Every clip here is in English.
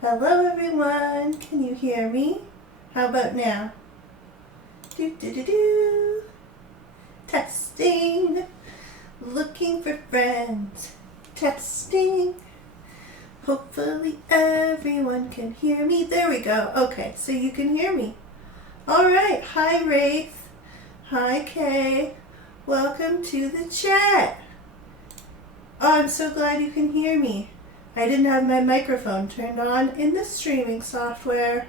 Hello everyone, can you hear me? How about now? Do do do do. Testing. Looking for friends. Testing. Hopefully everyone can hear me. There we go. Okay, so you can hear me. Alright, hi Wraith. Hi Kay. Welcome to the chat. Oh, I'm so glad you can hear me. I didn't have my microphone turned on in the streaming software.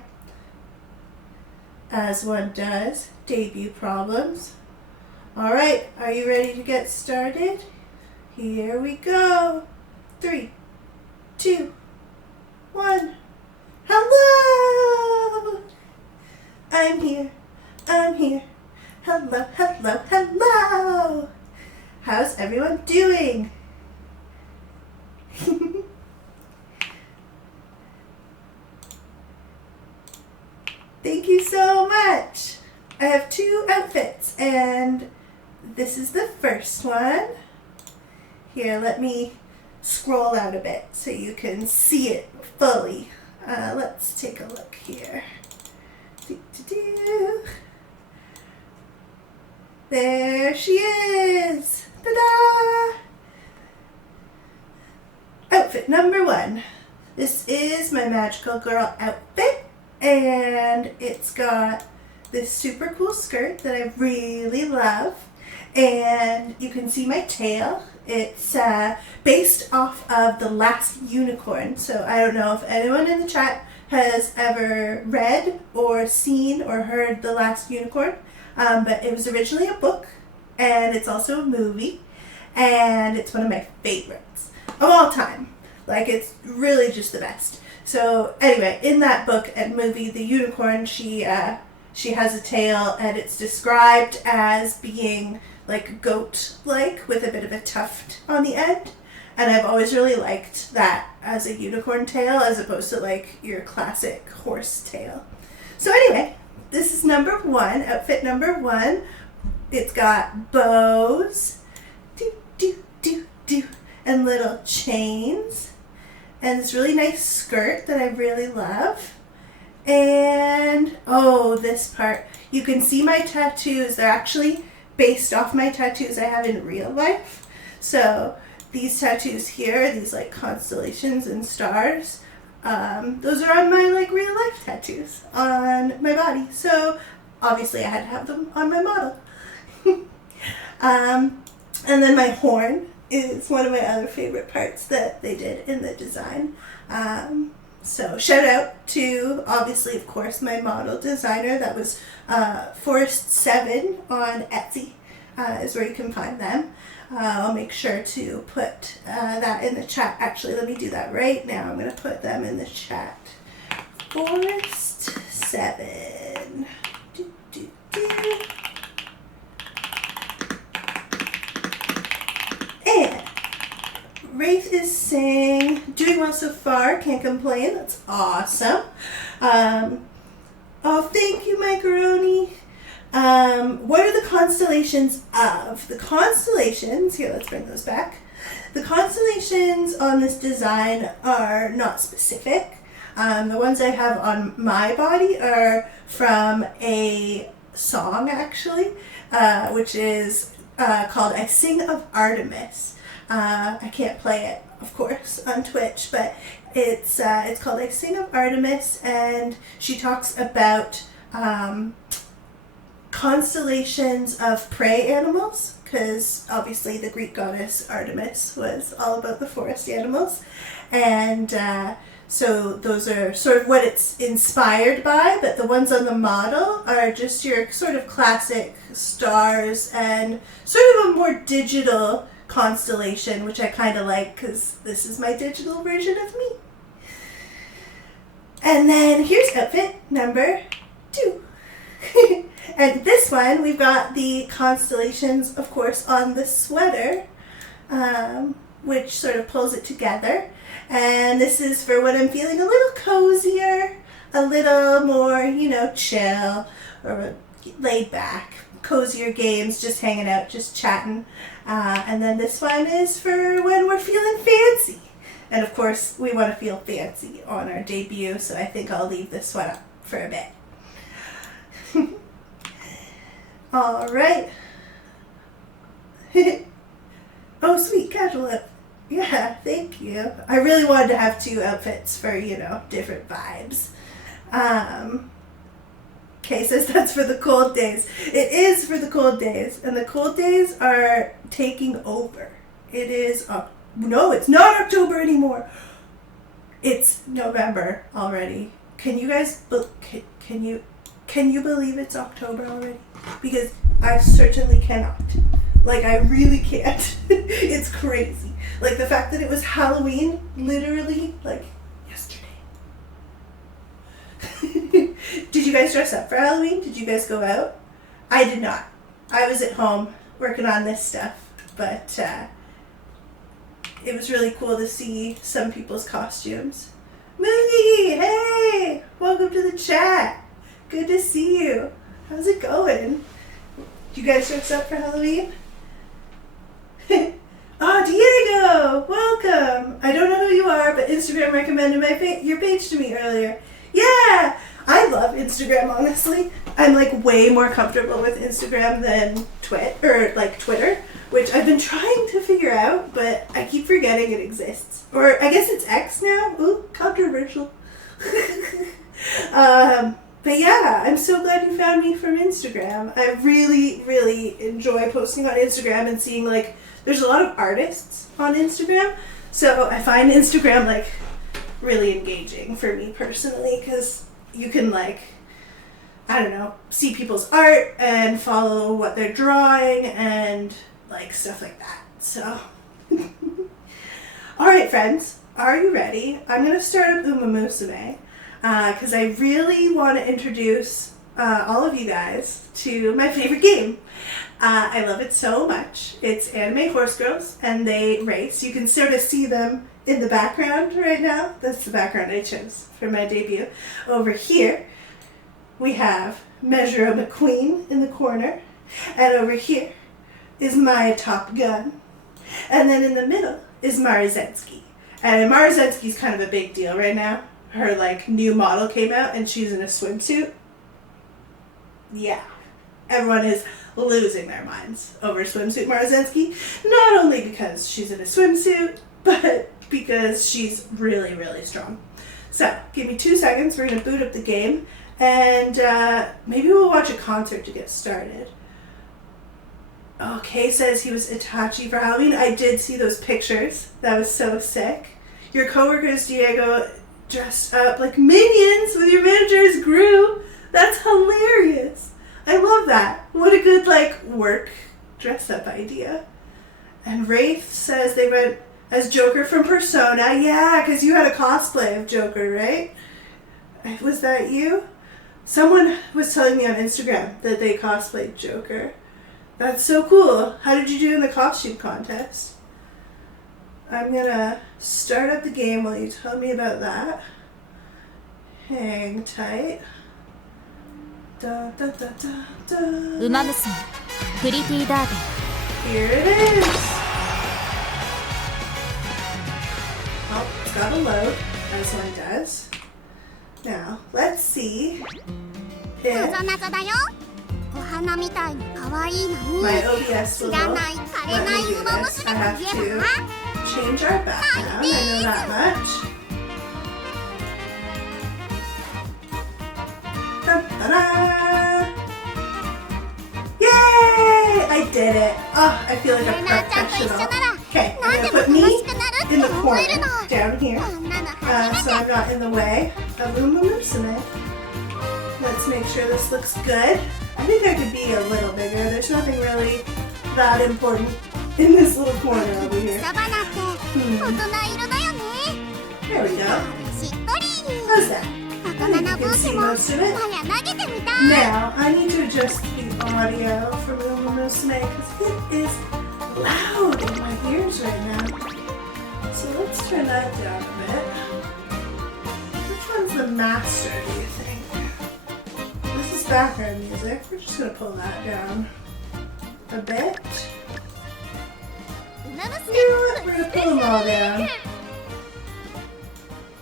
As one does, debut problems. All right, are you ready to get started? Here we go. 3, 2, 1. Hello! I'm here. I'm here. Hello, hello, hello! How's everyone doing? Thank you so much. I have 2 outfits, and this is the first one. Here, let me scroll out a bit so you can see it fully. Let's take a look here. There she is! Ta-da! Outfit number 1. This is my magical girl outfit, and it's got this super cool skirt that I really love, and you can see my tail. It's based off of The Last Unicorn, so I don't know if anyone in the chat has ever read or seen or heard The Last Unicorn, but it was originally a book, and it's also a movie, and it's one of my favorites of all time. Like, it's really just the best. So anyway, in that book and movie, the unicorn, she has a tail, and it's described as being like goat-like with a bit of a tuft on the end. And I've always really liked that as a unicorn tail as opposed to like your classic horse tail. So anyway, this is number 1, outfit number 1. It's got bows, and little chains. And this really nice skirt that I really love. And, oh, this part. You can see my tattoos. They're actually based off my tattoos I have in real life. So these tattoos here, these like constellations and stars, those are on my like real life tattoos on my body. So obviously I had to have them on my model. And then my horn is one of my other favorite parts that they did in the design. So shout out to, obviously, of course, my model designer. That was Forest7 on Etsy is where you can find them. I'll make sure to put that in the chat. Actually, let me do that right now. I'm going to put them in the chat. Forest7. And Wraith is saying, doing well so far, can't complain. That's awesome. Oh, thank you, Macaroni. What are the constellations of? The constellations, here, let's bring those back. The constellations on this design are not specific. The ones I have on my body are from a song, actually, which is called I Sing of Artemis. I can't play it, of course, on Twitch, but it's called I Sing of Artemis, and she talks about constellations of prey animals, because obviously the Greek goddess Artemis was all about the forest animals, and so those are sort of what it's inspired by, but the ones on the model are just your sort of classic stars and sort of a more digital constellation, which I kind of like because this is my digital version of me. And then here's outfit number 2. And this one, we've got the constellations, of course, on the sweater, which sort of pulls it together. And this is for when I'm feeling a little cozier, a little more, chill, or laid back, cozier games, just hanging out, just chatting. And then this one is for when we're feeling fancy. And of course, we want to feel fancy on our debut, so I think I'll leave this one up for a bit. All right. Oh, sweet, casual look. Yeah, thank you. I really wanted to have 2 outfits for, different vibes. Okay, says that's for the cold days. It is for the cold days, and the cold days are taking over. It is, no, it's not October anymore. It's November already. Can you guys, can you believe it's October already? Because I certainly cannot. Like, I really can't. It's crazy. Like, the fact that it was Halloween, literally, like, yesterday. Did you guys dress up for Halloween? Did you guys go out? I did not. I was at home working on this stuff, but it was really cool to see some people's costumes. Moogie, hey! Welcome to the chat. Good to see you. How's it going? You guys dress up for Halloween? Oh, Diego! Welcome! I don't know who you are, but Instagram recommended your page to me earlier. Yeah! I love Instagram, honestly. I'm like way more comfortable with Instagram than Twitter, which I've been trying to figure out, but I keep forgetting it exists. Or I guess it's X now. Ooh, controversial. But yeah, I'm so glad you found me from Instagram. I really, really enjoy posting on Instagram and seeing like, there's a lot of artists on Instagram. So I find Instagram like really engaging for me personally, because you can like, I don't know, see people's art and follow what they're drawing and like stuff like that. So, all right, friends, are you ready? I'm going to start up Umamusume because I really want to introduce all of you guys to my favorite game. I love it so much. It's anime horse girls and they race. You can sort of see them in the background right now. That's the background I chose for my debut. Over here, we have Measure McQueen in the corner. And over here is Maya Top Gun. And then in the middle is Marzensky. And Marzensky's kind of a big deal right now. Her like new model came out and she's in a swimsuit. Yeah. Everyone is losing their minds over swimsuit Marzensky. Not only because she's in a swimsuit, but because she's really, really strong. So, give me 2 seconds. We're going to boot up the game. And maybe we'll watch a concert to get started. Okay, says he was Itachi for Halloween. I did see those pictures. That was so sick. Your coworkers, Diego, dressed up like minions with your manager's Gru. That's hilarious. I love that. What a good, like, work dress-up idea. And Rafe says they went as Joker from Persona. Yeah, because you had a cosplay of Joker, right? Was that you? Someone was telling me on Instagram that they cosplayed Joker. That's so cool. How did you do in the costume contest? I'm gonna start up the game while you tell me about that. Hang tight. Da, da, da, da, da. Umamusume, Pretty Derby. Here it is. Oh, it's got to load, as one does. Now, let's see if my OBS will let me do this. I have to change our background, I know that much. Da-da-da! Yay! I did it. Oh, I feel like a professional. Okay, I'm going to put me in the corner down here, so I'm not in the way of Umamusume. Let's make sure this looks good. I think I could be a little bigger. There's nothing really that important in this little corner over here. There we go. How's that? I think you can see most of it. Now, I need to adjust the audio from Umamusume because it is loud in my ears right now. So let's turn that down a bit. Which one's the master, do you think? This is background music. We're just going to pull that down a bit. You know what? We're going to pull them all down.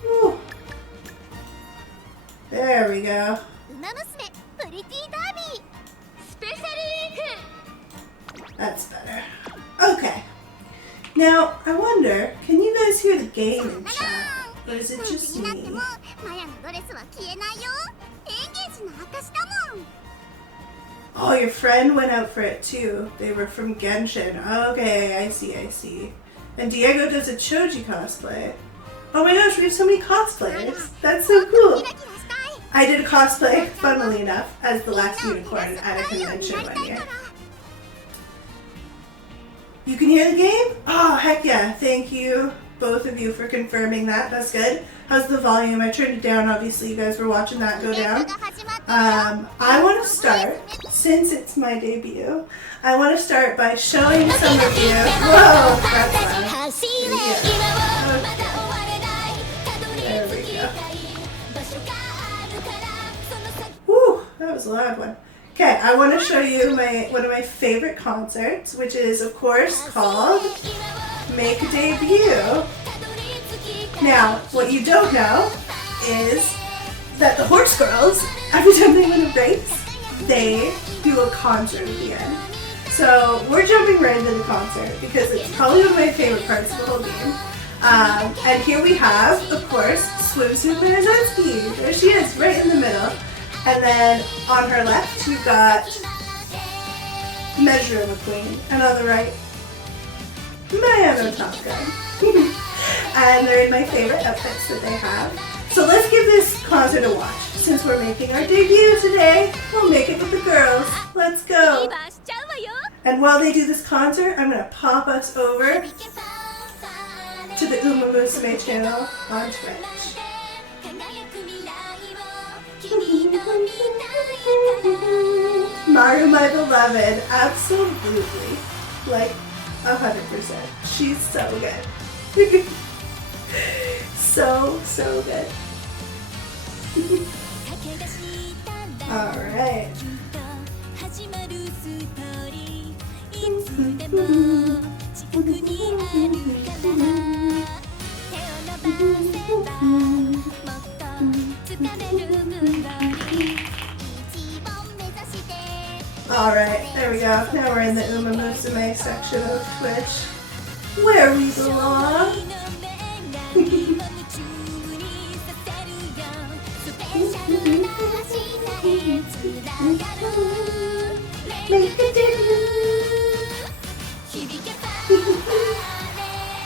Whew. There we go. That's better. Okay. Now, I wonder, can you guys hear the game in chat? Or is it just me? Oh, your friend went out for it too. They were from Genshin. Okay, I see. And Diego does a Choji cosplay. Oh my gosh, we have so many cosplayers. That's so cool. I did a cosplay, funnily enough, as the last unicorn at a convention one year. You can hear the game? Oh, heck yeah. Thank you, both of you, for confirming that. That's good. How's the volume? I turned it down. Obviously, you guys were watching that go down. I want to start, since it's my debut, I want to start by showing some of you. Whoa, that's loud. There we go. Woo, that was a loud one. Okay, I want to show you one of my favorite concerts, which is, of course, called Make a Debut. Now, what you don't know is that the Horse Girls, every time they win a race, they do a concert at the end. So we're jumping right into the concert because it's probably one of my favorite parts of the whole game. And here we have, of course, Swimsuit Marinetsky. There she is, right in the middle. And then on her left, you've got Measure McQueen. And on the right, Mayano Top Gun. And they're in my favorite outfits that they have. So let's give this concert a watch. Since we're making our debut today, we'll make it with the girls. Let's go. And while they do this concert, I'm going to pop us over to the Umamusume channel on Twitch. Maru, my beloved, absolutely, like 100%. She's so good. So good. Alright. Alright, there we go. Now we're in the Umamusume section of Twitch, where we belong. Make a debut.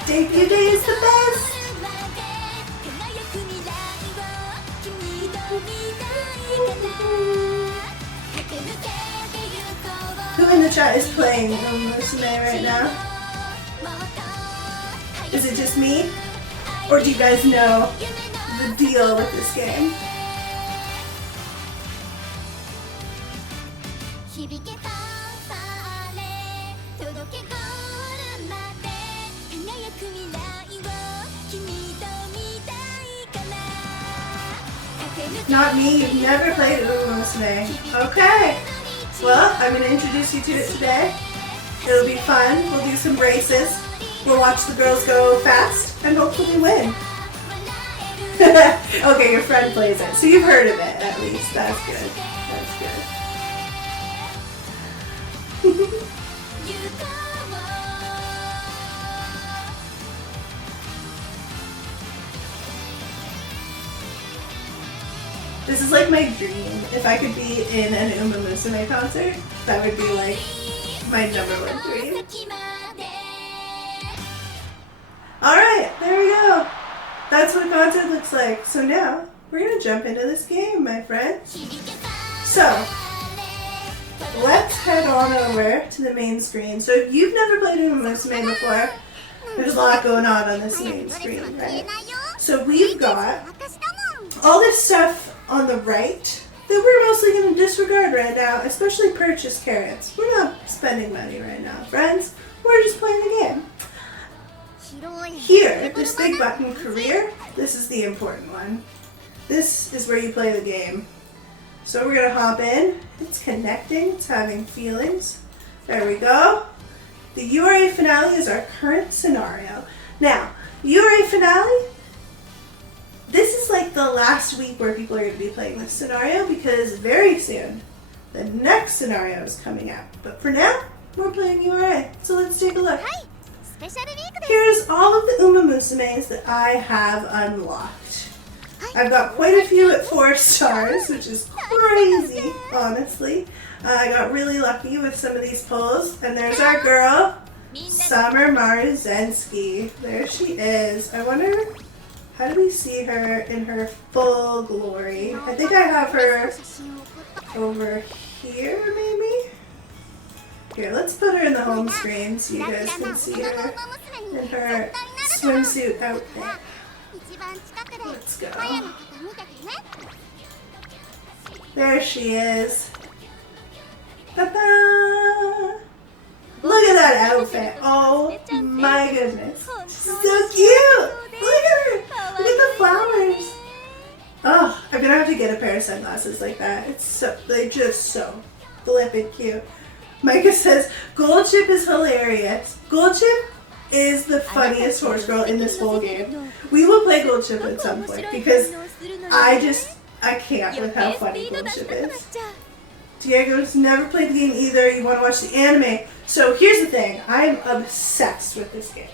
Debut day is the best. Who in the chat is playing Umamusume right now? Is it just me? Or do you guys know the deal with this game? Not me, you've never played Umamusume. Okay. Well, I'm going to introduce you to it today. It'll be fun. We'll do some races. We'll watch the girls go fast and hopefully win. Okay, your friend plays it. So you've heard of it at least. That's good. That's good. This is like my dream. If I could be in an Umamusume concert, that would be like my #1 dream. Alright, there we go. That's what concert looks like. So now, we're going to jump into this game, my friends. So, let's head on over to the main screen. So if you've never played Umamusume before, there's a lot going on this main screen, right? So we've got all this stuff on the right that we're mostly going to disregard right now, especially purchase carrots. We're not spending money right now, friends. We're just playing the game. Here, this big button, career, this is the important one. This is where you play the game. So we're going to hop in. It's connecting. It's having feelings. There we go. The URA finale is our current scenario. Now, URA finale, this is like the last week where people are going to be playing this scenario because very soon the next scenario is coming out. But for now, we're playing URA. So let's take a look. Here's all of the Umamusumes that I have unlocked. I've got quite a few at 4 stars, which is crazy, honestly. I got really lucky with some of these pulls. And there's our girl, Summer Maruzensky. There she is. I wonder, how do we see her in her full glory? I think I have her over here, maybe? Here, let's put her in the home screen so you guys can see her in her swimsuit outfit. Let's go. There she is. Ta-da! Look at that outfit. Oh my goodness. She's so cute. Look at her. Look at the flowers. Oh, I'm gonna have to get a pair of sunglasses like that. They're just so flippin' cute. Micah says, Gold Chip is hilarious. Gold Chip is the funniest horse girl in this whole game. We will play Gold Chip at some point because I can't with how funny Gold Chip is. Diego's never played the game either. You want to watch the anime. So here's the thing. I'm obsessed with this game.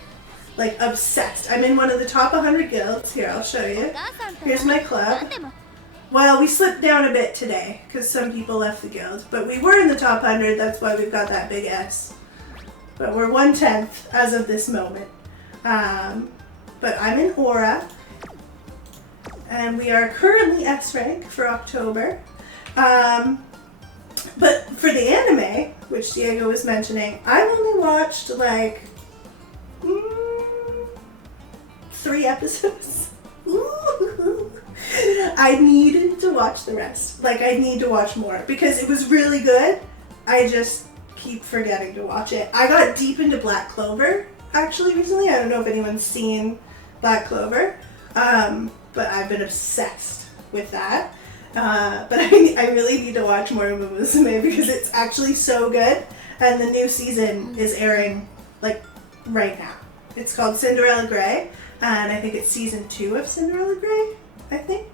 Like, obsessed. I'm in one of the top 100 guilds. Here, I'll show you. Here's my club. Well, we slipped down a bit today because some people left the guild. But we were in the top 100. That's why we've got that big S. But we're 1/10 as of this moment. But I'm in Aura. And we are currently S rank for October. But for the anime, which Diego was mentioning, I've only watched like 3 episodes. Ooh. I needed to watch the rest. Like, I need to watch more because it was really good. I just keep forgetting to watch it. I got deep into Black Clover actually recently. I don't know if anyone's seen Black Clover, but I've been obsessed with that. But I really need to watch more Umamusume because it's actually so good. And the new season is airing like right now. It's called Cinderella Grey, and I think it's season 2 of Cinderella Grey, I think.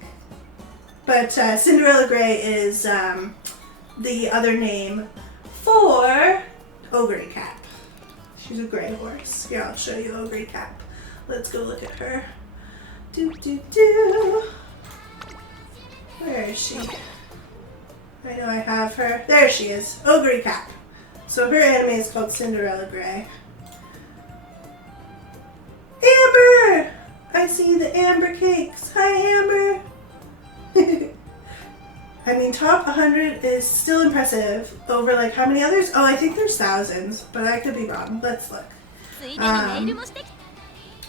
But Cinderella Grey is the other name for Ogre Cap. She's a grey horse. Here, I'll show you Ogre Cap. Let's go look at her. Where is she? I know I have her. There she is. Ogre Cap. So her anime is called Cinderella Grey. Amber! I see the Amber cakes. Hi, Amber! I mean, top 100 is still impressive over like how many others? Oh, I think there's thousands, but I could be wrong. Let's look.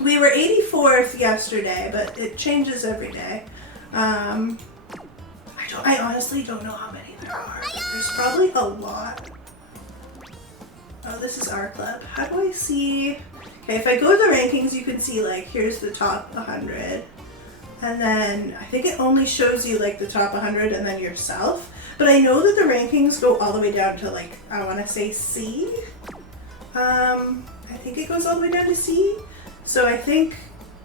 We were 84th yesterday, but it changes every day. I honestly don't know how many there are. There's probably a lot. Oh, this is our club. How do I see? Okay, if I go to the rankings, you can see like here's the top 100. And then I think it only shows you like the top 100 and then yourself. But I know that the rankings go all the way down to like, I want to say C. I think it goes all the way down to C. So I think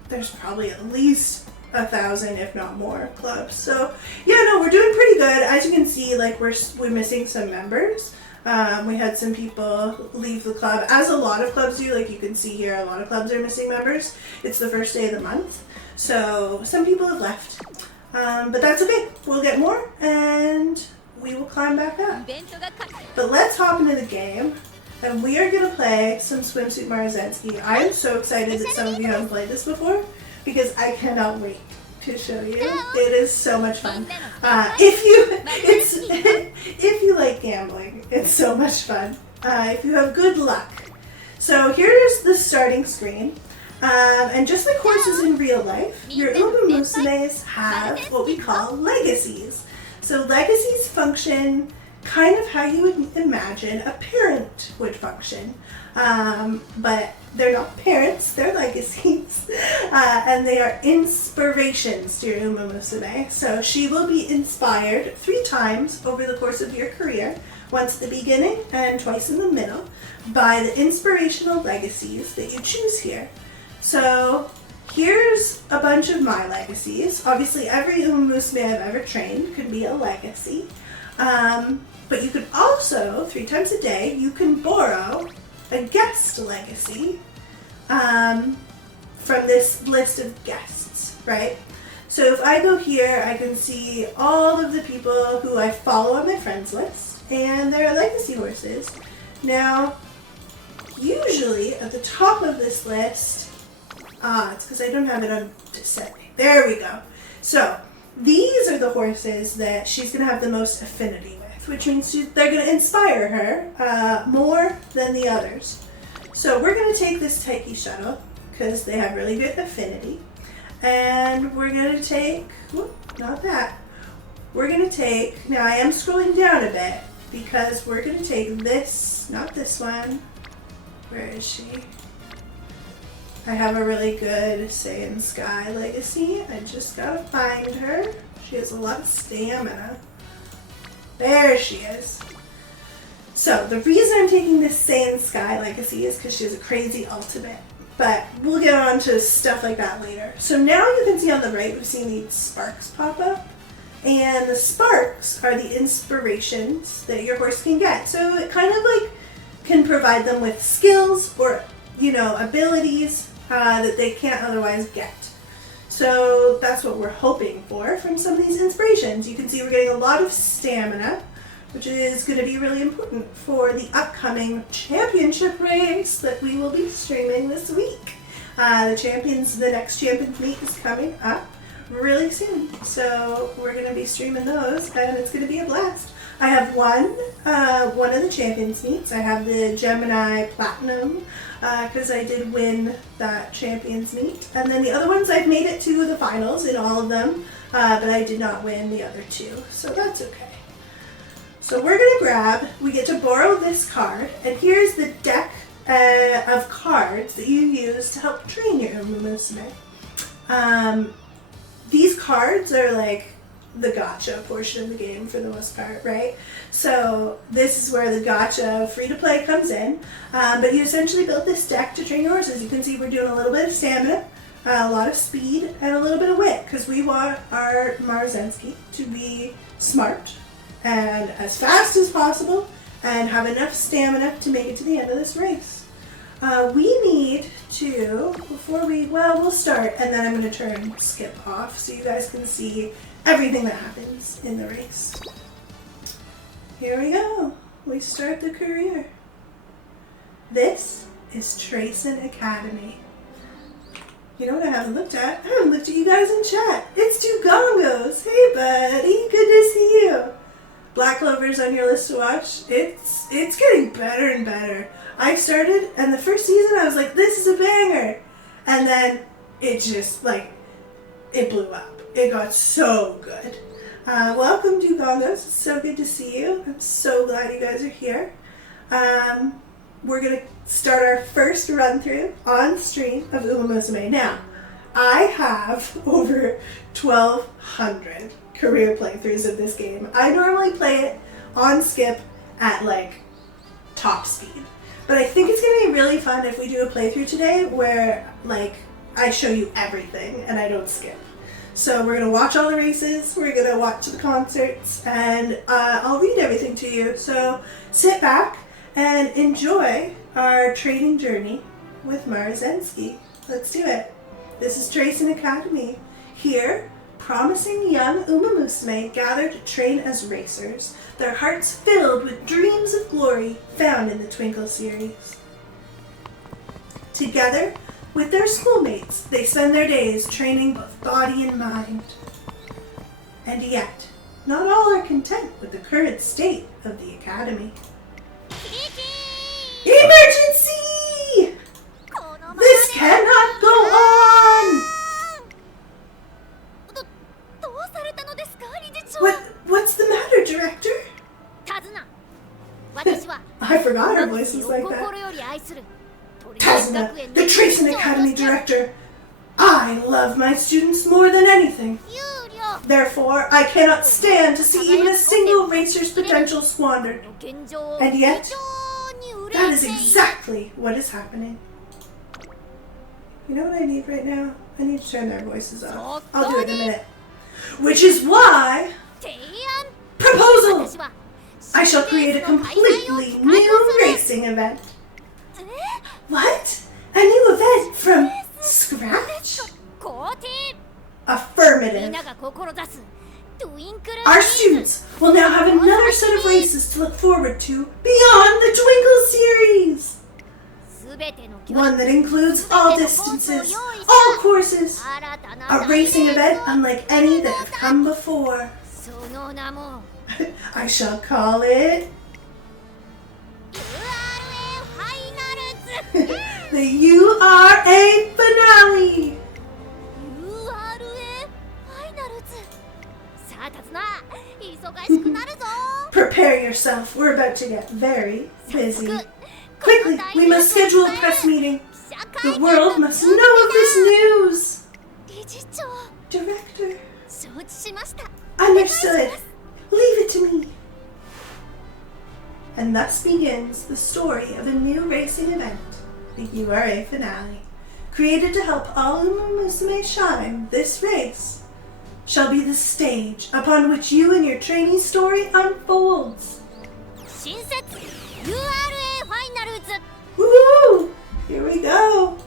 there's probably at least 1,000, if not more, clubs. So yeah, no, we're doing pretty good. As you can see, like we're missing some members. We had some people leave the club, as a lot of clubs do. Like you can see here, a lot of clubs are missing members. It's the first day of the month, so some people have left. But that's okay. We'll get more, and we will climb back up. But let's hop into the game, and we are gonna play some Swimsuit Marzensky. I am so excited that some of you haven't played this before, because I cannot wait to show you. It is so much fun. If you like gambling, it's so much fun. If you have good luck. So here's the starting screen. And just like horses in real life, your Umamusumes have what we call legacies. So legacies function kind of how you would imagine a parent would function. But they're not parents, they're legacies. And they are inspirations to your Umamusume. So she will be inspired 3 times over the course of your career, once at the beginning and twice in the middle, by the inspirational legacies that you choose here. So here's a bunch of my legacies. Obviously every Umamusume I've ever trained could be a legacy. But you could also, 3 times a day, you can borrow a guest legacy from this list of guests, right? So if I go here, I can see all of the people who I follow on my friends list, and they're legacy horses. Now, usually at the top of this list, it's because I don't have it on descending. There we go. So these are the horses that she's going to have the most affinity with. which means they're going to inspire her more than the others. So we're going to take this Taiki shuttle because they have really good affinity. And we're going to take, whoop, not that. We're going to take, now I am scrolling down a bit because we're going to take this, not this one. Where is she? I have a really good Saiyan Sky legacy. I just gotta find her. She has a lot of stamina. There she is. So the reason I'm taking this Saiyan Sky legacy is because she has a crazy ultimate. But we'll get on to stuff like that later. So now you can see on the right, we've seen these sparks pop up. And the sparks are the inspirations that your horse can get. So it kind of like can provide them with skills or, you know, abilities that they can't otherwise get. So that's what we're hoping for from some of these inspirations. You can see we're getting a lot of stamina, which is going to be really important for the upcoming championship race that we will be streaming this week. The next champions meet is coming up really soon. So we're going to be streaming those and it's going to be a blast. I have one of the champions meets. I have the Gemini Platinum because I did win that champions meet. And then the other ones I've made it to the finals in all of them, but I did not win the other two. So that's okay. So we're going to we get to borrow this card. And here's the deck of cards that you use to help train your Umamusume. These cards are like the gacha portion of the game for the most part, right? So this is where the gacha free-to-play comes in. But you essentially built this deck to train your horses. You can see we're doing a little bit of stamina, a lot of speed, and a little bit of wit because we want our Marzensky to be smart and as fast as possible and have enough stamina to make it to the end of this race. We need to, we'll start and then I'm going to turn skip off so you guys can see everything that happens in the race. Here we go. We start the career. This is Tracin Academy. You know what I haven't looked at? I haven't looked at you guys in chat. It's Dugongos. Hey buddy, good to see you. Black Clover's on your list to watch. It's getting better and better. I started and the first season I was like, this is a banger. And then it just it blew up. It got so good. Welcome Dugongos. It's so good to see you. I'm so glad you guys are here. We're going to start our first run through on stream of Umamusume. Now, I have over 1,200 career playthroughs of this game. I normally play it on skip at top speed. But I think it's going to be really fun if we do a playthrough today where I show you everything and I don't skip. So we're going to watch all the races, we're going to watch the concerts, and I'll read everything to you. So sit back and enjoy our training journey with Marzensky. Let's do it. This is Tracin Academy. Here, promising young Umamusume gather to train as racers, their hearts filled with dreams of glory found in the Twinkle series. Together with their schoolmates, they spend their days training both body and mind. And yet, not all are content with the current state of the academy. Emergency! This cannot go on! What's the matter, Director? I forgot her voice was like that. Kazuna, the Tracin Academy Director. I love my students more than anything. Therefore, I cannot stand to see even a single racer's potential squandered. And yet, that is exactly what is happening. You know what I need right now? I need to turn their voices off. I'll do it in a minute. Which is why... Proposal! I shall create a completely new racing event. What? A new event from scratch? Affirmative. Our students will now have another set of races to look forward to beyond the Twinkle series. One that includes all distances, all courses. A racing event unlike any that have come before. I shall call it the URA finale. Prepare yourself. We're about to get very busy. Quickly, we must schedule a press meeting. The world must know of this news. Director. Understood. Leave it to me. And thus begins the story of a new racing event, the URA finale. Created to help all Umamusume shine, this race shall be the stage upon which you and your trainee story unfolds. Woo! Here we go.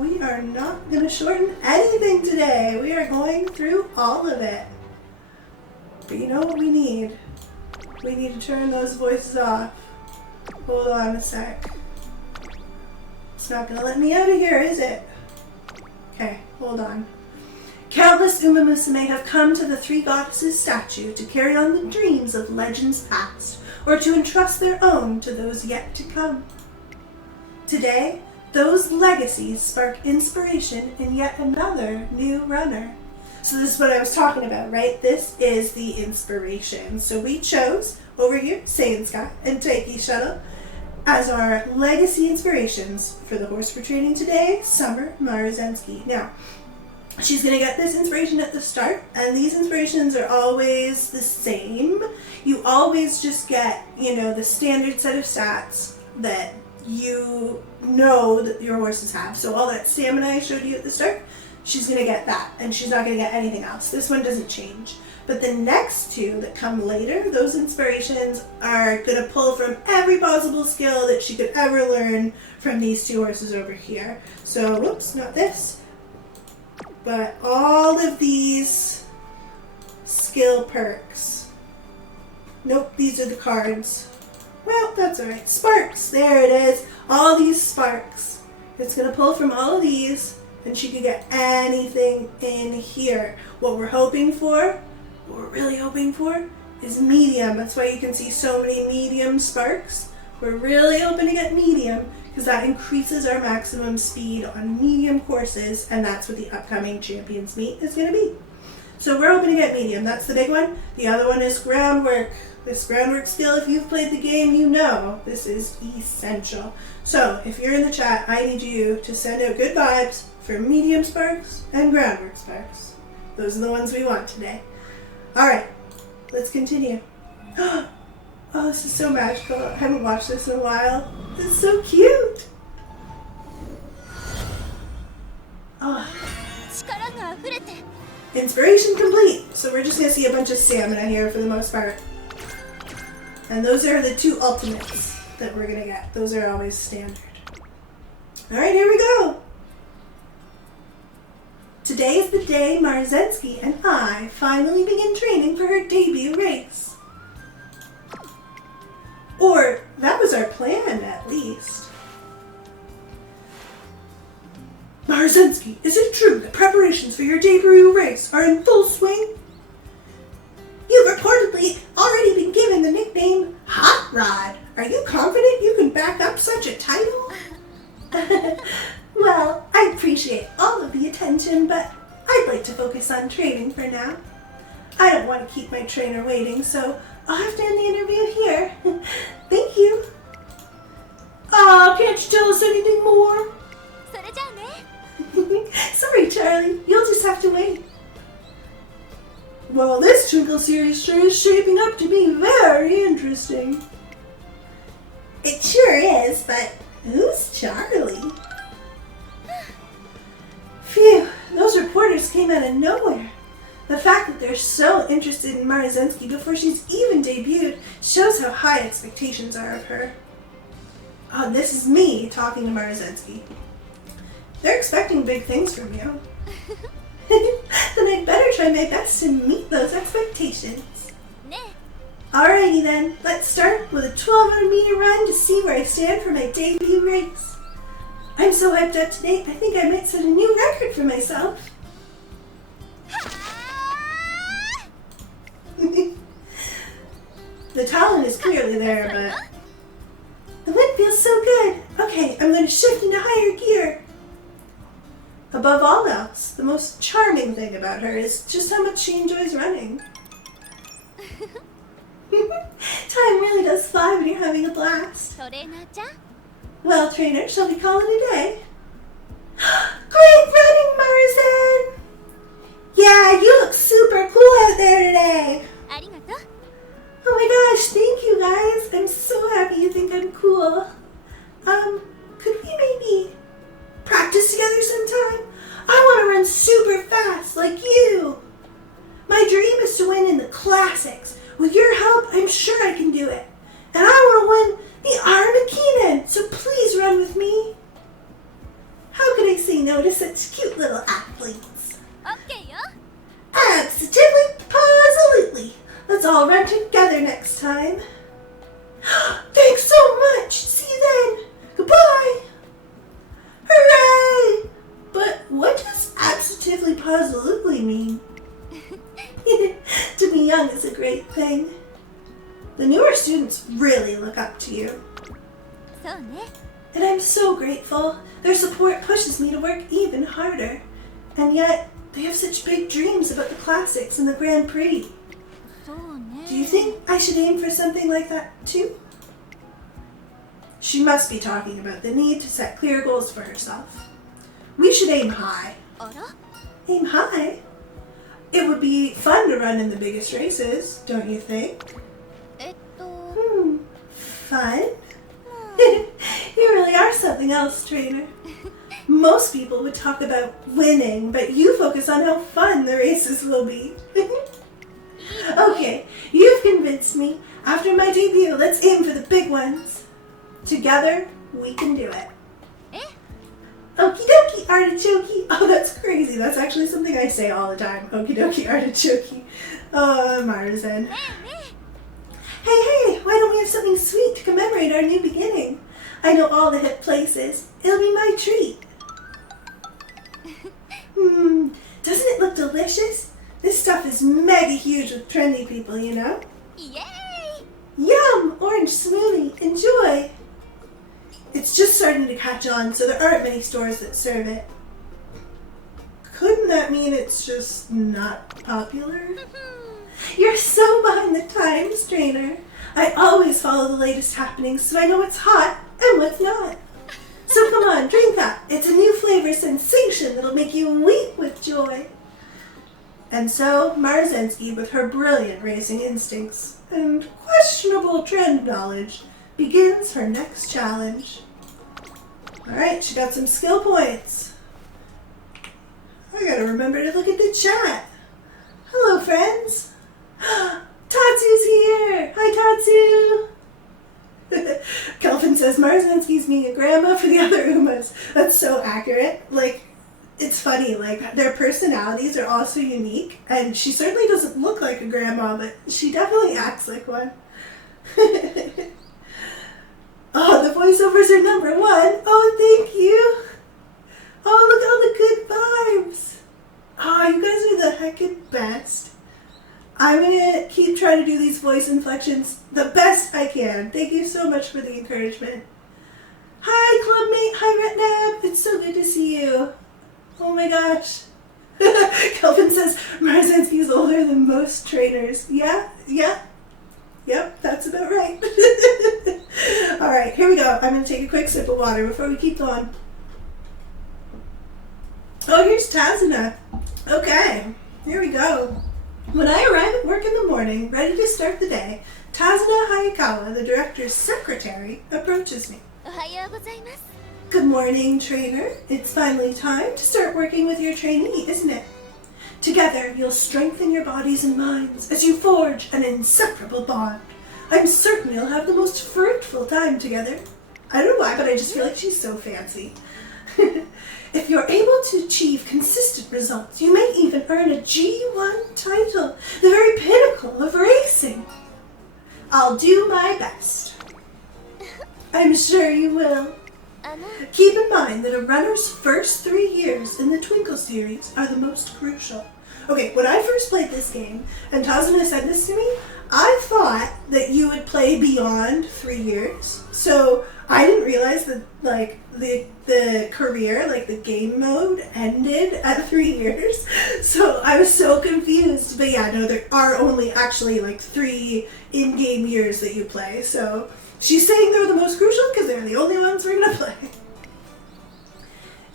We are not going to shorten anything today. We are going through all of it. But you know what we need? We need to turn those voices off. Hold on a sec. It's not going to let me out of here, is it? Okay, hold on. Countless Umamusume have come to the Three Goddesses statue to carry on the dreams of legends past, or to entrust their own to those yet to come. Today, those legacies spark inspiration in yet another new runner. So this is what I was talking about, right? This is the inspiration. So we chose, over here, Sainsky and Taiki Shuttle, as our legacy inspirations for the horse we're training today, Summer Marzensky. Now, she's going to get this inspiration at the start, and these inspirations are always the same. You always just get, the standard set of stats that you know that your horses have. So all that stamina I showed you at the start, she's going to get that, and she's not going to get anything else. This one doesn't change. But the next two that come later, those inspirations are going to pull from every possible skill that she could ever learn from these two horses over here. So, whoops, not this. But all of these skill perks. Nope, these are the cards. Well, that's alright. Sparks, there it is. All these sparks. It's going to pull from all of these, and she could get anything in here. What we're really hoping for, is medium. That's why you can see so many medium sparks. We're really hoping to get medium, because that increases our maximum speed on medium courses, and that's what the upcoming Champions Meet is going to be. So we're hoping to get medium. That's the big one. The other one is groundwork. This groundwork skill, if you've played the game, you know this is essential. So if you're in the chat, I need you to send out good vibes for medium sparks and groundwork sparks. Those are the ones we want today. All right, let's continue. Oh, this is so magical. I haven't watched this in a while. This is so cute. Oh. Inspiration complete. So we're just going to see a bunch of stamina here for the most part. And those are the two ultimates that we're going to get. Those are always standard. All right, here we go. Today is the day Marzensky and I finally begin training for her debut race. Or that was our plan, at least. Marzensky, is it true that preparations for your debut race are in full swing? You've reportedly already been given the nickname Hot Rod. Are you confident you can back up such a title? Well, I appreciate all of the attention, but I'd like to focus on training for now. I don't want to keep my trainer waiting, so I'll have to end the interview here. Thank you. Can't you tell us anything more? Sorry, Charlie. You'll just have to wait. Well, this Twinkle series sure is shaping up to be very interesting. It sure is, but who's Charlie? Phew, those reporters came out of nowhere. The fact that they're so interested in Marzensky before she's even debuted shows how high expectations are of her. Oh, this is me talking to Marzensky. They're expecting big things from you. Then I'd better try my best to meet those expectations. Alrighty then, let's start with a 1,200-meter run to see where I stand for my debut race. I'm so hyped up today, I think I might set a new record for myself. The talent is clearly there, but the wind feels so good. Okay, I'm going to shift into higher gear. Above all else, the most charming thing about her is just how much she enjoys running. Time really does fly when you're having a blast. Well, trainer, shall we call it a day? Great running, Marzan! Yeah, you look super cool out there today. Oh my gosh, thank you guys. I'm so happy you think I'm cool. Could we maybe practice together sometime? I want to run super fast like you. My dream is to win in the classics. With your help, I'm sure I can do it. And I want to win the Armageddon, so please run with me. How could I say no to such cute little athletes? Absolutely. Let's all run together next time. Thanks so much. See you then. Goodbye. Hooray! But what does absolutely mean? To be young is a great thing. The newer students really look up to you. And I'm so grateful. Their support pushes me to work even harder. And yet, they have such big dreams about the classics and the Grand Prix. Do you think I should aim for something like that too? She must be talking about the need to set clear goals for herself. We should aim high. Aim high? It would be fun to run in the biggest races, don't you think? Fun? You really are something else, trainer. Most people would talk about winning, but you focus on how fun the races will be. Okay, you've convinced me. After my debut, let's aim for the big ones. Together, we can do it. Okie dokie, artichoke. Oh, that's crazy. That's actually something I say all the time. Okie dokie, artichoke. Oh, Marzan. Hey, why don't we have something sweet to commemorate our new beginning? I know all the hip places. It'll be my treat. Doesn't it look delicious? This stuff is mega huge with trendy people, you know? Yay! Yum! Orange smoothie. Enjoy! It's just starting to catch on, so there aren't many stores that serve it. Couldn't that mean it's just not popular? You're so behind the times, trainer. I always follow the latest happenings, so I know what's hot and what's not. So come on, drink that. It's a new flavor sensation that'll make you weep with joy. And so, Marzensky, with her brilliant racing instincts and questionable trend knowledge, begins her next challenge. Alright, she got some skill points. I gotta remember to look at the chat. Hello, friends. Tatsu's here. Hi, Tatsu. Kelvin says Marzensky's being a grandma for the other Umas. That's so accurate. Like, it's funny, like, their personalities are all so unique, and she certainly doesn't look like a grandma, but she definitely acts like one. Oh, the voiceovers are number one. Oh, thank you. Oh, look at all the good vibes. Oh, you guys are the heckin' best. I'm gonna keep trying to do these voice inflections the best I can. Thank you so much for the encouragement. Hi, clubmate. Hi, Retnab. It's so good to see you. Oh my gosh. Kelvin says Marzensky's older than most trainers. Yeah. Yep, that's about right. Alright, here we go. I'm going to take a quick sip of water before we keep going. Oh, here's Tazuna. Okay, here we go. When I arrive at work in the morning, ready to start the day, Tazuna Hayakawa, the director's secretary, approaches me. Good morning, trainer. It's finally time to start working with your trainee, isn't it? Together, you'll strengthen your bodies and minds as you forge an inseparable bond. I'm certain you'll have the most fruitful time together. I don't know why, but I just feel like she's so fancy. If you're able to achieve consistent results, you may even earn a G1 title, the very pinnacle of racing. I'll do my best. I'm sure you will. Keep in mind that a runner's first 3 years in the Twinkle series are the most crucial. Okay, when I first played this game, and Tazuna said this to me, I thought that you would play beyond 3 years. So I didn't realize that like the career, like the game mode, ended at 3 years. So I was so confused. But yeah, no, there are only actually like 3 in-game years that you play. So she's saying they're the most crucial because they're the only ones we're gonna play.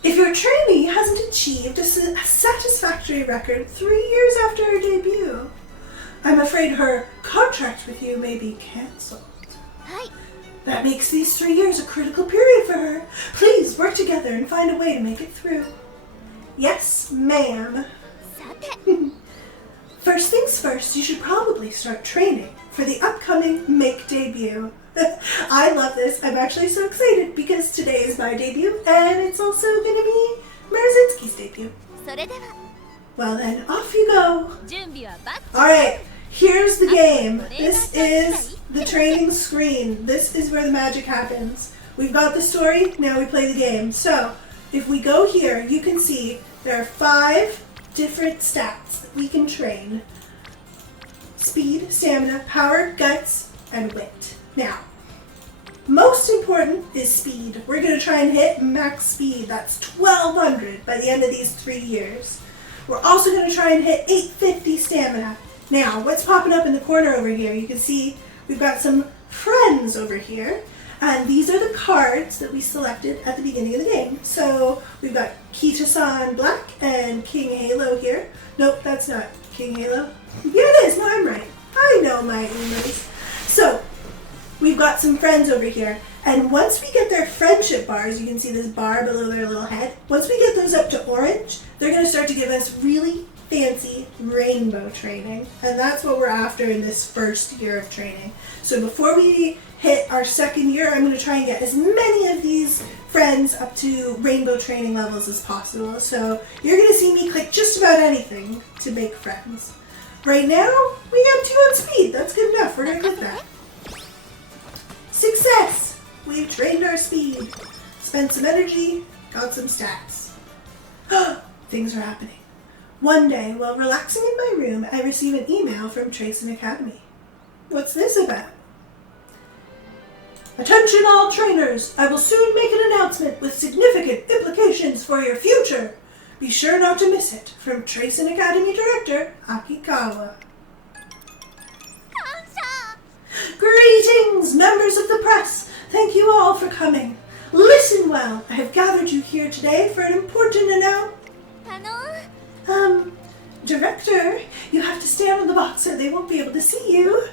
If your trainee hasn't achieved a satisfactory record 3 years after her debut, I'm afraid her contract with you may be cancelled. Hi. That makes these 3 years a critical period for her. Please work together and find a way to make it through. Yes, ma'am. さて First things first, you should probably start training for the upcoming Make debut. I love this. I'm actually so excited because today is my debut and it's also going to be Marazinski's debut. それでは Well then, off you go. 準備はバッチリ Alright, here's the game. This is the training screen. This is where the magic happens. We've got the story, now we play the game. So, if we go here, you can see there are 5 different stats that we can train. Speed, stamina, power, guts, and wit. Now, most important is speed. We're going to try and hit max speed. That's 1200 by the end of these 3 years. We're also going to try and hit 850 stamina. Now, what's popping up in the corner over here? You can see we've got some friends over here. And these are the cards that we selected at the beginning of the game. So we've got Kita-san Black and King Halo here. Nope, that's not King Halo. Yeah, it is. No, I'm right. I know my Umas. So we've got some friends over here. And once we get their friendship bars, you can see this bar below their little head. Once we get those up to orange, they're going to start to give us really fancy rainbow training. And that's what we're after in this first year of training. So before we hit our second year, I'm going to try and get as many of these friends up to rainbow training levels as possible. So you're going to see me click just about anything to make friends. Right now, we got 2 on speed. That's good enough. We're going to click that. Success! We've trained our speed. Spent some energy, got some stats. Things are happening. One day, while relaxing in my room, I receive an email from Tracing Academy. What's this about? Attention all trainers! I will soon make an announcement with significant implications for your future. Be sure not to miss it. From Tracing Academy Director, Akikawa. Greetings, members of the press! Thank you all for coming. Listen well, I have gathered you here today for an important announcement. Director, you have to stand on the box or they won't be able to see you.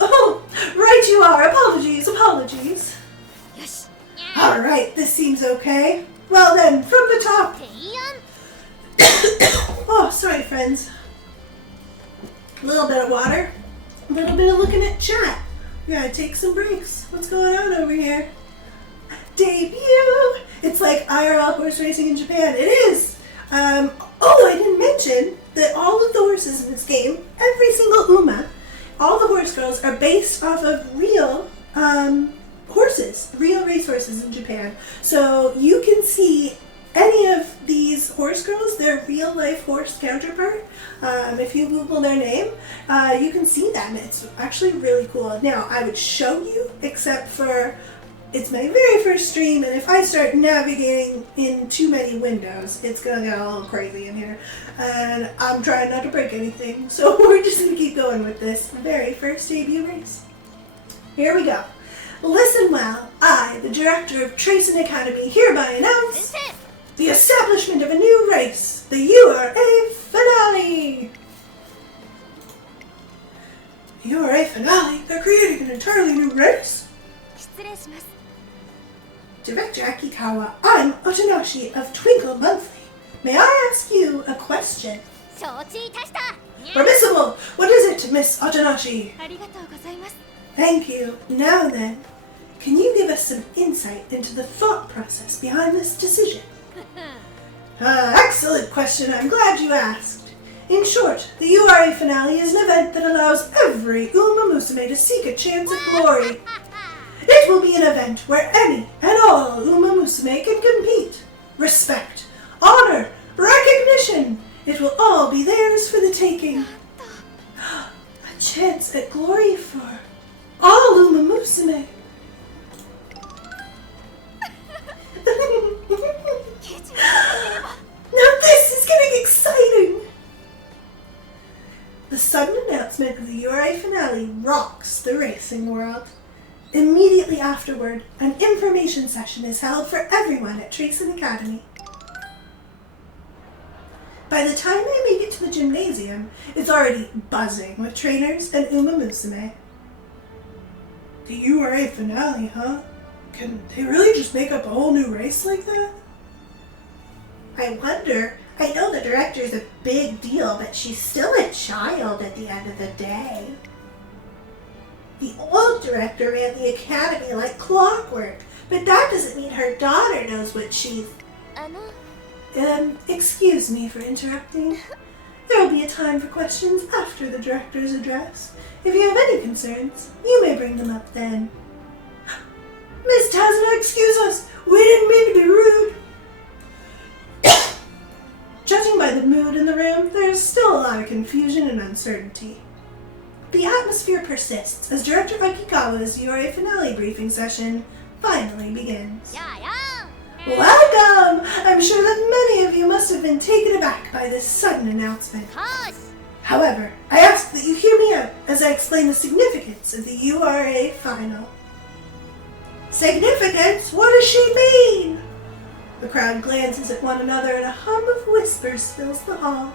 Oh, right you are. Apologies. よし Alright, this seems okay. Well then, from the top. 提案 Oh, sorry friends. A little bit of water. A little bit of looking at chat. We gotta take some breaks. What's going on over here? Debut! It's like IRL horse racing in Japan. It is! Oh, I didn't mention that all of the horses in this game, every single Uma, all the horse girls are based off of real horses, real racehorses in Japan. So you can see any of these horse girls, their real life horse counterpart. If you Google their name, you can see them. It's actually really cool. Now, I would show you, except for it's my very first stream, and if I start navigating in too many windows, it's gonna get a little crazy in here. And I'm trying not to break anything, so we're just gonna keep going with this very first debut race. Here we go. Listen well, I, the director of Tracing Academy, hereby announce 先生 the establishment of a new race, the URA Finale! The URA Finale? They're creating an entirely new race? 失礼します Director Akikawa, I'm Otanashi of Twinkle Monthly. May I ask you a question? 承知いたした Permissible! What is it, Miss Otanashi? ありがとうございます Thank you. Now then, can you give us some insight into the thought process behind this decision? Excellent question. I'm glad you asked. In short, the URA Finale is an event that allows every Umamusume to seek a chance at glory. It will be an event where any and all Umamusume can compete. Respect, honor, recognition, It will all be theirs for the taking. A chance at glory for all Umamusume. Now this is getting exciting! The sudden announcement of the URA finale rocks the racing world. Immediately afterward, an information session is held for everyone at Tracing Academy. By the time I make it to the gymnasium, it's already buzzing with trainers and Umamusume. The URA finale, huh? Can they really just make up a whole new race like that? I wonder. I know the director's a big deal, but she's still a child at the end of the day. The old director ran the academy like clockwork, but that doesn't mean her daughter knows what she's... excuse me for interrupting. There will be a time for questions after the director's address. If you have any concerns, you may bring them up then. Miss Tazuna, excuse us. We didn't mean to be rude. Judging by the mood in the room, there's still a lot of confusion and uncertainty. The atmosphere persists as Director Akikawa's URA finale briefing session finally begins. Welcome! I'm sure that many of you must have been taken aback by this sudden announcement. However, I ask that you hear me out as I explain the significance of the URA final. Significance? What does she mean? The crowd glances at one another and a hum of whispers fills the hall.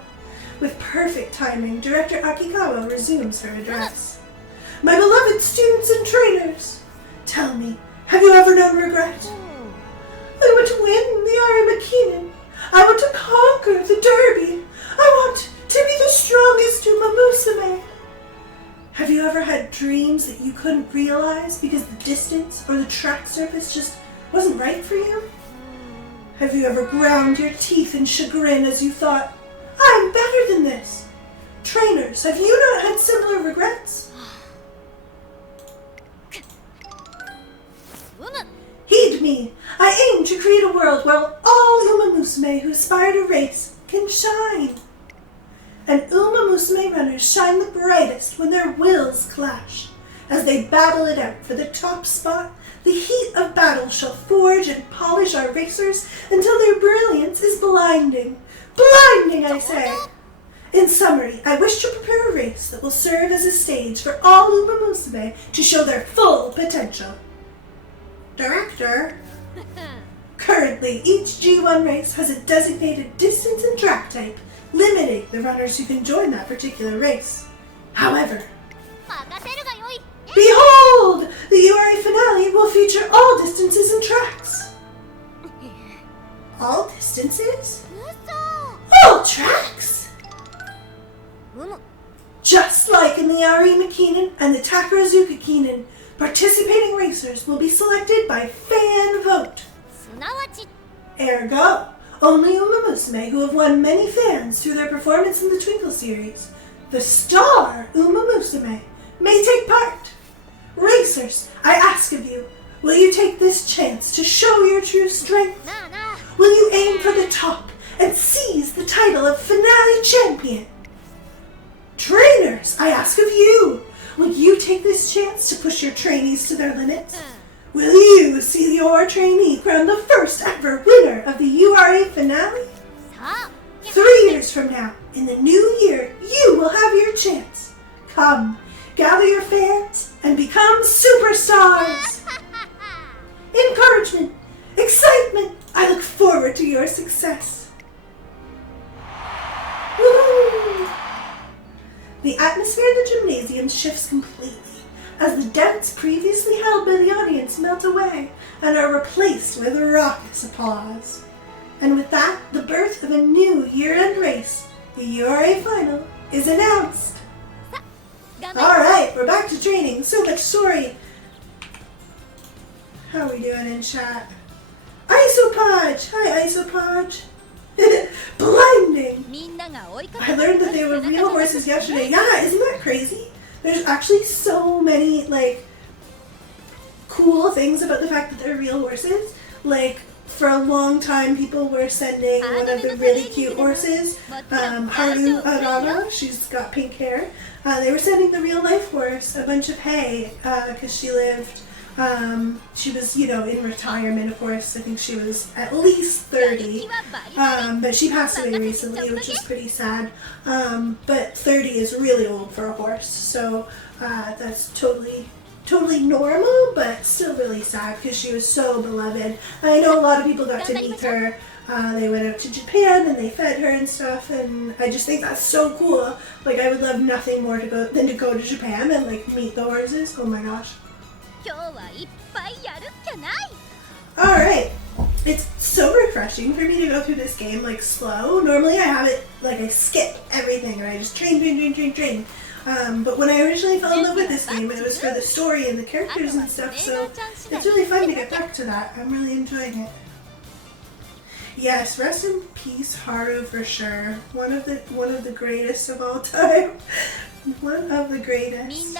With perfect timing, Director Akikawa resumes her address. My beloved students and trainers, tell me, have you ever known regret? I want to win the Arimakinen. I want to conquer the Derby. I want to be the strongest Umamusume. Have you ever had dreams that you couldn't realize because the distance or the track surface just wasn't right for you? Have you ever ground your teeth in chagrin as you thought, I'm better than this? Trainers, have you not had similar regrets? Heed me. I aim to create a world where all Umamusume who aspire to race can shine. And Umamusume runners shine the brightest when their wills clash. As they battle it out for the top spot, the heat of battle shall forge and polish our racers until their brilliance is blinding. Blinding, I say! In summary, I wish to prepare a race that will serve as a stage for all Umamusume to show their full potential. Director? Currently, each G1 race has a designated distance and track type, limiting the runners who can join that particular race. However, behold! The URA finale will feature all distances and tracks. All distances? All tracks? Just like in the Arimakinen and the Takarazuka Kinen, participating racers will be selected by fan vote. Ergo, only Umamusume who have won many fans through their performance in the Twinkle series, the star Umamusume, may take part. Racers, I ask of you, will you take this chance to show your true strength? Will you aim for the top and seize the title of finale champion? Trainers, I ask of you, will you take this chance to push your trainees to their limits? Will you see your trainee crowned the first ever winner of the URA finale? 3 years from now, in the new year, you will have your chance. Come, gather your fans and become superstars. Encouragement, excitement, I look forward to your success. Woo! The atmosphere in the gymnasium shifts completely as the doubts previously held by the audience melt away and are replaced with raucous applause. And with that, the birth of a new year-end race, the URA final, is announced. Alright, we're back to training. So much story. How are we doing in chat? Isopodge! Hi, Isopodge. Blinding! I learned that they were real horses yesterday. Yeah, isn't that crazy? There's actually so many, cool things about the fact that they're real horses. for a long time, people were sending one of the really cute horses, Haru Arara. She's got pink hair. They were sending the real life horse a bunch of hay because she lived. She was, in retirement, of course. I think she was at least 30. But she passed away recently, which is pretty sad. But 30 is really old for a horse, so that's totally normal, but still really sad because she was so beloved. And I know a lot of people got to meet her. They went out to Japan and they fed her and stuff, and I just think that's so cool. Like, I would love nothing more than to go to Japan and like meet the horses. Oh my gosh. Alright, it's so refreshing for me to go through this game like slow. Normally I have it like I skip everything and I just train. But when I originally fell in love with this game, it was for the story and the characters and stuff, so it's really fun to get back to that. I'm really enjoying it. Yes, rest in peace, Haru, for sure. One of the greatest of all time. One of the greatest.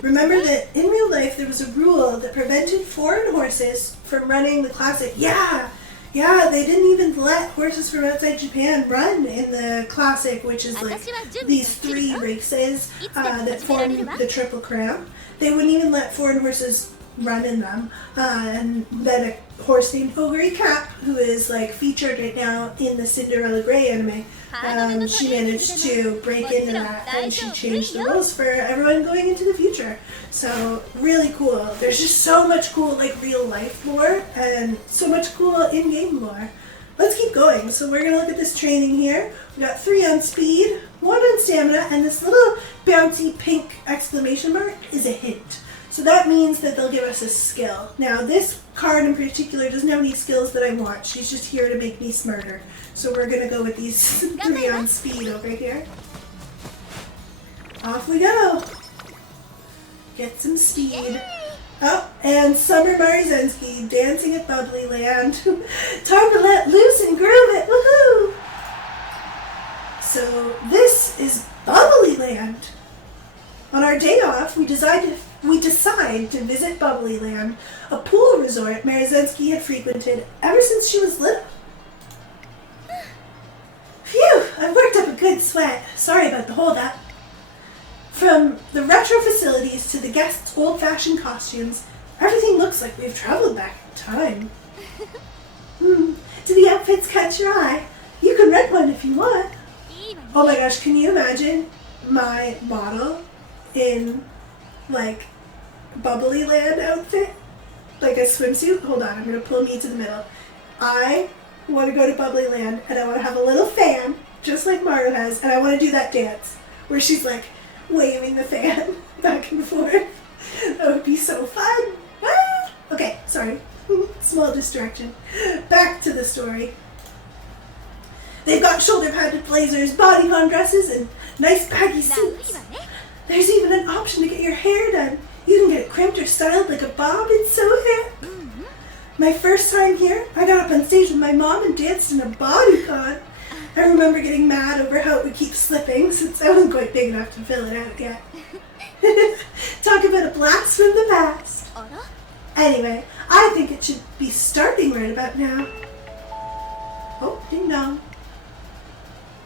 Remember that in real life there was a rule that prevented foreign horses from running the classic. Yeah, they didn't even let horses from outside Japan run in the classic, which is like these 3 races that form the Triple Crown. They wouldn't even let foreign horses run in them. And then a horse named Ogre Cap, who is like featured right now in the Cinderella Grey anime, she managed to break into that, and she changed the rules for everyone going into the future. So really cool. There's just so much cool like real life lore and so much cool in-game lore. Let's keep going. So we're gonna look at this training here. We got 3 on speed, 1 on stamina, and this little bouncy pink exclamation mark is a hint. So that means that they'll give us a skill. Now this card in particular doesn't have any skills that I want. She's just here to make me smarter. So we're gonna go with these 3 on speed over here. Off we go. Get some speed. Oh, and Summer Marizensky dancing at Bubbly Land. Time to let loose and groove it. Woohoo! So this is Bubbly Land. On our day off, we decide to visit Bubbly Land, a pool resort Marizensky had frequented ever since she was little. Phew, I've worked up a good sweat. Sorry about the holdup. From the retro facilities to the guests' old-fashioned costumes, everything looks like we've traveled back in time. Do the outfits catch your eye? You can rent one if you want. Oh my gosh, can you imagine my model in, like, Bubbly Land outfit? Like a swimsuit? Hold on, I'm going to pull me to the middle. I want to go to Bubbly Land, and I want to have a little fan, just like Maru has, and I want to do that dance, where she's, like, waving the fan back and forth. That would be so fun. Ah! Okay, sorry. Small distraction. Back to the story. They've got shoulder-padded blazers, bodycon dresses, and nice baggy suits. There's even an option to get your hair done. You can get it crimped or styled like a bob. It's so hip. My first time here, I got up on stage with my mom and danced in a bodycon. I remember getting mad over how it would keep slipping since I wasn't quite big enough to fill it out yet. Talk about a blast from the past. Anyway, I think it should be starting right about now. Oh, ding dong.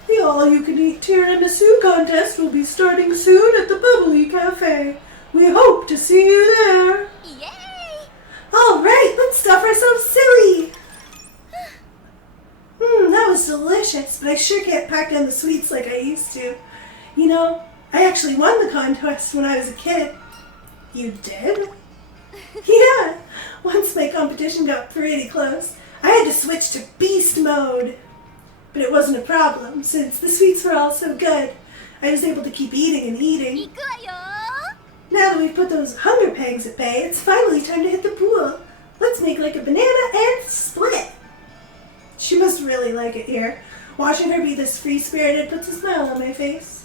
The all-you-can-eat tiramisu contest will be starting soon at the Bubbly Cafe. We hope to see you there. Yay! All right, let's stuff ourselves silly. That was delicious, but I sure can't pack down the sweets like I used to. You know, I actually won the contest when I was a kid. You did? Yeah, once my competition got pretty close, I had to switch to beast mode. But it wasn't a problem, since the sweets were all so good. I was able to keep eating and eating. Now that we've put those hunger pangs at bay, it's finally time to hit the pool. Let's make like a banana and split. She must really like it here. Watching her be this free-spirited puts a smile on my face.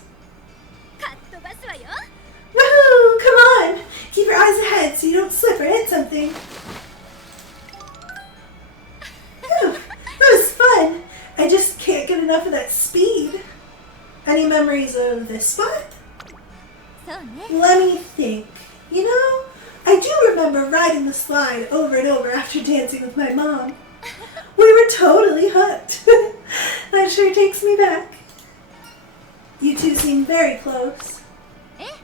Woohoo! Come on! Keep your eyes ahead so you don't slip or hit something. Whew, that was fun. I just can't get enough of that speed. Any memories of this spot? Let me think. You know, I I do remember riding the slide over and over after dancing with my mom. We were totally hooked. That sure takes me back. You two seem very close. Eh?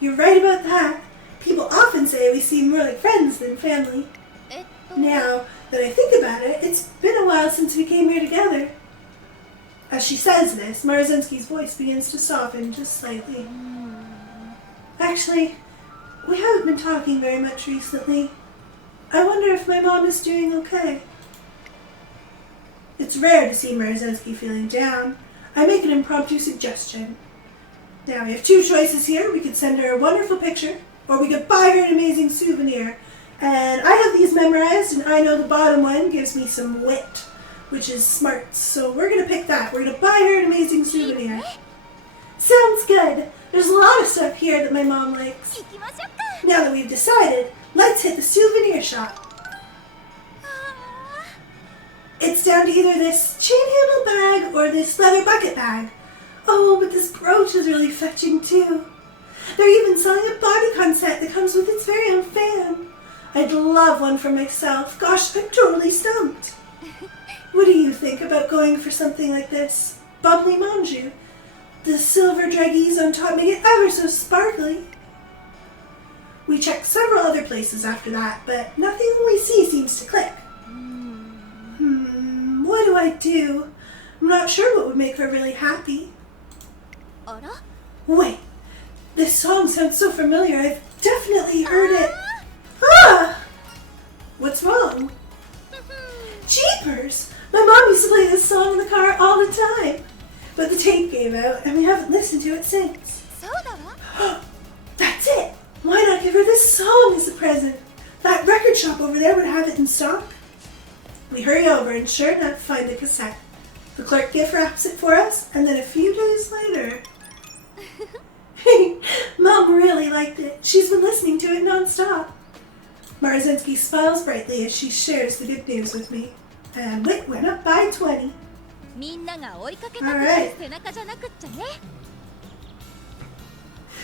You're right about that. People often say we seem more like friends than family. Now that I think about it, it's been a while since we came here together. As she says this, Marazenski's voice begins to soften just slightly. Actually, we haven't been talking very much recently. I wonder if my mom is doing okay. It's rare to see Marazenski feeling down. I make an impromptu suggestion. Now we have two choices here. We could send her a wonderful picture, or we could buy her an amazing souvenir. And I have these memorized, and I know the bottom one gives me some wit, which is smarts. So we're going to pick that. We're going to buy her an amazing souvenir. Sounds good. There's a lot of stuff here that my mom likes. Now that we've decided, let's hit the souvenir shop. It's down to either this chain handle bag or this leather bucket bag. Oh, but this brooch is really fetching too. They're even selling a bodycon set that comes with its very own fan. I'd love one for myself. Gosh, I'm totally stumped. What do you think about going for something like this? Bubbly manju. The silver draggies on top make it ever so sparkly. We checked several other places after that, but nothing we see seems to click. What do I do? I'm not sure what would make her really happy. Wait, this song sounds so familiar. I've definitely heard it. Ah! What's wrong? Jeepers! My mom used to play this song in the car all the time. But the tape gave out and we haven't listened to it since. That's it! Why not give her this song as a present? That record shop over there would have it in stock. We hurry over and sure enough find the cassette. The clerk gift wraps it for us, and then a few days later... Mom really liked it. She's been listening to it non-stop. Marazenski smiles brightly as she shares the good news with me. And wit went up by 20. Alright.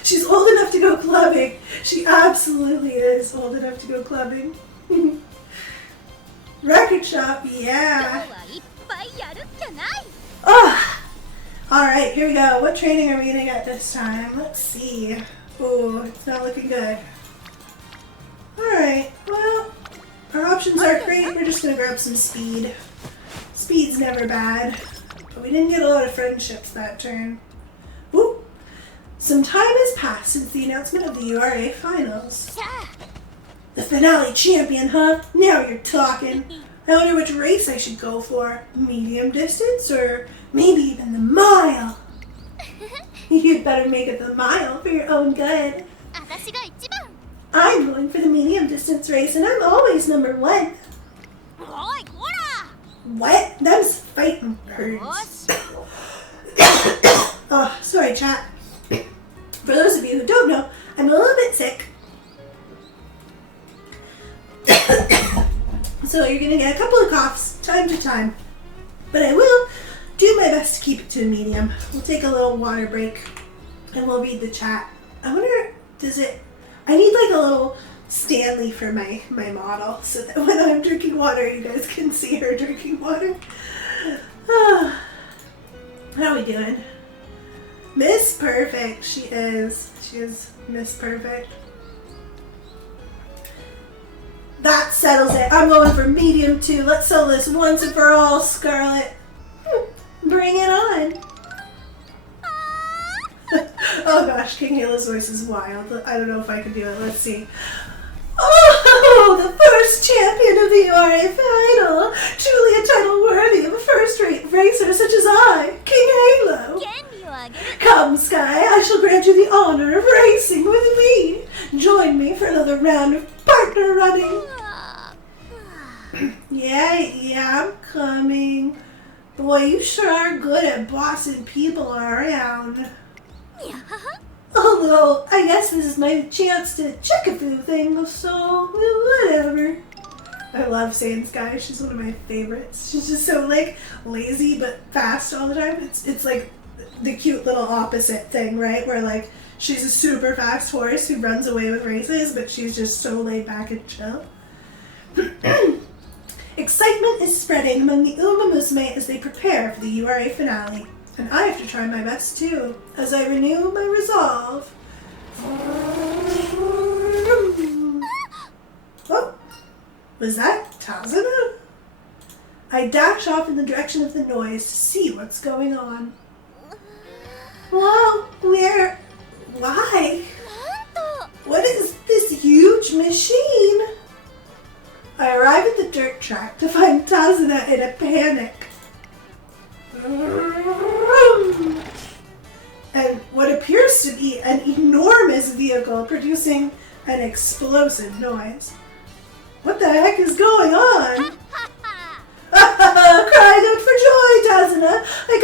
She's old enough to go clubbing. She absolutely is old enough to go clubbing. Record shop, yeah. Oh, alright, here we go. What training are we going to get this time? Let's see. Oh, it's not looking good. Alright, well, our options aren't great. We're just going to grab some speed. Speed's never bad. But we didn't get a lot of friendships that turn. Ooh, some time has passed since the announcement of the URA finals. The finale champion, huh? Now you're talking. I wonder which race I should go for. Medium distance or maybe even the mile. You'd better make it the mile for your own good. I'm going for the medium distance race and I'm always number 1. What? Them's fighting birds. Oh, sorry, chat. For those of you who don't know, I'm a little bit sick. So you're going to get a couple of coughs time to time. But I will do my best to keep it to a medium. We'll take a little water break and we'll read the chat. I wonder, I need like a little Stanley for my model so that when I'm drinking water, you guys can see her drinking water. How are we doing? Miss Perfect, she is. She is Miss Perfect. That settles it. I'm going for medium too. Let's settle this once and for all, Scarlet. Bring it on. Oh gosh, King Halo's voice is wild. I don't know if I can do it. Let's see. Oh, the first champion of the URA final. Truly a title worthy of a first-rate racer such as I, King Halo. Come, Sky, I shall grant you the honor of racing with me. Join me for another round of partner running. Yeah, I'm coming. Boy, you sure are good at bossing people around. Although, I guess this is my chance to check a few things, so whatever. I love saying Sky. She's one of my favorites. She's just so, like, lazy but fast all the time. It's like the cute little opposite thing, right? Where, like, She's a super fast horse who runs away with races, but she's just so laid back and chill. Excitement is spreading among the Umamusume as they prepare for the URA finale. And I have to try my best too, as I renew my resolve. Oh, was that Tazuna? I dash off in the direction of the noise to see what's going on. Whoa, where? Why? What is this huge machine? I arrive at the dirt track to find Tazuna in a panic. And what appears to be an enormous vehicle producing an explosive noise. What the heck is going on? Crying out for joy, Tazuna. I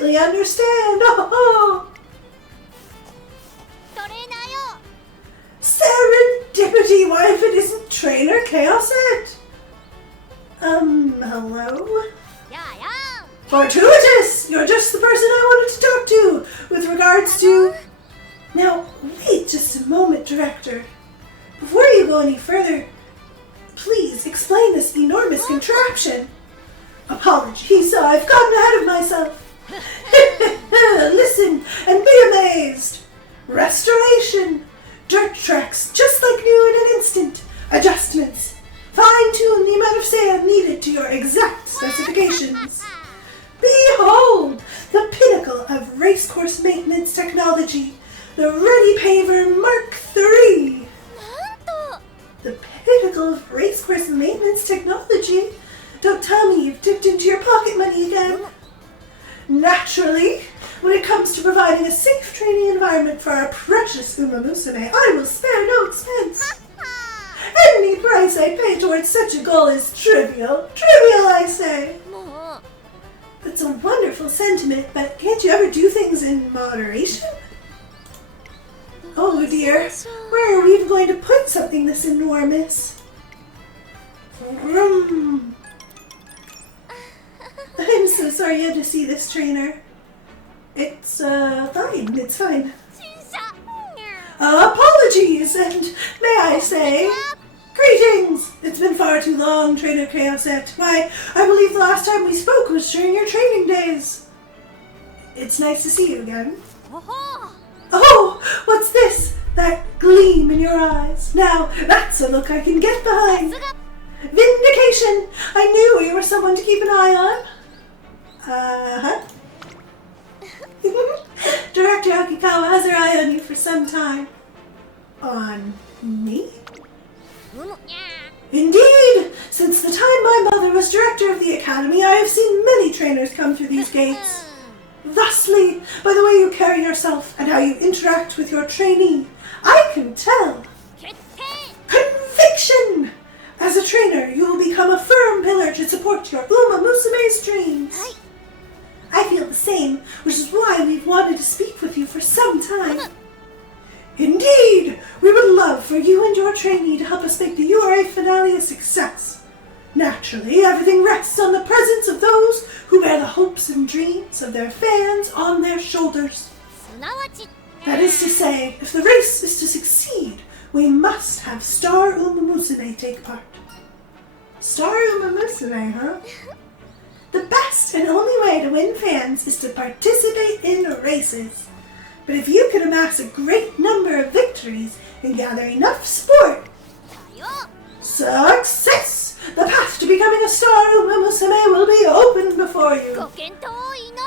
completely understand. Oh. Serendipity, why if it isn't Trainer Chaosette? Hello? Fortuitous! You're just the person I wanted to talk to with regards to... Now, wait just a moment, Director. Before you go any further, please explain this enormous contraption. Apologies, I've gotten ahead of myself. Listen and be amazed. Restoration. Dirt tracks, just like new in an instant. Adjustments. Fine-tune the amount of sand needed to your exact specifications. Behold, the pinnacle of racecourse maintenance technology, the Ready Paver Mark III. The pinnacle of racecourse maintenance technology? Don't tell me you've dipped into your pocket money again. Naturally, when it comes to providing a safe training environment for our precious Umamusume, I will spare no expense. Any price I pay towards such a goal is trivial. Trivial, I say. That's a wonderful sentiment, but can't you ever do things in moderation? Oh dear, where are we even going to put something this enormous? I'm so sorry you had to see this, Trainer. It's fine. Apologies, and may I say, greetings! It's been far too long, Trainer Chaosette. Why, I believe the last time we spoke was during your training days. It's nice to see you again. Oh, what's this? That gleam in your eyes. Now, that's a look I can get behind. Vindication! I knew you were someone to keep an eye on. Director Akikawa has her eye on you for some time. On me? Indeed! Since the time my mother was director of the academy, I have seen many trainers come through these gates. Thusly, by the way you carry yourself and how you interact with your trainee, I can tell. Conviction! As a trainer, you will become a firm pillar to support your Umamusume's dreams. I feel the same, which is why we've wanted to speak with you for some time. Indeed! We would love for you and your trainee to help us make the URA finale a success. Naturally, everything rests on the presence of those who bear the hopes and dreams of their fans on their shoulders. That is to say, if the race is to succeed, we must have Star Umamusume take part. Star Umamusume, huh? The best and only way to win fans is to participate in races. But if you can amass a great number of victories and gather enough support, success! The path to becoming a Star Umamusume will be open before you.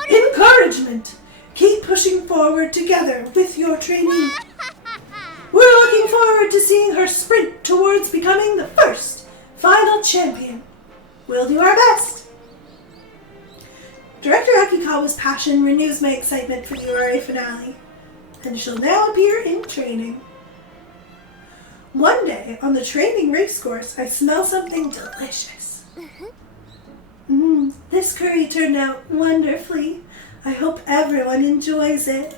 Encouragement! Keep pushing forward together with your trainee. We're looking forward to seeing her sprint towards becoming the first final champion. We'll do our best. Director Akikawa's passion renews my excitement for the URA finale, and she'll now appear in training. One day, on the training race course, I smell something delicious. This curry turned out wonderfully. I hope everyone enjoys it.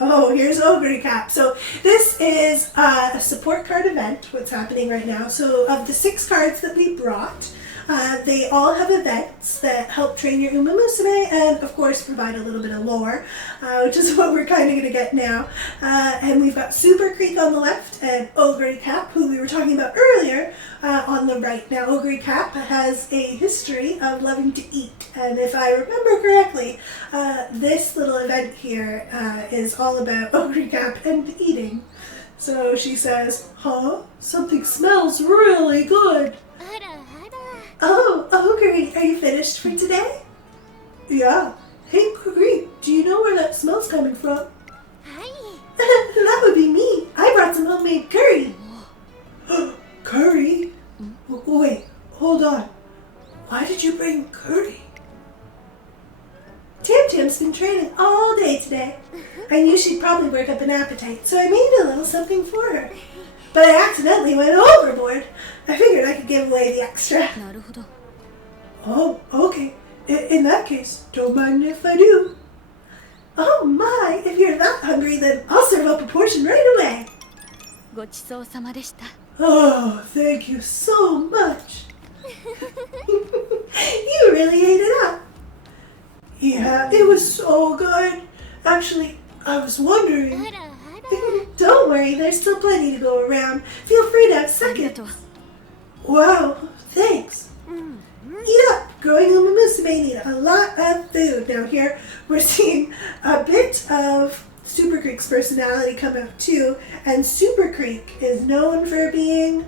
Oh, here's Ogre Cap. So this is a support card event, what's happening right now. So of the 6 cards that we brought, They all have events that help train your Umamusume and, of course, provide a little bit of lore, which is what we're kind of going to get now. And we've got Super Creek on the left and Ogre Cap, who we were talking about earlier, on the right. Now, Ogre Cap has a history of loving to eat, and if I remember correctly, this little event here is all about Ogre Cap and eating. So she says, huh? Something smells really good. あらあら Oh, Ogre, are you finished for today? Yeah. Hey, Ogre, do you know where that smell's coming from? はい That would be me. I brought some homemade curry. Curry? Wait, hold on. Why did you bring curry? Tam Tam's been training all day today. I knew she'd probably work up an appetite, so I made a little something for her. But I accidentally went overboard. I figured I could give away the extra. なるほど Oh, okay. In that case, don't mind if I do. Oh my, if you're that hungry, then I'll serve up a portion right away. ごちそうさまでした Oh, thank you so much. You really ate it up. Yeah, it was so good. Actually, I was あ wondering. らあら Don't worry, there's still plenty to go around. Feel free to have ありがと seconds. う Wow, thanks. うん Eat up! Growing Umamusume need a lot of food. Now here, we're seeing a bit of Super Creek's personality come out too. And Super Creek is known for being,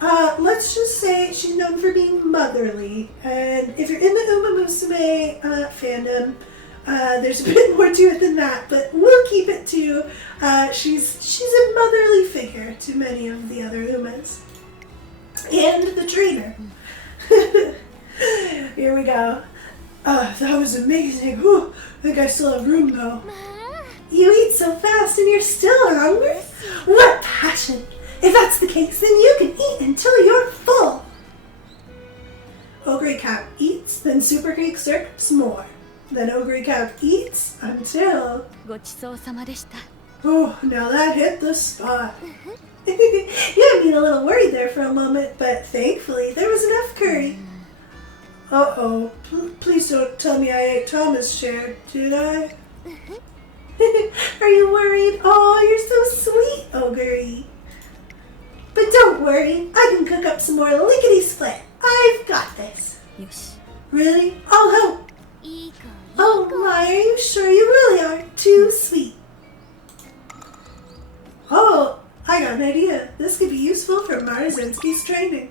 let's just say she's known for being motherly. And if you're in the Umamusume fandom, there's a bit more to it than that, but we'll keep it to, she's a motherly figure to many of the other Umas. And the trainer. Here we go. That was amazing. Whew, I think I still have room though. まあ You eat so fast and you're still hungry? What passion! If that's the case, then you can eat until you're full. Ogre Cap eats, then Super Creek serves more. Then Ogre Cap eats until... ごちそうさまでした Oh, now that hit the spot. You had me a little worried there for a moment, but thankfully there was enough curry. Uh-oh. Please don't tell me I ate Thomas' share, did I? Are you worried? Oh, you're so sweet, Ogre. But don't worry, I can cook up some more lickety-split. I've got this. よし Really? I'll help. いい子いい Oh 子 my, are you sure you really are too sweet? Oh, I got an idea. This could be useful for Marazinski's training.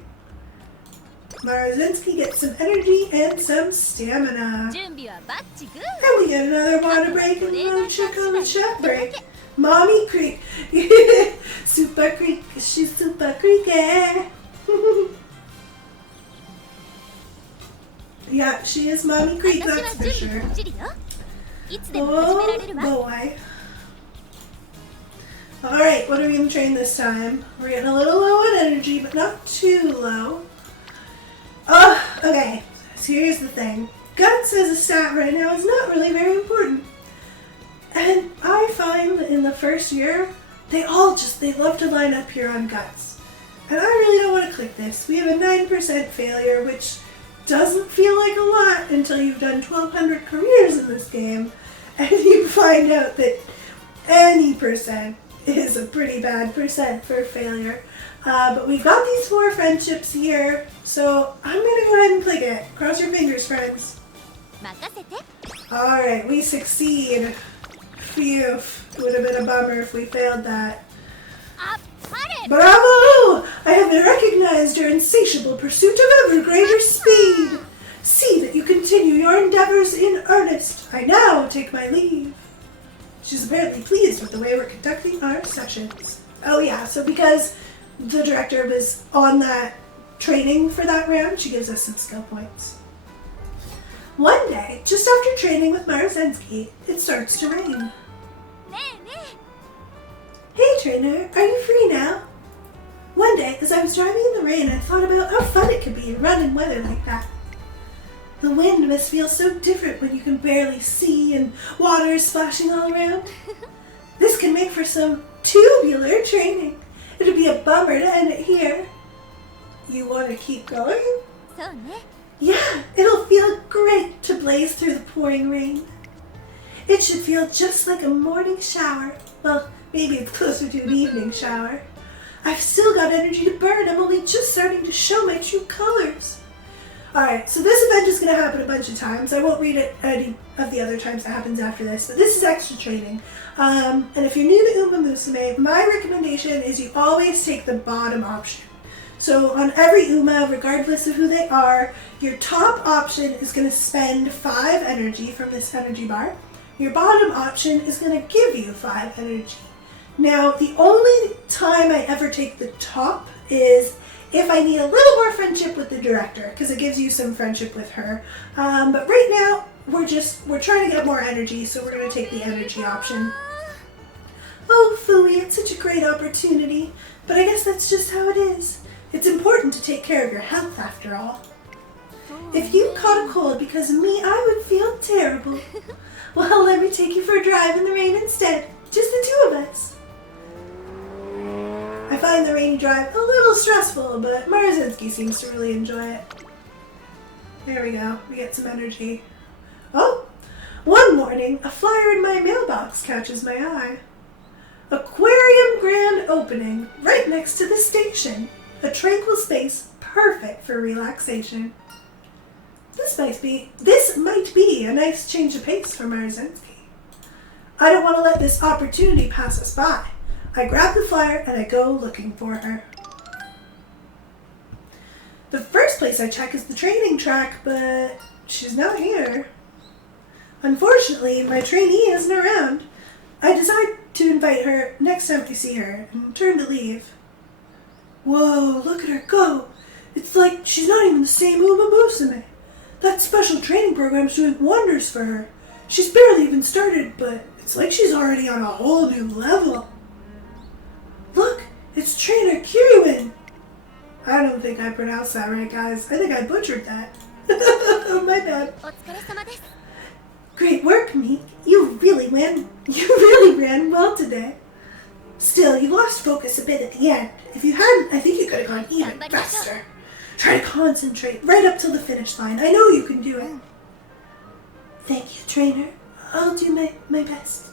Marazinski gets some energy and some stamina. 準備はバッチグー And we get another water break and another check on the chat break. Mommy Creek. Super Creek. She's Super Creaky. Yeah, she is Mommy Creek, 私は that's for 準備 sure. ばっちりよいつでも始められるわ Oh boy. Alright, what are we going to train this time? We're getting a little low on energy, but not too low. Oh, okay. So here's the thing. Guts as a stat right now is not really very important. And I find that in the first year, they love to line up here on Guts. And I really don't want to click this. We have a 9% failure, which doesn't feel like a lot until you've done 1,200 careers in this game. And you find out that any percent is a pretty bad percent for failure. But we've got these 4 friendships here, so I'm gonna go ahead and click it. Cross your fingers, friends. 任せて Alright, we succeed. Phew, it would have been a bummer if we failed that. あっぱれ Bravo! I have been recognized your insatiable pursuit of ever greater speed. See that you continue your endeavors in earnest. I now take my leave. She's apparently pleased with the way we're conducting our sessions. Oh yeah, so because the director was on that training for that round, she gives us some skill points. One day, just after training with Marazinski, it starts to rain. ねえね Hey trainer, are you free now? One day, as I was driving in the rain, I thought about how fun it could be to run in weather like that. The wind must feel so different when you can barely see and water is splashing all around. This can make for some tubular training. It'd be a bummer to end it here. You want to keep going? そうね Yeah, it'll feel great to blaze through the pouring rain. It should feel just like a morning shower. Well, maybe it's closer to an evening shower. I've still got energy to burn. I'm only just starting to show my true colors. Alright, so this event is going to happen a bunch of times. I won't read it any of the other times that happens after this, but this is extra training. And if you're new to Umamusume, my recommendation is you always take the bottom option. So on every Uma, regardless of who they are, your top option is going to spend 5 energy from this energy bar. Your bottom option is going to give you 5 energy. Now, the only time I ever take the top is if I need a little more friendship with the director, because it gives you some friendship with her. But right now, we're trying to get more energy, so we're going to take the energy option. Oh, Fui, it's such a great opportunity, but I guess that's just how it is. It's important to take care of your health, after all. If you caught a cold because of me, I would feel terrible. Well, let me take you for a drive in the rain instead. Just the 2 of us. I find the rainy drive a little stressful, but Marazinski seems to really enjoy it. There we go. We get some energy. Oh! One morning, a flyer in my mailbox catches my eye. Aquarium grand opening, right next to the station. A tranquil space, perfect for relaxation. This might be a nice change of pace for Marazinski. I don't want to let this opportunity pass us by. I grab the flyer and I go looking for her. The first place I check is the training track, but she's not here. Unfortunately, my trainee isn't around. I decide to invite her next time I see her and turn to leave. Whoa, look at her go! It's like she's not even the same Umamusume. That special training program's doing wonders for her. She's barely even started, but it's like she's already on a whole new level. Look, it's Trainer Kiruin. I don't think I pronounced that right, guys. I think I butchered that. My bad. お疲れ様です Great work, Meek. You really ran well today. Still, you lost focus a bit at the end. If you hadn't, I think you could have gone even faster. Try to concentrate right up till the finish line. I know you can do it. Thank you, trainer. I'll do my best.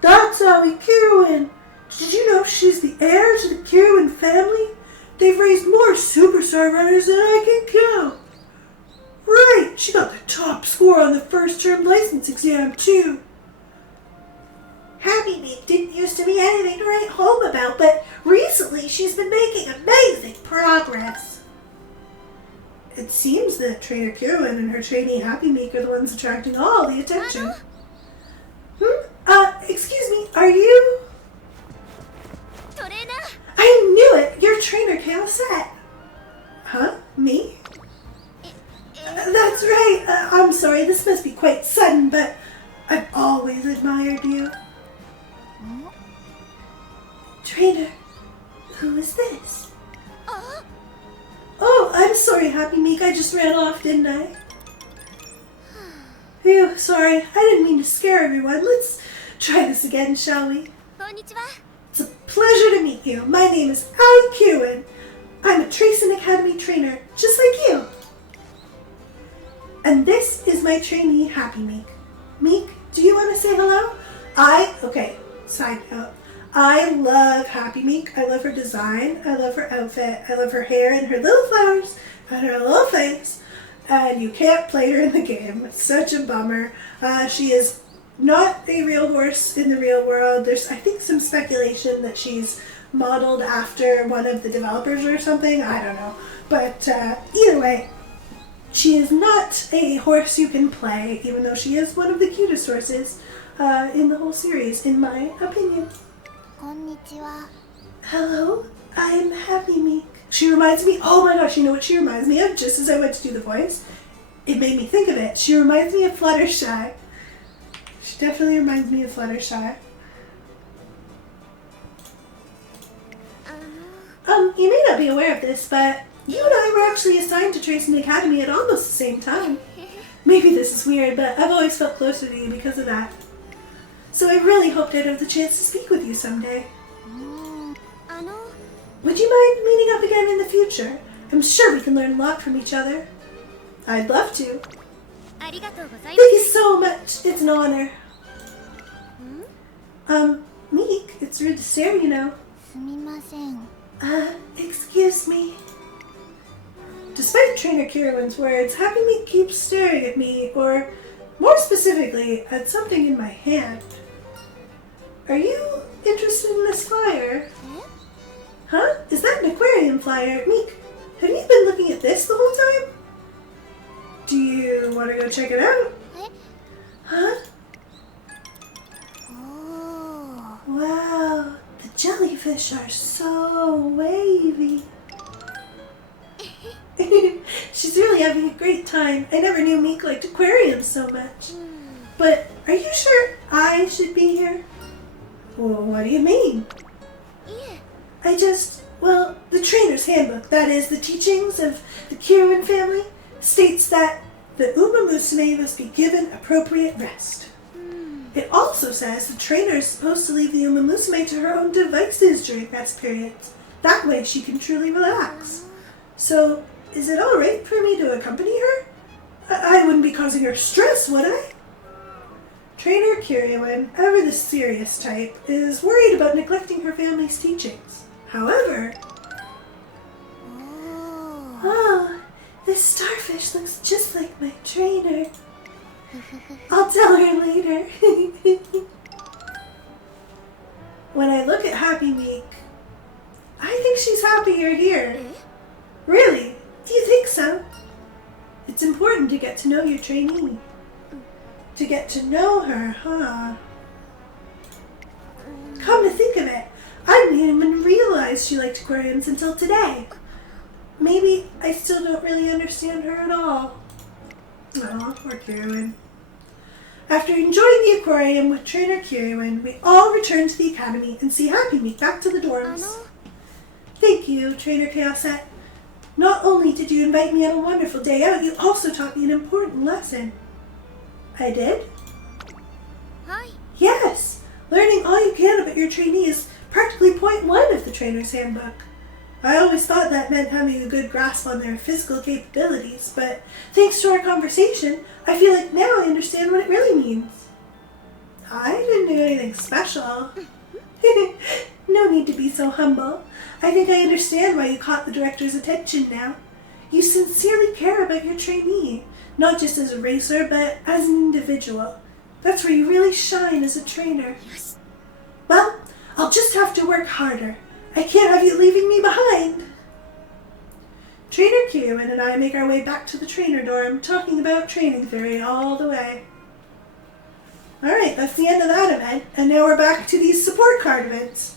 That's Aoi Kiruin. Did you know she's the heir to the Kiruin family? They've raised more superstar runners than I can count. Right, she got the top score on the first term license exam, too. Happy Meek didn't used to be anything to write home about, but recently she's been making amazing progress. It seems that Trainer Kiruin and her trainee Happy Meek are the ones attracting all the attention. Excuse me, are you... トレーナー I knew it! You're Trainer Kaosette. Huh? Me? That's right. I'm sorry, this must be quite sudden, but I've always admired you. Trainer, who is this? あ Oh, I'm sorry, Happy Meek. I just ran off, didn't I? Phew, sorry. I didn't mean to scare everyone. Let's try this again, shall we? こんにちは It's a pleasure to meet you. My name is Aoi Kiruin. I'm a Tracing Academy trainer, just like you. And this is my trainee, Happy Meek. Meek, do you want to say hello? Okay, side note. I love Happy Meek. I love her design. I love her outfit. I love her hair and her little flowers and her little face. And you can't play her in the game. It's such a bummer. She is not a real horse in the real world. There's, I think, some speculation that she's modeled after one of the developers or something. I don't know. But either way, she is not a horse you can play, even though she is one of the cutest horses in the whole series, in my opinion. こんにちは Hello, I am Happy Meek. She reminds me, oh my gosh, you know what she reminds me of? Just as I went to do the voice, it made me think of it. She reminds me of Fluttershy. She definitely reminds me of Fluttershy. You may not be aware of this, but you and I were actually assigned to Tracing Academy at almost the same time. Maybe this is weird, but I've always felt closer to you because of that. So I really hoped I'd have the chance to speak with you someday. あの would you mind meeting up again in the future? I'm sure we can learn a lot from each other. I'd love to. ありがとうございま Thank you so much. It's an honor. す。Meek, it's rude to stare, you know. すみません。 Excuse me. Despite Trainer Kirilin's words, Happy Meek keeps staring at me, or more specifically, at something in my hand. Are you interested in this flyer? え Huh? Is that an aquarium flyer? Meek, have you been looking at this the whole time? Do you want to go check it out? え Huh? おー。 Wow, the jellyfish are so wavy. She's really having a great time. I never knew Meek liked aquariums so much. But are you sure I should be here? Well, what do you mean? いえ。 Well, the trainer's handbook, that is, the teachings of the Kirwin family, states that the Umamusume must be given appropriate rest. It also says the trainer is supposed to leave the Umamusume to her own devices during rest periods. That way she can truly relax. So, is it alright for me to accompany her? I wouldn't be causing her stress, would I? Trainer Kirwin, ever the serious type, is worried about neglecting her family's teachings. However... おー。 Oh, this starfish looks just like my trainer. I'll tell her later. When I look at Happy Meek, I think she's happy you're here. え Really? Do you think so? It's important to get to know your trainee. To get to know her, huh? Come to think of it, I didn't even realize she liked aquariums until today. Maybe I still don't really understand her at all. Aw, poor Kirwin. After enjoying the aquarium with Trainer Kirwin, we all return to the academy and see Happy Meek back to the あ dorms. の Thank you, Trainer Chaosette. Not only did you invite me on a wonderful day out, you also taught me an important lesson. I did? はい。 Yes! Learning all you can about your trainee is practically point one of the trainer's handbook. I always thought that meant having a good grasp on their physical capabilities, but thanks to our conversation, I feel like now I understand what it really means. I didn't do anything special. No need to be so humble. I think I understand why you caught the director's attention now. You sincerely care about your trainee, not just as a racer, but as an individual. That's where you really shine as a trainer. Well, I'll just have to work harder. I can't have you leaving me behind. Trainer Kirwin and I make our way back to the trainer dorm, talking about training theory all the way. Alright, that's the end of that event, and now we're back to these support card events.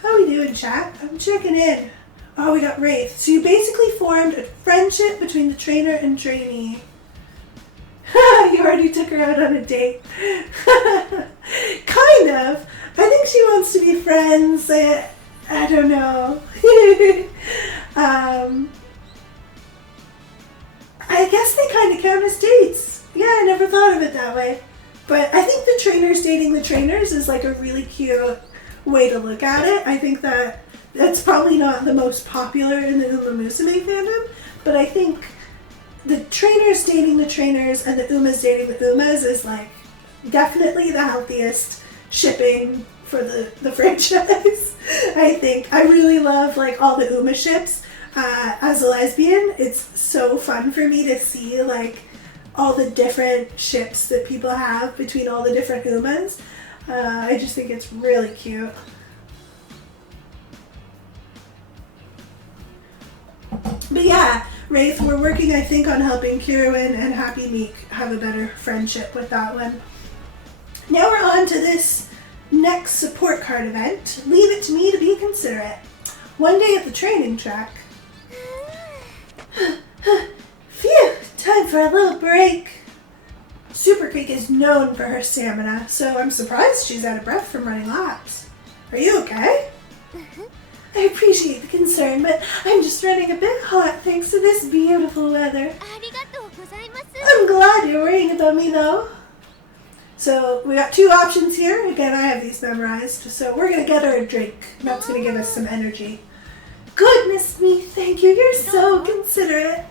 How we doing, chat? I'm checking in. Oh, we got Wraith. So you basically formed a friendship between the trainer and trainee. You already took her out on a date. Kind of. I think she wants to be friends. I don't know. I guess they kind of count as dates. Yeah, I never thought of it that way. But I think the trainers dating the trainers is like a really cute way to look at it. I think that's probably not the most popular in the Umamusume fandom, but I think the trainers dating the trainers and the Umas dating the Umas is like definitely the healthiest shipping for the franchise. I think I really love like all the Uma ships. As a lesbian, it's so fun for me to see like all the different ships that people have between all the different Umas. I just think it's really cute. But yeah, Wraith, we're working, I think, on helping Kirwin and Happy Meek have a better friendship with that one. Now we're on to this next support card event. Leave it to me to be considerate. One day at the training track. Phew, time for a little break. Super Creek is known for her stamina, so I'm surprised she's out of breath from running laps. Are you okay? I appreciate the concern, but I'm just running a bit hot thanks to this beautiful weather. ありがとうございます。 I'm glad you're worrying about me, though. So we got two options here. Again, I have these memorized. So we're going to get her a drink. That's going to give us some energy. Goodness me, thank you. You're so considerate.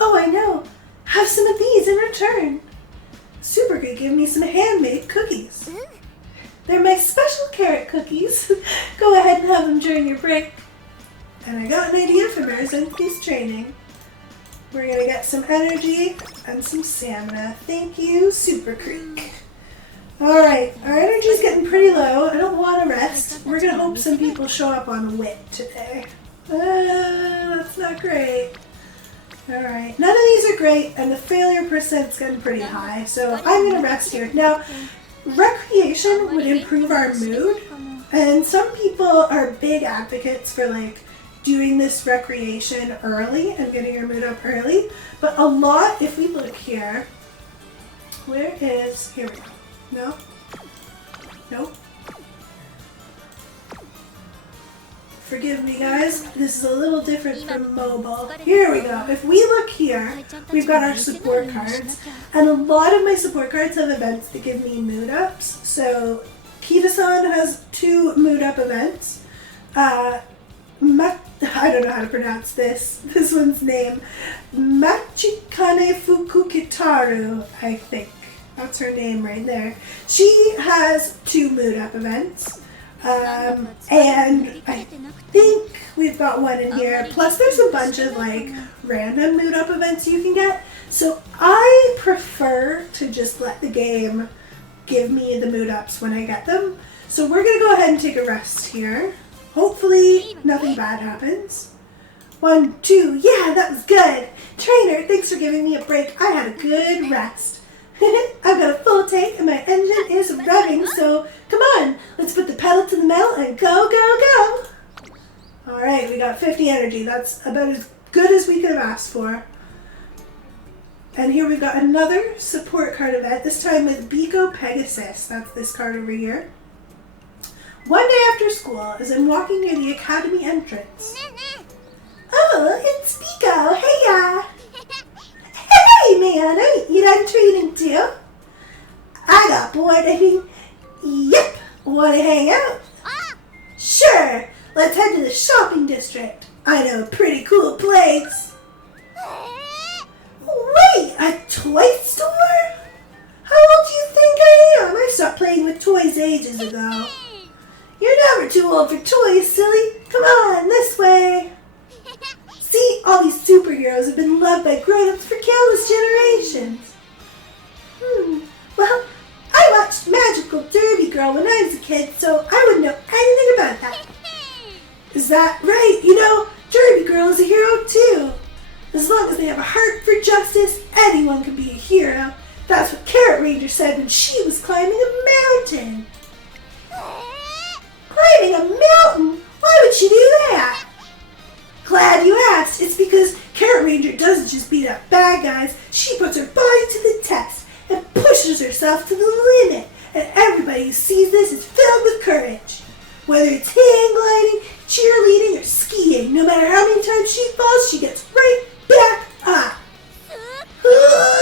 Oh, I know. Have some of these in return. Super could give me some handmade cookies. They're my special carrot cookies. Go ahead and have them during your break. And I got an idea for Marizenki's training. We're going to get some energy and some stamina. Thank you, Super Creek. Alright, our energy's getting pretty low. I don't want to rest. We're going to hope some people show up on wit today. That's not great. Alright, none of these are great, and the failure percent's getting pretty high, so I'm going to rest here. Now, recreation would improve our mood, and some people are big advocates for doing this recreation early and getting your mood up early, but a lot, if we look here, here we go. No? Nope. Forgive me guys, this is a little different from mobile. Here we go. If we look here, we've got our support cards, and a lot of my support cards have events that give me mood ups. So Kita-san has 2 mood up events. I don't know how to pronounce this one's name. Machikane Fukukitaru, I think. That's her name right there. She has 2 mood up events. And I think we've got one in here. Plus there's a bunch of random mood up events you can get. So I prefer to just let the game give me the mood ups when I get them. So we're going to go ahead and take a rest here. Hopefully nothing bad happens. 1, 2, yeah, that was good. Trainer, thanks for giving me a break. I had a good rest. I've got a full tank and my engine is revving, so come on, let's put the pedal to the metal and go, go, go. Alright, we got 50 energy. That's about as good as we could have asked for. And here we've got another support card event, this time with Biko Pegasus. That's this card over here. One day after school, as I'm walking near the academy entrance. Oh, it's Biko. Hey, Hey man, you done training too? I got bored. Yep, wanna hang out? Sure, let's head to the shopping district. I know a pretty cool place. Wait, a toy store? How old do you think I am? I stopped playing with toys ages ago. You're never too old for toys, silly. Come on, this way. See, all these superheroes have been loved by grown-ups for countless generations. Well, I watched Magical Derby Girl when I was a kid, so I wouldn't know anything about that. Is that right? You know, Derby Girl is a hero too. As long as they have a heart for justice, anyone can be a hero. That's what Carrot Ranger said when she was climbing a mountain. Climbing a mountain? Why would she do that? Glad you asked. It's because Carrot Ranger doesn't just beat up bad guys. She puts her body to the test and pushes herself to the limit. And everybody who sees this is filled with courage. Whether it's hang gliding, cheerleading, or skiing, no matter how many times she falls, she gets right back up.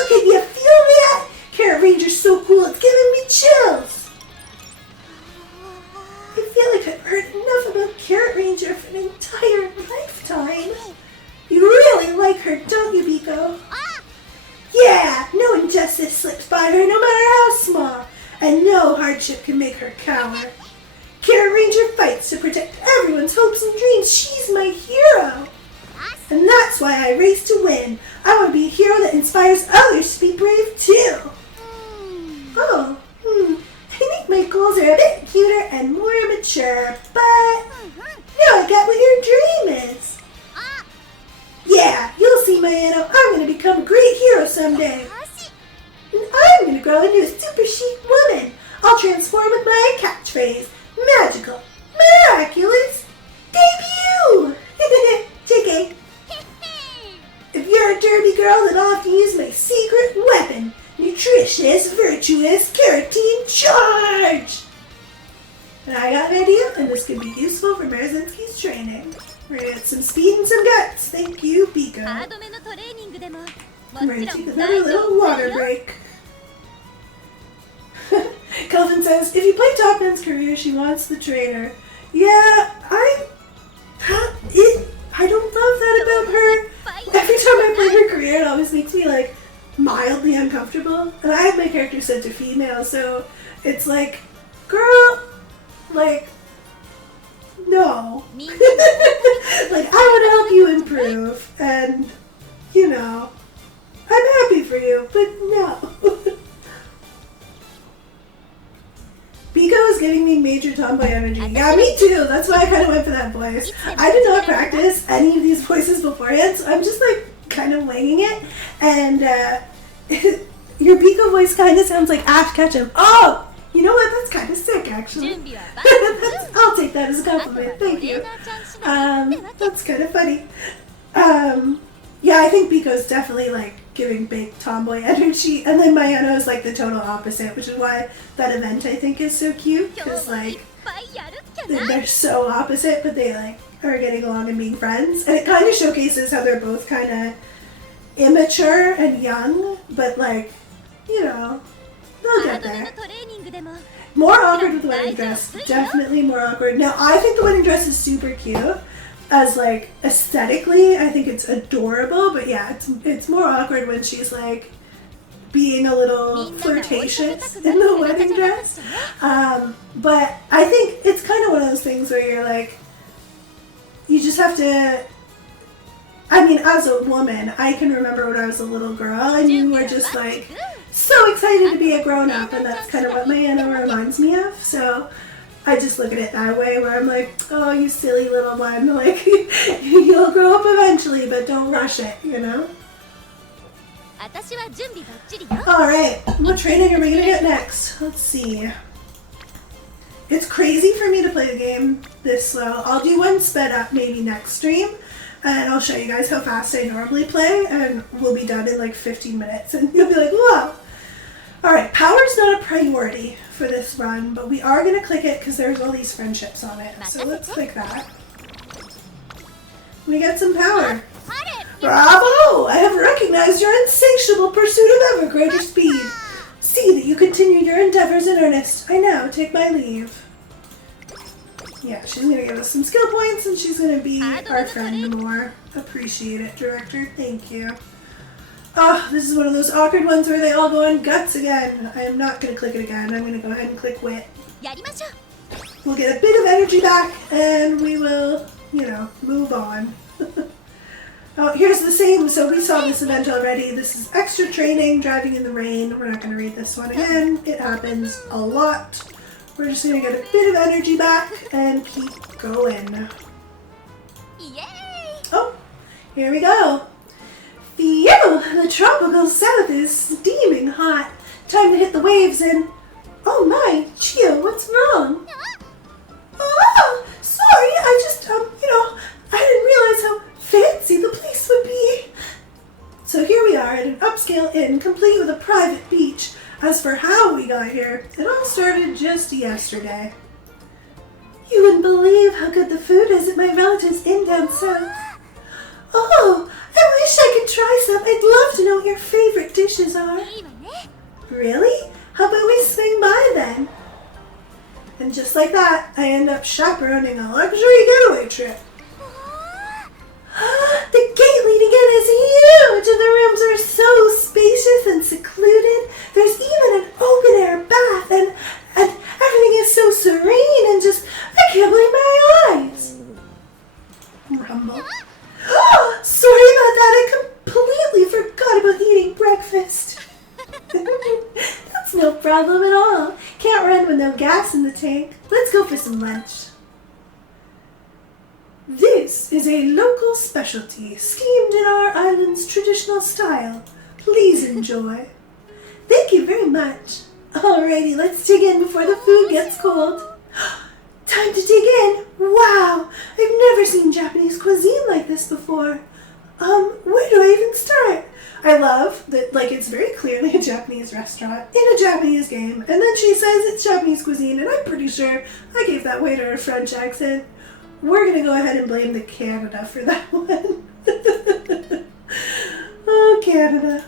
Can you feel that? Carrot Ranger's so cool, it's giving me chills. I feel like I've heard enough about Carrot Ranger for an entire lifetime. You really like her, don't you, Biko? Yeah, no injustice slips by her, no matter how small, and no hardship can make her cower. Carrot Ranger fights to protect everyone's hopes and dreams. She's my hero. And that's why I race to win. I want to be a hero that inspires others to be brave too. Oh, I think my goals are a bit cuter and more mature, but now I got what your dream is. Yeah, you'll see, Mayano. I'm going to become a great hero someday. And I'm going to grow into a super chic woman. I'll transform with my catchphrase. Magical, miraculous, debut! JK. If you're a derby girl, then I'll have to use my secret weapon. Nutritious, virtuous, carotene charge! And I got an idea, and this could be useful for Marizinski's training. We're gonna get some speed and some guts. Thank you, Biko. I'm ready to take another little water break. Kelvin says, if you play Top Man's career, she wants the trainer. Yeah, I don't love that about her. Every time I play her career, it always makes me like mildly uncomfortable. And I have my character set to female, so it's like, girl, like, no. Like, I would help you improve, and, you know, I'm happy for you, but no. Biko is giving me major tomboy energy. Yeah, me too. That's why I kind of went for that voice. I did not practice any of these voices beforehand, so I'm just like kind of winging it. And your Biko voice kind of sounds like Ash Ketchum. Oh, you know what? That's kind of sick, actually. I'll take that as a compliment. Thank you. That's kind of funny. Yeah, I think Biko's definitely like giving big tomboy energy, and then Mayano is like the total opposite, which is why that event I think is so cute, because like they're so opposite, but they like are getting along and being friends, and it kind of showcases how they're both kind of immature and young, but like, you know, they'll get there. More awkward with the wedding dress, definitely more awkward. Now I think the wedding dress is super cute. As like aesthetically, I think it's adorable, but yeah, it's more awkward when she's like being a little flirtatious in the wedding dress. But I think it's kind of one of those things where you're like, you just have to. I mean, as a woman, I can remember when I was a little girl, and you were just like so excited to be a grown up, and that's kind of what Mayano reminds me of. So I just look at it that way, where I'm like, oh, you silly little one, like, you'll grow up eventually, but don't rush it, you know? Alright, what training are we gonna get next? Let's see. It's crazy for me to play the game this slow. I'll do one sped up maybe next stream, and I'll show you guys how fast I normally play, and we'll be done in like 15 minutes, and you'll be like, whoa! Alright, power's not a priority for this run, but we are going to click it because there's all these friendships on it. So let's click that. We get some power. Bravo! I have recognized your insatiable pursuit of ever greater speed. See that you continue your endeavors in earnest. I now take my leave. Yeah, she's going to give us some skill points, and she's going to be our friend more. Appreciate it, Director. Thank you. Oh, this is one of those awkward ones where they all go on guts again. I am not going to click it again. I'm going to go ahead and click wit. We'll get a bit of energy back, and we will, you know, move on. Oh, here's the same. So we saw this event already. This is extra training, driving in the rain. We're not going to read this one again. It happens a lot. We're just going to get a bit of energy back and keep going. Oh, here we go. Phew! The tropical south is steaming hot. Time to hit the waves and... Oh my, Chio, what's wrong? Oh, sorry, I just, you know, I didn't realize how fancy the place would be. So here we are at an upscale inn, complete with a private beach. As for how we got here, it all started just yesterday. You wouldn't believe how good the food is at my relative's inn down south. Oh, I wish I could try some. I'd love to know what your favorite dishes are. Really? How about we swing by then? And just like that, I end up chaperoning a luxury getaway trip. The gate leading in is huge, and the rooms are so spacious and secluded. There's even an open-air bath, and everything is so serene, and just, I can't believe my eyes. Rumble. Oh, sorry about that. I completely forgot about eating breakfast. That's no problem at all. Can't run with no gas in the tank. Let's go for some lunch. This is a local specialty, steamed in our island's traditional style. Please enjoy. Thank you very much. Alrighty, let's dig in before the food gets cold. Time to dig in. Wow, I've never seen Japanese cuisine like this before. Where do I even start? I love that, like, it's very clearly a Japanese restaurant in a Japanese game, and then she says it's Japanese cuisine, and I'm pretty sure I gave that waiter a French accent. We're gonna go ahead and blame the Canada for that one. Oh, Canada.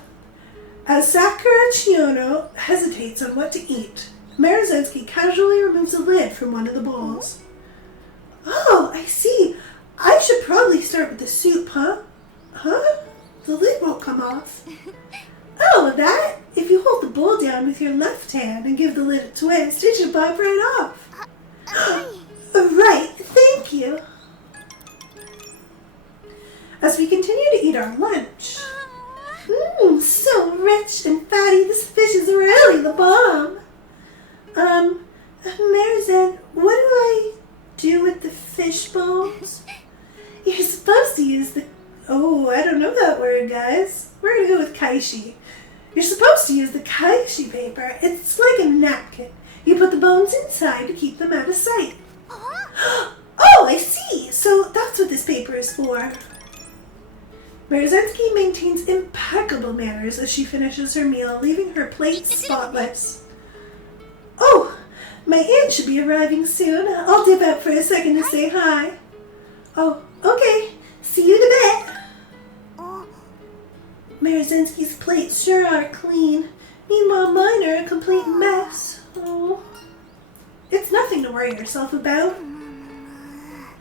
As Sakura Chiono hesitates on what to eat, Marozensky casually removes a lid from one of the bowls. Oh, I see. I should probably start with the soup, huh? Huh? The lid won't come off. Oh, that? If you hold the bowl down with your left hand and give the lid a twist, it should pop right off. Right, thank you. As we continue to eat our lunch. So rich and fatty, this fish is really the bomb. Marizen, what do I do with the fish bones? You're supposed to use the... Oh, I don't know that word, guys. We're going to go with kaishi. You're supposed to use the kaishi paper. It's like a napkin. You put the bones inside to keep them out of sight. Oh, I see. So that's what this paper is for. Marozensky maintains impeccable manners as she finishes her meal, leaving her plate spotless. Oh, my aunt should be arriving soon. I'll dip out for a second to say hi. Oh, okay. See you in a bit. Marozensky's plates sure are clean. Meanwhile, mine are a complete mess. Oh. It's nothing to worry yourself about.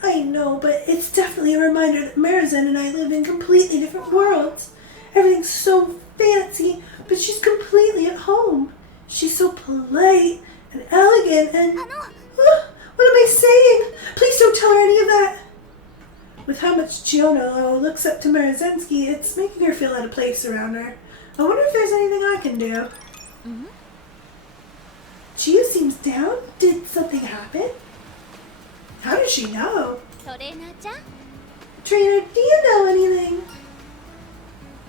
I know, but it's definitely a reminder that Marizen and I live in completely different worlds. Everything's so fancy, but she's completely at home. She's so polite and elegant and... what am I saying? Please don't tell her any of that. With how much Chiono looks up to Marozensky, it's making her feel out of place around her. I wonder if there's anything I can do. Chiyu seems down. Did something happen? How does she know? Trainer, do you know anything?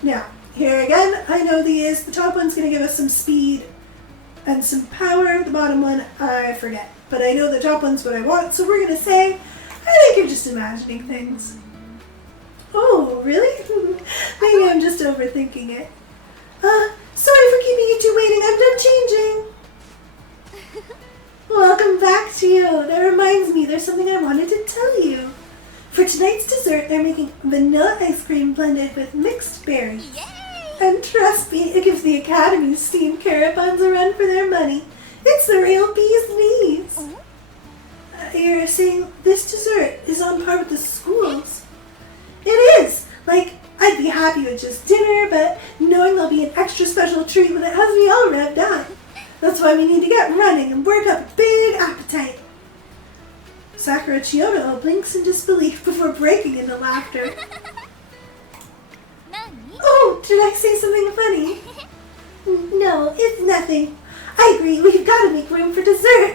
Now, here again, I know these. The top one's going to give us some speed and some power. The bottom one, I forget. But I know the top one's what I want, so we're going to say, I think you're just imagining things. Oh, really? Maybe I'm just overthinking it. Sorry for keeping you two waiting. I'm done changing. Welcome back to you. That reminds me, there's something I wanted to tell you. For tonight's dessert, they're making vanilla ice cream blended with mixed berries. Yay! And trust me, it gives the Academy's steamed carrot buns a run for their money. It's the real bee's knees. You're saying this dessert is on par with the school's? It is! Like, I'd be happy with just dinner, but knowing there'll be an extra special treatment that has me all revved up. That's why we need to get running and work up a big appetite. Sakura Chiono blinks in disbelief before breaking into laughter. Oh, did I say something funny? No, it's nothing. I agree, we've got to make room for dessert.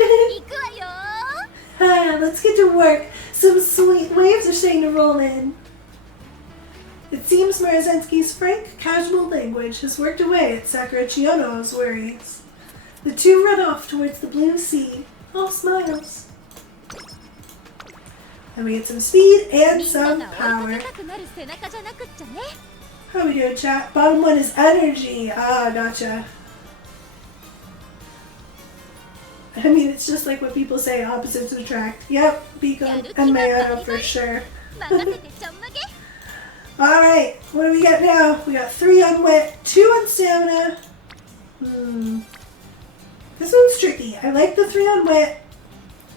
Let's get to work. Some sweet waves are starting to roll in. It seems Marozensky's frank, casual language has worked away at Sakura Chiono's worries. The two run off towards the blue sea, all smiles. And we get some speed and some power. How we doing, chat? Bottom one is energy. Ah, gotcha. I mean, it's just like what people say, opposites attract. Yep, Biko and Mayado for sure. Alright, what do we got now? We got 3 on wit, 2 on stamina. This one's tricky. I like the 3 on wit.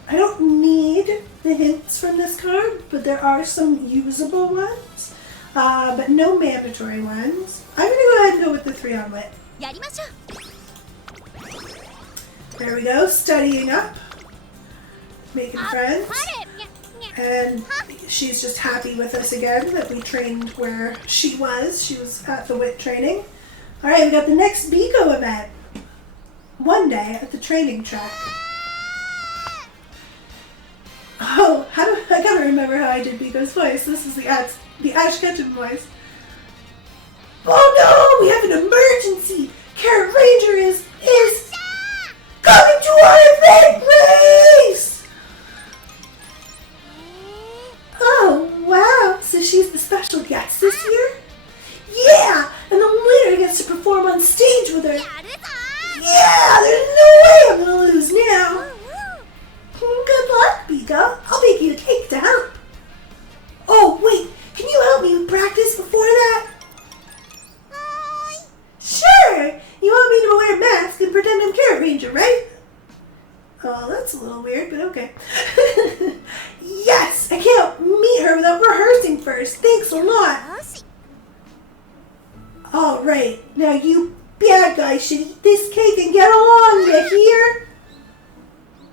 I don't need the hints from this card, but there are some usable ones. But no mandatory ones. I'm going to go ahead and go with the 3 on wit. There we go, studying up, making friends, and she's just happy with us again that we trained where she was. She was at the WIT training. Alright, we got the next Biko event. One day at the training track. Oh, I gotta remember how I did Biko's voice. This is the Ash Ketchum voice. Oh no, we have an emergency! Carrot Ranger is coming to our event race! Oh, wow. So she's the special guest this year? Yeah! And the winner gets to perform on stage with her. Yeah! There's no way I'm gonna lose now. Good luck, Biko. I'll bake you a cake to help. Oh, wait. Can you help me practice before that? Sure! You want me to wear a mask and pretend I'm Carrot Ranger, right? weird, but okay. Yes! I can't meet her without rehearsing first. Thanks a lot. よし Alright, now you bad guys should eat this cake and get along, you hear?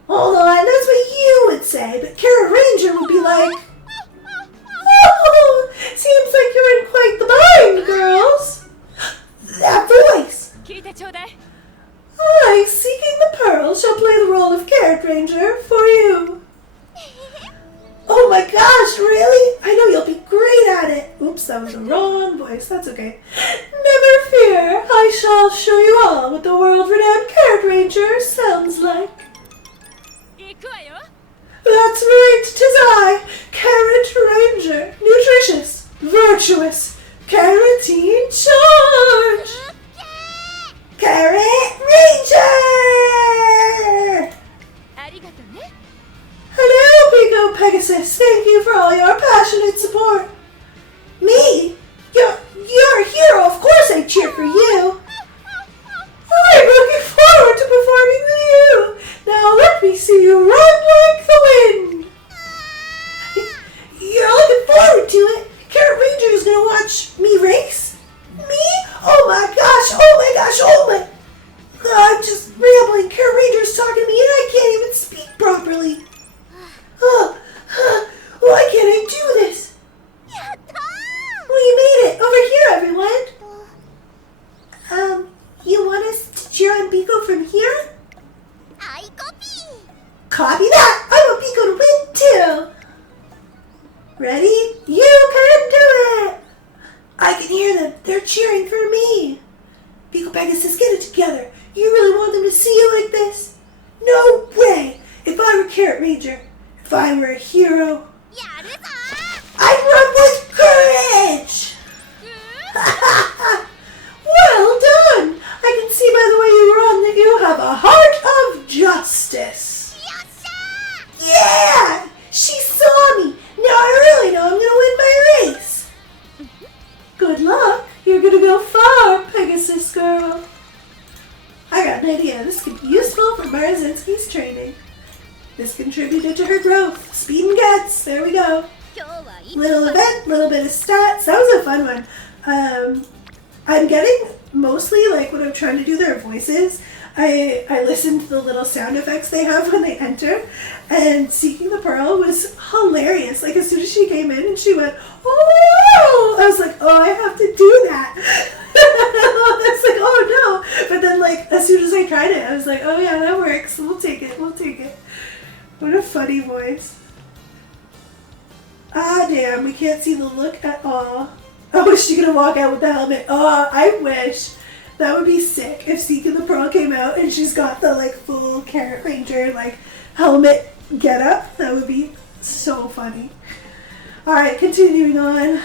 Hold on, that's what you would say, but Kara Ranger would be like, oh, seems like you're in quite the bind, girls. That voice! 聞いてちょうだい I, seeking the pearl, shall play the role of Carrot Ranger for you. Oh my gosh, really? I know you'll be great at it. Oops, that was the wrong voice. That's okay. Never fear. I shall show you all what the world-renowned Carrot Ranger sounds like. 行くわよ That's right, 'tis I, Carrot Ranger. Nutritious, virtuous, carotene charge. Carrot Ranger! ありがとうね Hello, Pico Pegasus. Thank you for all your passionate support. Me? You're a hero. Of course I cheer for you. I'm looking forward to performing with you. Now let me see you run like the wind. You're looking forward to it? Carrot Ranger is going to watch me race? Me? Oh my gosh, oh my gosh, oh my... I'm just rambling. Carrot Ranger's talking to me and I can't even speak properly. Why can't I do this? やった Well, you made it. Over here, everyone. You want us to cheer on Pico from here? アイコピー Copy that. I want Pico to win too. Ready? You can do it. I can hear them. They're cheering for me. Pico Pegasus, get it together. You really want them to see you like this? No way. If I were Carrot Ranger, if I were a hero, やるぞ I'd run with courage. Well done. I can see by the way you run that you have a heart of justice. よっしゃ Yeah! She saw me. Now I really know I'm going to win my race. Good luck. You're going to go far, Pegasus girl. I got an idea. This could be useful for Marazinski's training. This contributed to her growth. Speed and gets. There we go. 今日はいつ Little event, little bit of stats. That was a fun one. I'm getting mostly like when I'm trying to do their voices. I listened to the little sound effects they have when they enter, and Seeking the Pearl was hilarious. Like as soon as she came in and she went, oh, I was like, oh, I have to do that. I was like, oh no. But then like as soon as I tried it, I was like, oh yeah, that works. We'll take it. We'll take it. What a funny voice. Ah, damn, we can't see the look at all. Oh, is she gonna walk out with the helmet? Oh, I wish. That would be sick if Seeking the Pearl came out and she's got the like full Carrot Ranger like helmet getup. That would be so funny. Alright, continuing on.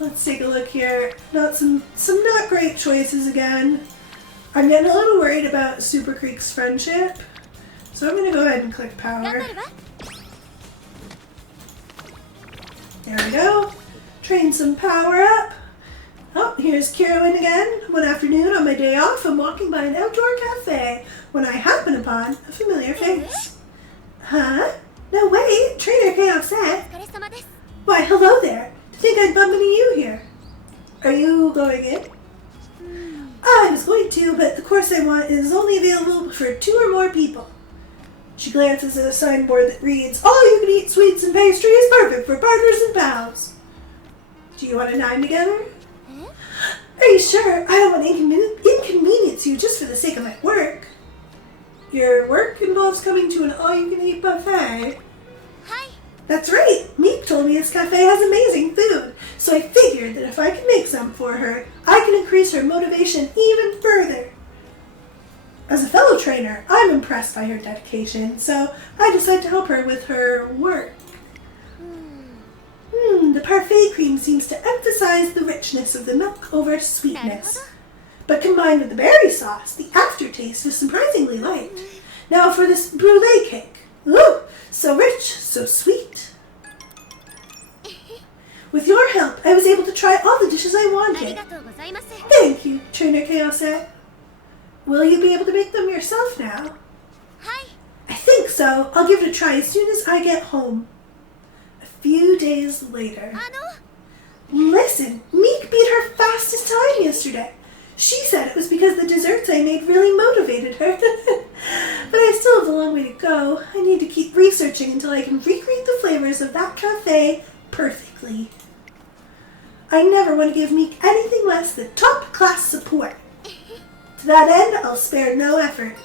Let's take a look here. Some not great choices again. I'm getting a little worried about Super Creek's friendship. So I'm gonna go ahead and click 頑 power. 張るわ There we go. Train some power up. Oh, here's Kirwin again. One afternoon on my day off, I'm walking by an outdoor cafe when I happen upon a familiar face. Huh? No way, Trainer Chaos set. お疲れ様です Why, hello there. To think I'd bump into you here. Are you going in? I was going to, but the course I want is only available for 2 or more people. She glances at a signboard that reads, all you can eat sweets and pastry is perfect for partners and pals. Do you want to dine together? え Are you sure? I don't want to inconvenience you just for the sake of my work. Your work involves coming to an all-you-can-eat buffet. はい That's right. Meek told me his cafe has amazing food, so I figured that if I can make some for her, I can increase her motivation even further. As a fellow trainer, I'm impressed by her dedication, so I decided to help her with her work. The parfait cream seems to emphasize the richness of the milk over sweetness. But combined with the berry sauce, the aftertaste is surprisingly light. Now for this brulee cake. Ooh, so rich, so sweet. With your help, I was able to try all the dishes I あり wanted. がとうございます Thank you, Trainer Chaos. Will you be able to make them yourself now? はい I think so. I'll give it a try as soon as I get home. A few days later. あの Listen, Meek beat her fastest time yesterday. She said it was because the desserts I made really motivated her. But I still have a long way to go. I need to keep researching until I can recreate the flavors of that cafe perfectly. I never want to give Meek anything less than top-class support. To that end, I'll spare no effort.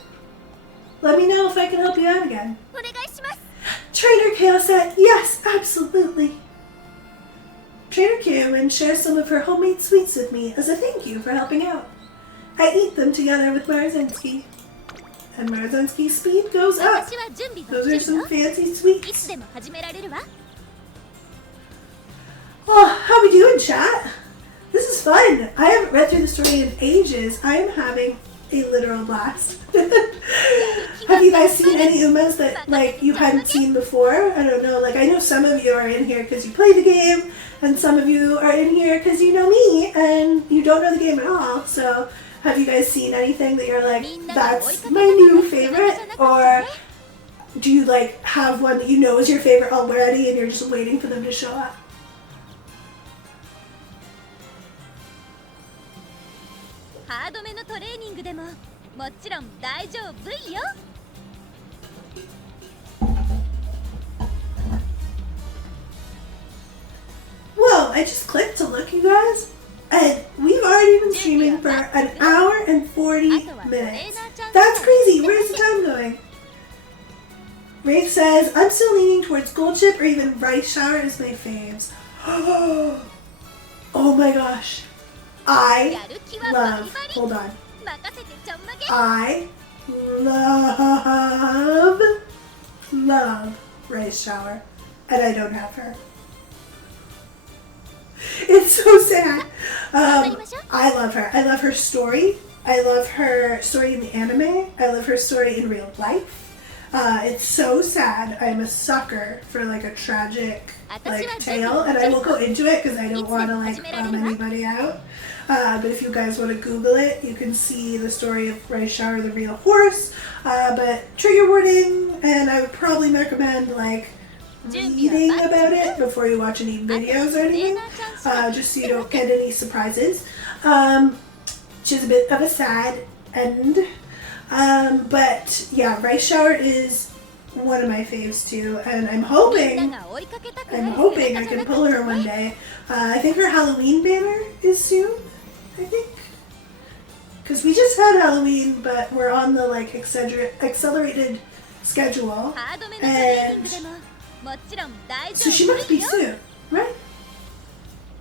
Let me know if I can help you out again. お願いします Trainer Kale said, yes, absolutely. Trainer Karen shares some of her homemade sweets with me as a thank you for helping out. I eat them together with Marzensky. And Marzensky's speed goes up. 私は準備が Those で are きるよ some fancy いつ sweets. でも始められるわ Oh, how we doing, chat? This is fun. I haven't read through the story in ages. I am having a literal blast. Have you guys seen any Umas that like you hadn't seen before? I don't know. Like I know some of you are in here because you play the game, and some of you are in here because you know me and you don't know the game at all. So have you guys seen anything that you're like, that's my new favorite? Or do you like have one that you know is your favorite already and you're just waiting for them to show up? ハードめのトレーニングでももちろん大丈夫よ Whoa, I just clicked to look, you guys, and we've already been streaming for an hour and 40 minutes. That's crazy. Where's the time going? Rafe says, I'm still leaning towards Gold Chip or even Rice Shower as my faves. Oh my gosh. I やる気はバリ love, バリ hold on. 任せてちょんまげ I love Rice Shower, and I don't have her. It's so sad. I love her. I love her story. I love her story in the anime. I love her story in real life. It's so sad. I'm a sucker for like a tragic like tale, and I won't go into it because I don't want to like bum anybody out. But if you guys want to Google it, you can see the story of Rice Shower, the real horse. But trigger warning, and I would probably recommend like reading about it before you watch any videos or anything, just so you don't get any surprises. Which is a bit of a sad end. But yeah, Rice Shower is one of my faves too, and I'm hoping I can pull her one day. I think her Halloween banner is soon, I think. Because we just had Halloween, but we're on the like accelerated schedule, ハードめのトレーニン and グでももちろん大 so 丈 she must 夫 be よ soon, right?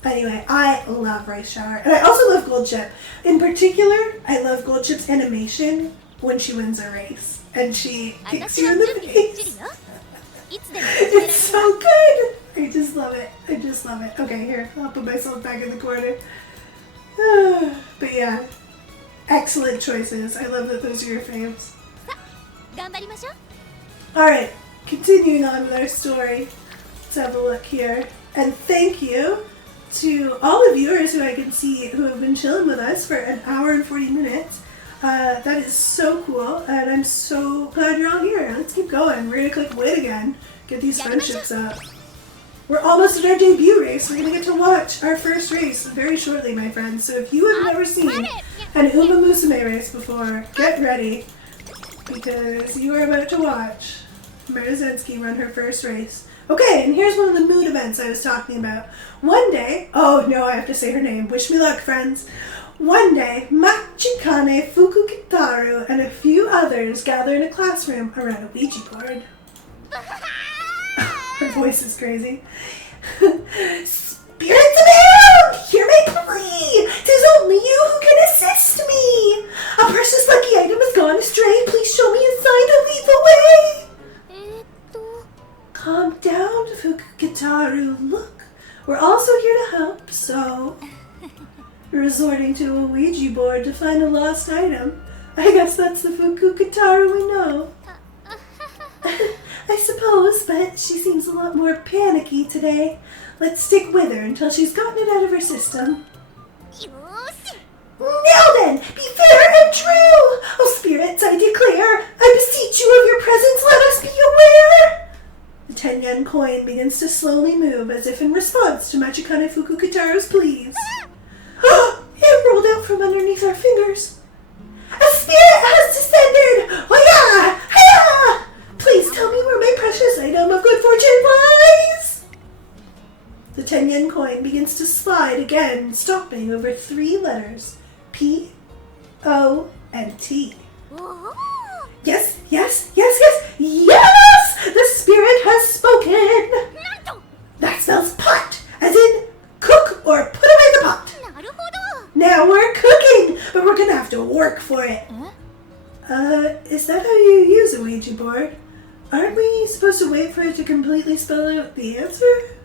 Anyway, I love Rice Shower, and I also love Gold Chip. In particular, I love Gold Chip's animation when she wins a race, and she kicks 私 you は in 準 the 備ばっちり face. よいつでも始められ It's るわ so good! I just love it. I just love it. Okay, here, I'll put myself back in the corner. But yeah, excellent choices. I love that those are your faves. 頑張りましょう Alright, continuing on with our story. Let's have a look here. And thank you to all the viewers who I can see who have been chilling with us for an hour and 40 minutes. That is so cool, and I'm so glad you're all here. Let's keep going. We're gonna click win again. Get these friendships up. We're almost at our debut race. We're gonna get to watch our first race very shortly, my friends. So if you have never seen an Umamusume race before, get ready, because you are about to watch Marzensky run her first race. Okay, and here's one of the mood events I was talking about. One day, oh no, I have to say her name. Wish me luck, friends. One day, Machikane Fukukitaru and a few others gather in a classroom around a Ouija board. Her voice is crazy. Spirits abound! Hear my plea! 'Tis only you who can assist me! A precious lucky item has gone astray. Please show me a sign to lead the way! えーっと Calm down, Fukukitaru. Look, we're also here to help, so... Resorting to a Ouija board to find a lost item. I guess that's the Fukukitaru we know. I suppose, but she seems a lot more panicky today. Let's stick with her until she's gotten it out of her system. よーし Now then, be fair and true! Oh, spirits, I declare, I beseech you of your presence, let us be aware! The 10 yen coin begins to slowly move as if in response to Machikane Fukukitaro's pleas. It rolled out from underneath our fingers. A spirit has descended! Hoya! Hiya! Please tell me where my precious item of good fortune lies! The 10 yen coin begins to slide again, stopping over 3 letters. P, O, and T. Yes, yes, yes, yes, yes! The spirit has spoken! That spells pot, as in cook or put away the pot. Now we're cooking, but we're gonna have to work for it. Is that how you use a Ouija board? Aren't we supposed to wait for it to completely spell out the answer?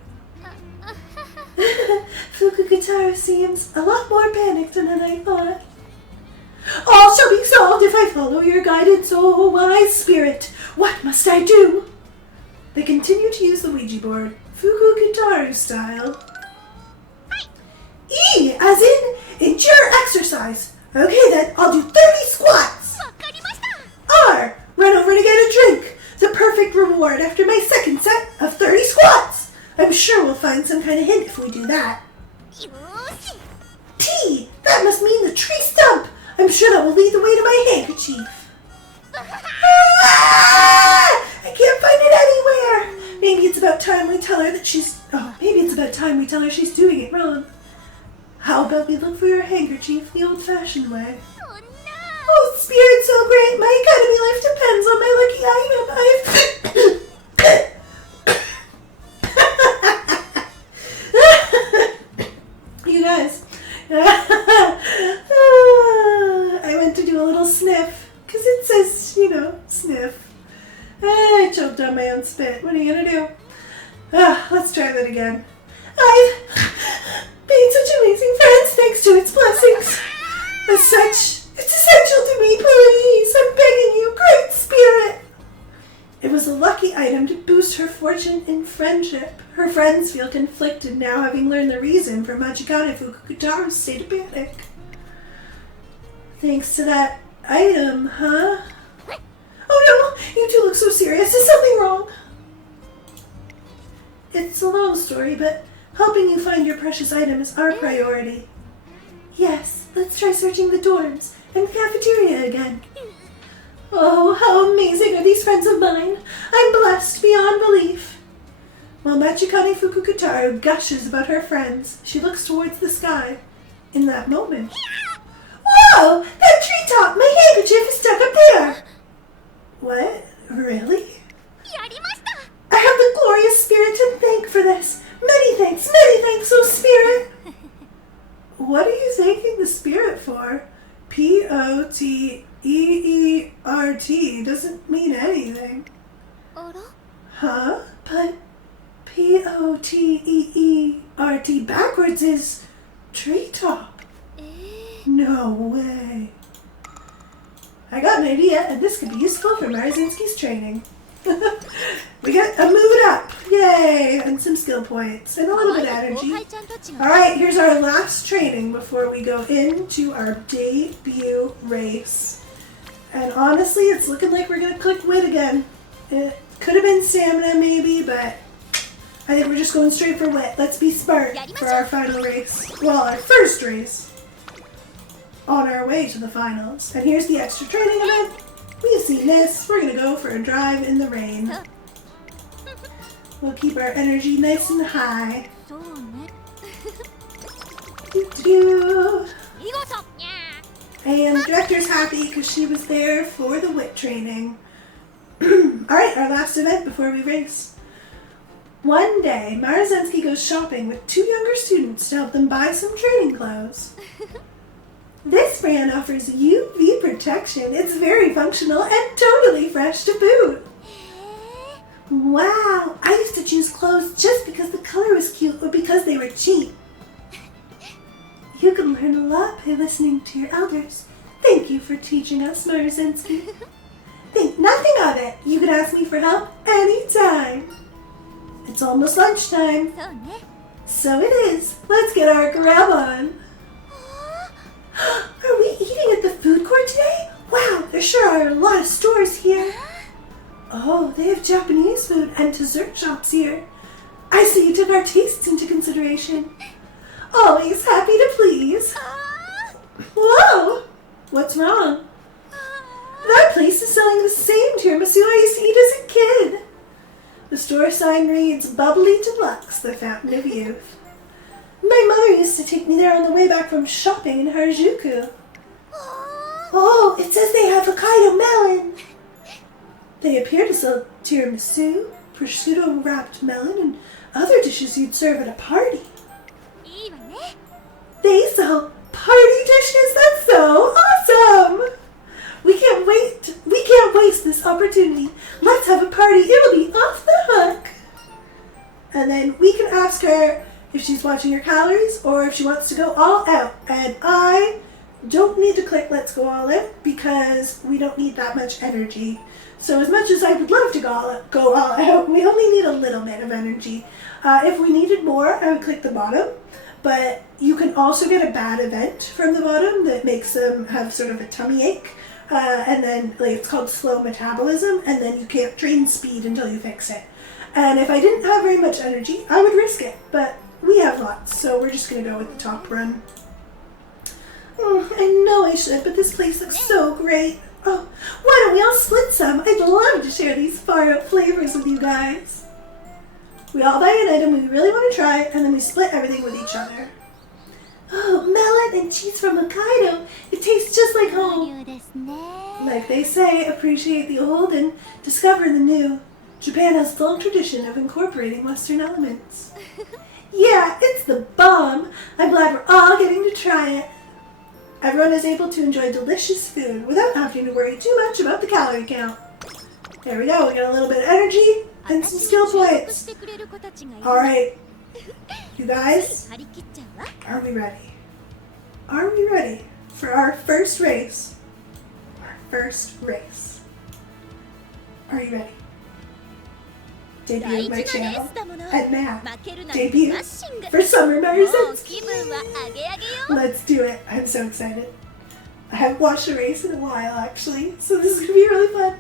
Fukukitaro seems a lot more panicked than I thought. All shall be solved if I follow your guidance, oh wise spirit. What must I do? They continue to use the Ouija board, Fukukitaru style. E, as in endure exercise. Okay then, I'll do 30 squats. R, run over to get a drink. The perfect reward after my second set of 30 squats. I'm sure we'll find some kind of hint if we do that. T, that must mean the tree stump. I'm sure that will lead the way to my handkerchief. Ah! I can't find it anywhere. Maybe it's about time we tell her that she's doing it wrong. How about we look for your handkerchief the old-fashioned way? Oh, spirit so great, my academy life depends on my lucky item. You guys, I went to do a little sniff, because it says, sniff. I choked on my own spit. What are you going to do? Let's try that again. I've made such amazing friends thanks to its blessings. As such, it's essential to me, please. I'm begging you, great spirit. It was a lucky item to boost her fortune in friendship. Her friends feel conflicted now, having learned the reason for Machikane Fukukitaro's state of panic. Thanks to that item, huh? Oh no, you two look so serious. Is something wrong? It's a long story, but helping you find your precious item is our priority. Yes, let's try searching the dorms and the cafeteria again. Oh, how amazing are these friends of mine. I'm blessed beyond belief. While Machikane Fukukitaro gushes about her friends, she looks towards the sky. In that moment... Whoa! That treetop! My handkerchief is stuck up there! What? Really? I have the glorious spirit to thank for this. Many thanks, oh spirit! What are you thanking the spirit for? P-O-T-E-E-R-T doesn't mean anything. Huh? But P-O-T-E-E-R-T backwards is treetop. No way. I got an idea, and this could be useful for Marzinski's training. We got a move it up. Yay! And some skill points. And a little bit of energy. Alright, here's our last training before we go into our debut race. And honestly, it's looking like we're going to click wit again. It could have been stamina maybe, but I think we're just going straight for wit. Let's be smart for our final race. Well, our first race. On our way to the finals. And here's the extra training event. We've seen this. We're going to go for a drive in the rain. We'll keep our energy nice and high. Doo-doo. And the director's happy because she was there for the wit training. Alright, our last event before we race. One day, Maruzensky goes shopping with 2 younger students to help them buy some training clothes. This brand offers UV protection. It's very functional and totally fresh to boot. Wow, I used to choose clothes just because the color was cute or because they were cheap. You can learn a lot by listening to your elders. Thank you for teaching us, Maruzensky. Think nothing of it. You can ask me for help anytime. It's almost lunchtime. So it is. Let's get our grab on. Are we eating at the food court today? Wow, there sure are a lot of stores here. Oh, they have Japanese food and dessert shops here. I see you took our tastes into consideration. Always happy to please. Whoa! What's wrong? That place is selling the same tiramisu I used to eat as a kid. The store sign reads, Bubbly Deluxe, the Fountain of Youth. My mother used to take me there on the way back from shopping in Harajuku. Oh, it says they have Hokkaido melon. They appear to sell tiramisu, prosciutto-wrapped melon, and other dishes you'd serve at a party. They sell party dishes? That's so awesome! We can't wait. We can't waste this opportunity. Let's have a party. It'll be off the hook. And then we can ask her if she's watching her calories or if she wants to go all out. And I don't need to click Let's Go All Out because we don't need that much energy. So as much as I would love to go all out, we only need a little bit of energy. If we needed more, I would click the bottom. But you can also get a bad event from the bottom that makes them have sort of a tummy ache. And then it's called slow metabolism, and then you can't train speed until you fix it. And if I didn't have very much energy, I would risk it. But we have lots, so we're just going to go with the top run. I know I should, but this place looks so great. Oh, why don't we all split some? I'd love to share these far-out flavors with you guys. We all buy an item we really want to try, and then we split everything with each other. Oh, melon and cheese from Hokkaido. It tastes just like home. Like they say, appreciate the old and discover the new. Japan has a long tradition of incorporating Western elements. Yeah, it's the bomb. I'm glad we're all getting to try it. Everyone is able to enjoy delicious food without having to worry too much about the calorie count. There we go, we got a little bit of energy and some skill points. Alright, you guys, are we ready? Are we ready for our first race? Our first race. Are you ready? Debut of my channel, and Matt, debut for Summer Maruzenski. Let's do it. I'm so excited. I haven't watched a race in a while, actually, so this is going to be really fun.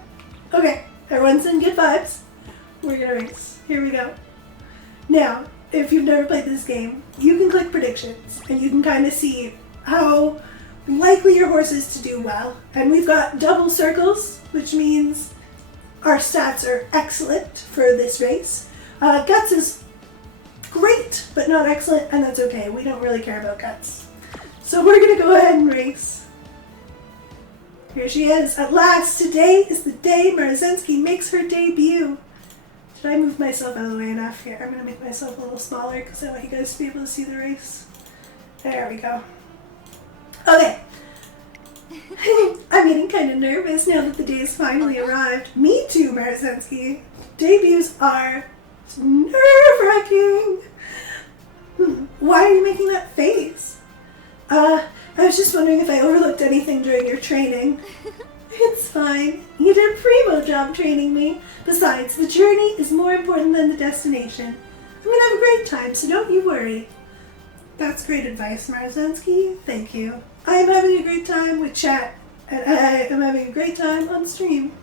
Okay, everyone's in good vibes. We're going to race. Here we go. Now, if you've never played this game, you can click predictions, and you can kind of see how likely your horse is to do well. And we've got double circles, which means our stats are excellent for this race. Guts is great, but not excellent, and that's okay. We don't really care about Guts. So we're going to go ahead and race. Here she is. At last, today is the day Maruzenski makes her debut. Did I move myself out of the way enough here? I'm going to make myself a little smaller because I want you guys to be able to see the race. There we go. Okay. I'm getting kind of nervous now that the day has finally arrived. Me too, Maruzenski. Debuts are nerve-wracking. Why are you making that face? I was just wondering if I overlooked anything during your training. It's fine. You did a primo job training me. Besides, the journey is more important than the destination. I'm gonna have a great time, so don't you worry. That's great advice, Maruzenski. Thank you. I am having a great time with chat, and I am having a great time on stream.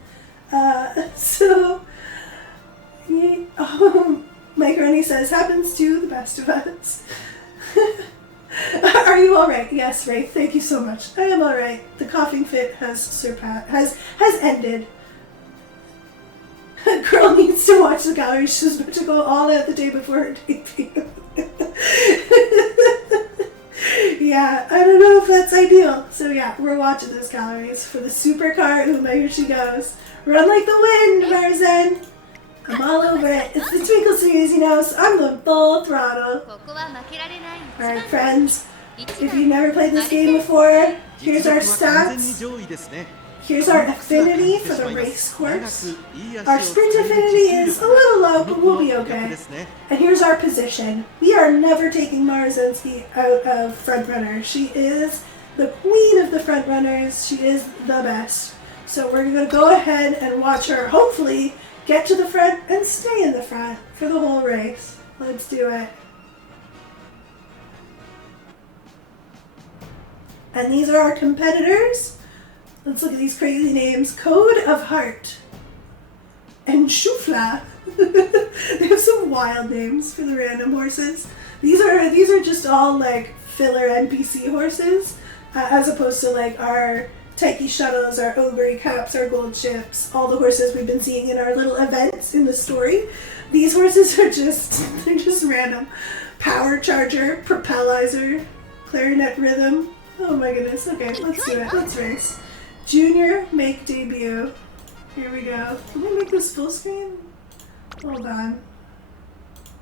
Mike Rennie says, happens to the best of us. Are you alright? Yes, Wraith, thank you so much. I am alright. The coughing fit has ended. Girl needs to watch the calories. She's about to go all out the day before her debut. Yeah, I don't know if that's ideal. So yeah, we're watching those calories for the supercar Uma. Here she goes. Run like the wind, Maruzen. I'm all over it. It's the Twinkle series, you know, so I'm going full throttle. Alright, friends. If you've never played this game before, here's our stats. Here's our affinity for the race course. Our sprint affinity is a little low, but we'll be okay. And here's our position. We are never taking Maruzenski out of front runner. She is the queen of the front runners. She is the best. So we're going to go ahead and watch her hopefully get to the front and stay in the front for the whole race. Let's do it. And these are our competitors. Let's look at these crazy names. Code of Heart and Shufla. They have some wild names for the random horses. These are just all like filler NPC horses, as opposed to like our Taiki Shuttles, our Ogre Cups, our Gold Ships, all the horses we've been seeing in our little events in the story. These horses are they're just random. Power Charger, Propellizer, Clarinet Rhythm. Oh my goodness. Okay, let's do it. Let's race. Junior, make debut. Here we go. Can we make this full screen? Hold on.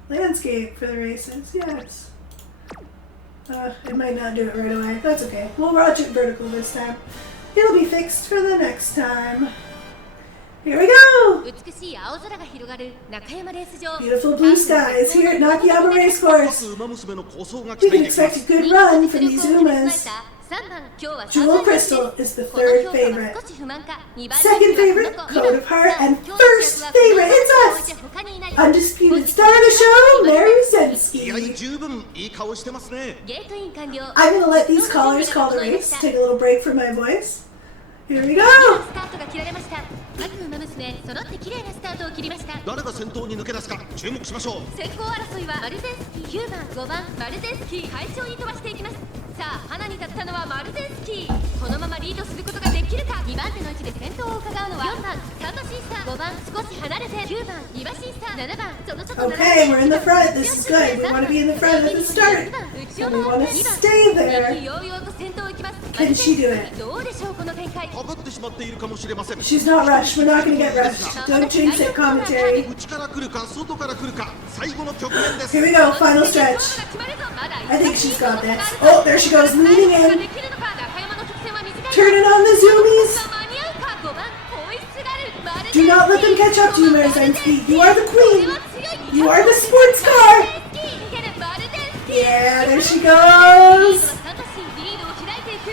Landscape for the races, yes. It might not do it right away. That's okay. We'll watch it vertical this time. It'll be fixed for the next time. Here we go! Beautiful blue skies here at Nakayama Racecourse. We can expect a good run from these Umas. Jewel Crystal is the third favorite. Second favorite, Code of Heart, and first favorite, it's us! Undisputed star of the show, Mary Zensky. I'm gonna let these callers call the race, take a little break from my voice. Here we go! 各馬娘揃って綺麗なスタートを切りました。誰が先頭に抜け出すか注目しましょう。先行争いはマルゼンスキー9番5番マルゼンスキー快調に飛ばしていきます。さあ花に立ったのはマルゼンスキー。このままリードすることができるか。2番手の位置で先頭を伺うのは4番サンバシンスター5番少し離れて9番リバシンスター7番そのちょっと Okay, we're in the front. This is good. We want to be in the front at the start. And we want to stay there. Can she do it? She's not rushed. We're not going to get rushed. Don't jinx it, commentary. Here we go, final stretch. I think she's got this. Oh, there she goes, leaning in. Turning on the zoomies. Do not let them catch up to you, Marzensky. You are the queen. You are the sports car. Yeah, there she goes.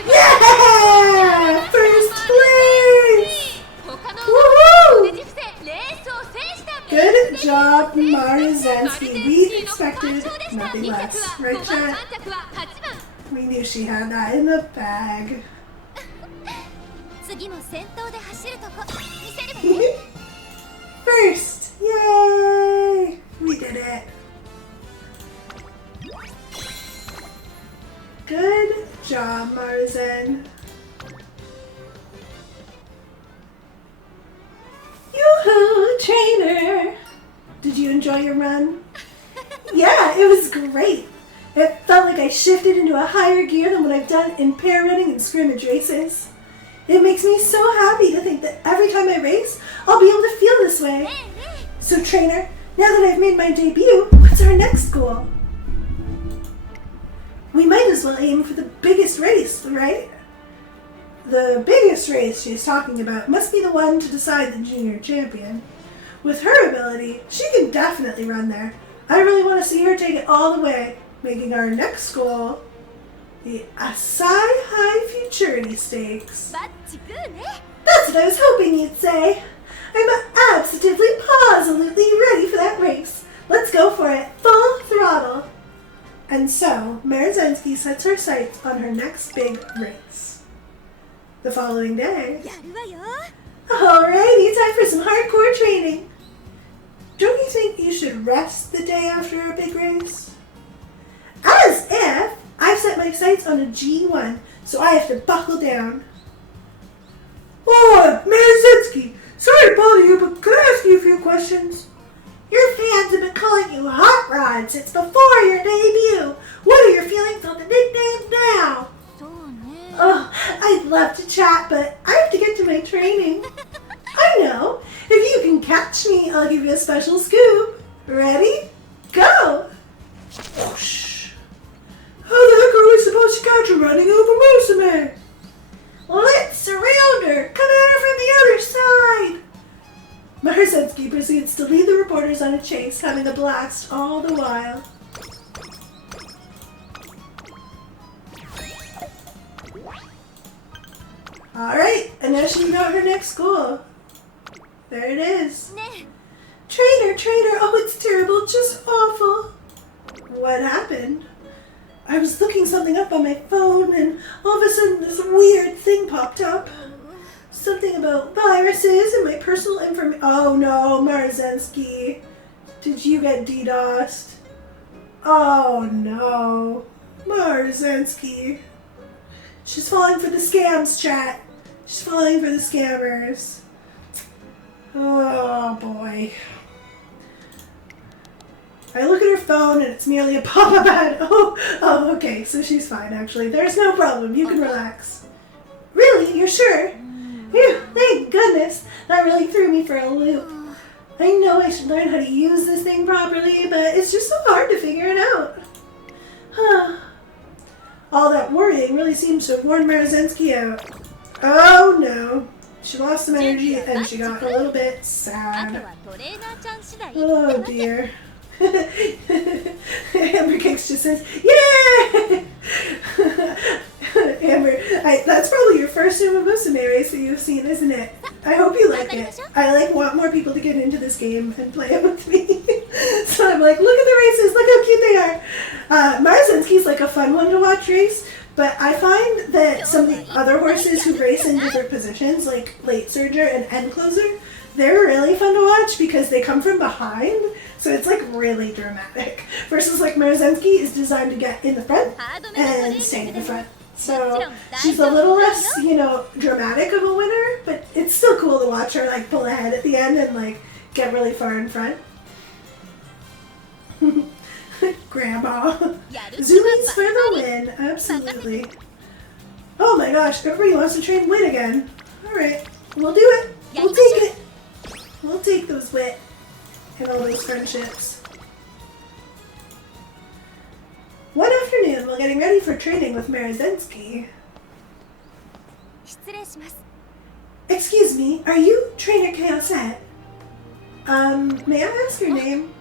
Yeah! First place! Woohoo! Good job, Marzensky. We expected nothing less. Right, chat? We knew she had that in the bag. First! Yay! We did it. Good job, Marzen. Yoo-hoo, trainer! Did you enjoy your run? Yeah, it was great. It felt like I shifted into a higher gear than what I've done in pair running and scrimmage races. It makes me so happy to think that every time I race, I'll be able to feel this way. So trainer, now that I've made my debut, what's our next goal? We might as well aim for the biggest race, right? The biggest race she's talking about must be the one to decide the junior champion. With her ability, she can definitely run there. I really want to see her take it all the way, making our next goal the Asai High Futurity Stakes. That's what I was hoping you'd say. I'm absolutely ready for that race. Let's go for it, full throttle. And so, Marzensky sets her sights on her next big race. The following day... Alrighty, time for some hardcore training. Don't you think you should rest the day after a big race? As if! I've set my sights on a G1, so I have to buckle down. Oh, Marzensky! Sorry to bother you, but could I ask you a few questions? Your fans have been calling you Hot Rod since before your debut. What are your feelings on the nickname now? Oh, I'd love to chat, but I have to get to my training. I know. If you can catch me, I'll give you a special scoop. Ready? Go! Whoosh. How the heck are we supposed to catch her running over Umamusume? Let's surround her. Come at her from the other side. Marzensky proceeds to lead the reporters on a chase, having a blast all the while. Alright, and now she's got her next goal. There it is. Trainer, oh it's terrible, just awful. What happened? I was looking something up on my phone and all of a sudden this weird thing popped up. Something about viruses and my personal information. Oh no, Marzensky. Did you get DDoSed? Oh no. Marzensky. She's falling for the scams, chat. She's falling for the scammers. Oh boy. I look at her phone and it's merely a pop-up ad. Oh, okay, so she's fine actually. There's no problem. You can relax. Really? You're sure? Phew, thank goodness. That really threw me for a loop. I know I should learn how to use this thing properly, but it's just so hard to figure it out. All that worrying really seems to have worn Marzensky out. Oh no. She lost some energy and she got a little bit sad. Oh dear. Amber Cakes just says, yay! Amber, that's probably your first Umamusume race that you've seen, isn't it? I hope you like it. I want more people to get into this game and play it with me. So I'm like, look at the races, look how cute they are. Marzensky's like a fun one to watch race, but I find that some of the other horses who race in different positions, like late surger and end closer, they're really fun to watch because they come from behind, so it's like really dramatic. Versus like Marzensky is designed to get in the front and stay in the front. So she's a little less, dramatic of a winner, but it's still cool to watch her like pull ahead at the end and like get really far in front. Grandma. Zoomies for the win, absolutely. Oh my gosh, everybody wants to train wit again. Alright, we'll do it. We'll take it. We'll take those wit and all those friendships. One afternoon while getting ready for training with Marzensky. Excuse me, are you Trainer Chaosette? May I ask your name?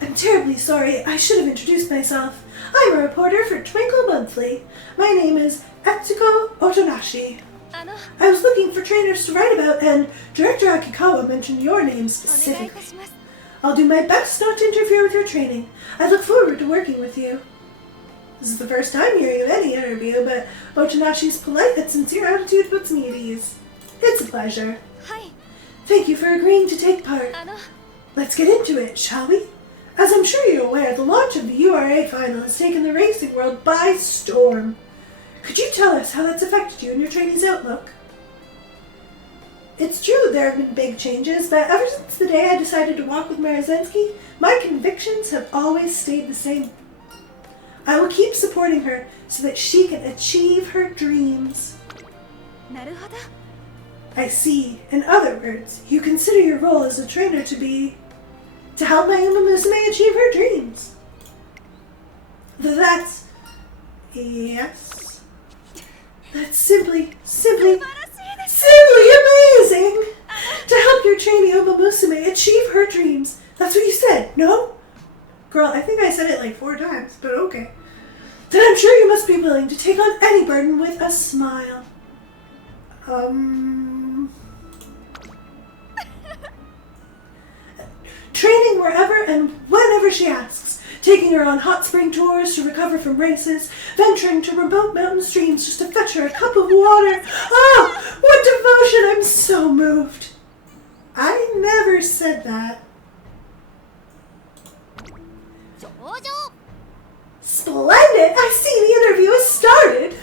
I'm terribly sorry, I should have introduced myself. I'm a reporter for Twinkle Monthly. My name is Atsuko Otonashi. I was looking for trainers to write about, and Director Akikawa mentioned your name specifically. I'll do my best not to interfere with your training. I look forward to working with you. This is the first time hearing of any interview, but Otonashi's polite and sincere attitude puts me at ease. It's a pleasure. Thank you for agreeing to take part. Let's get into it, shall we? As I'm sure you're aware, the launch of the URA final has taken the racing world by storm. Could you tell us how that's affected you and your trainee's outlook? It's true there have been big changes, but ever since the day I decided to walk with Marzensky, my convictions have always stayed the same. I will keep supporting her so that she can achieve her dreams. I see. In other words, you consider your role as a trainer to help my Umamusume achieve her dreams. Yes. That's simply amazing! To help your trainee Umamusume achieve her dreams. That's what you said, no? Girl, I think I said it like 4 times, but okay. Then I'm sure you must be willing to take on any burden with a smile. Training wherever and whenever she asks. Taking her on hot spring tours to recover from races. Venturing to remote mountain streams just to fetch her a cup of water. Oh, what devotion! I'm so moved. I never said that. Splendid! I see the interview has started.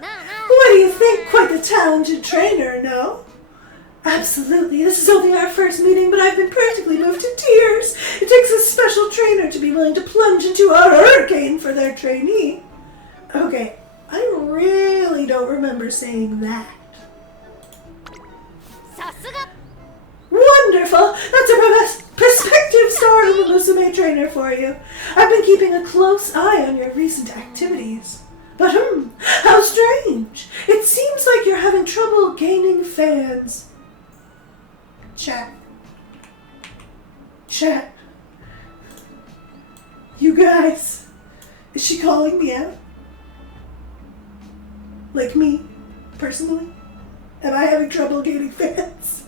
What do you think? Quite the talented trainer, no? Absolutely. This is only our first meeting, but I've been practically moved to tears. It takes a special trainer to be willing to plunge into a hurricane for their trainee. Okay, I really don't remember saying that. Wonderful! That's a prospective star Umamusume trainer for you. I've been keeping a close eye on your recent activities. But how strange. It seems like you're having trouble gaining fans. Chat. You guys. Is she calling me out? Like me, personally? Am I having trouble gaining fans?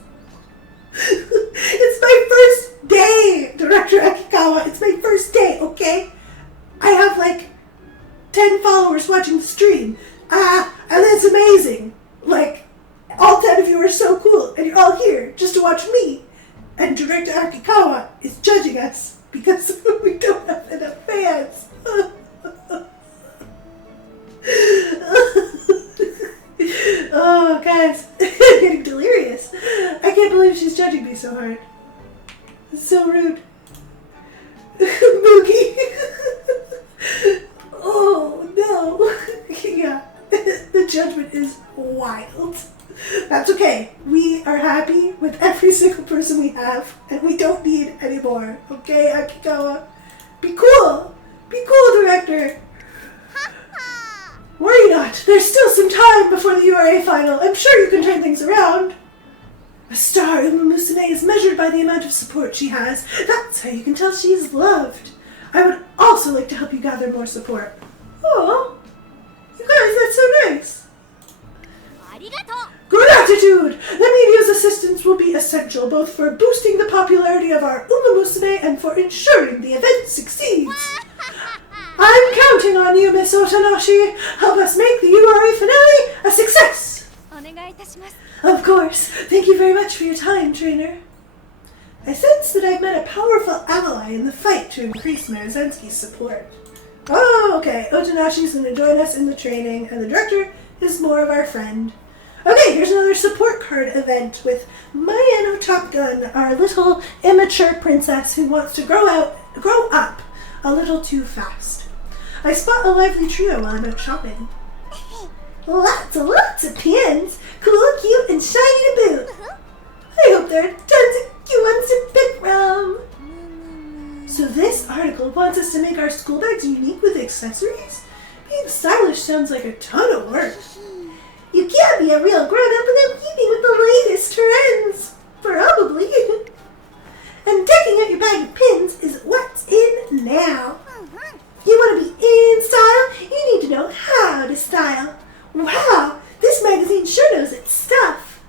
It's my first day, Director Akikawa. It's my first day, okay? I have like 10 followers watching the stream. And that's amazing. Like, all 10 of you are so cool, and you're all here just to watch me. And Director Akikawa is judging us because we don't have enough fans. Oh, guys, I'm getting delirious. I can't believe she's judging me so hard. It's so rude. Moogie. Oh, no. Yeah, the judgment is wild. That's okay. We are happy with every single person we have, and we don't need any more. Okay, Akikawa? Be cool. Be cool, director. Worry not. There's still some time before the URA final. I'm sure you can turn things around. A star Umamusume is measured by the amount of support she has. That's how you can tell she's loved. I would also like to help you gather more support. Oh, you guys, that's so nice. Good attitude! The media's assistance will be essential both for boosting the popularity of our Umamusume and for ensuring the event succeeds. I'm counting on you, Miss Otanashi. Help us make the URA finale a success! Of course. Thank you very much for your time, trainer. I sense that I've met a powerful ally in the fight to increase Marizensky's support. Oh, okay. Otanashi's going to join us in the training, and the director is more of our friend. Okay, here's another support card event with Mayano Top Gun, our little immature princess who wants to grow up a little too fast. I spot a lively trio while I'm out shopping. Lots of pins. Cool, cute, and shiny to boot. I hope there are tons of cute ones to pick from. So this article wants us to make our school bags unique with accessories? Being stylish sounds like a ton of work. You can't be a real grown-up without keeping with the latest trends. Probably. And decking out your bag of pins is what's in now. You want to be in style? You need to know how to style. Wow, this magazine sure knows its stuff.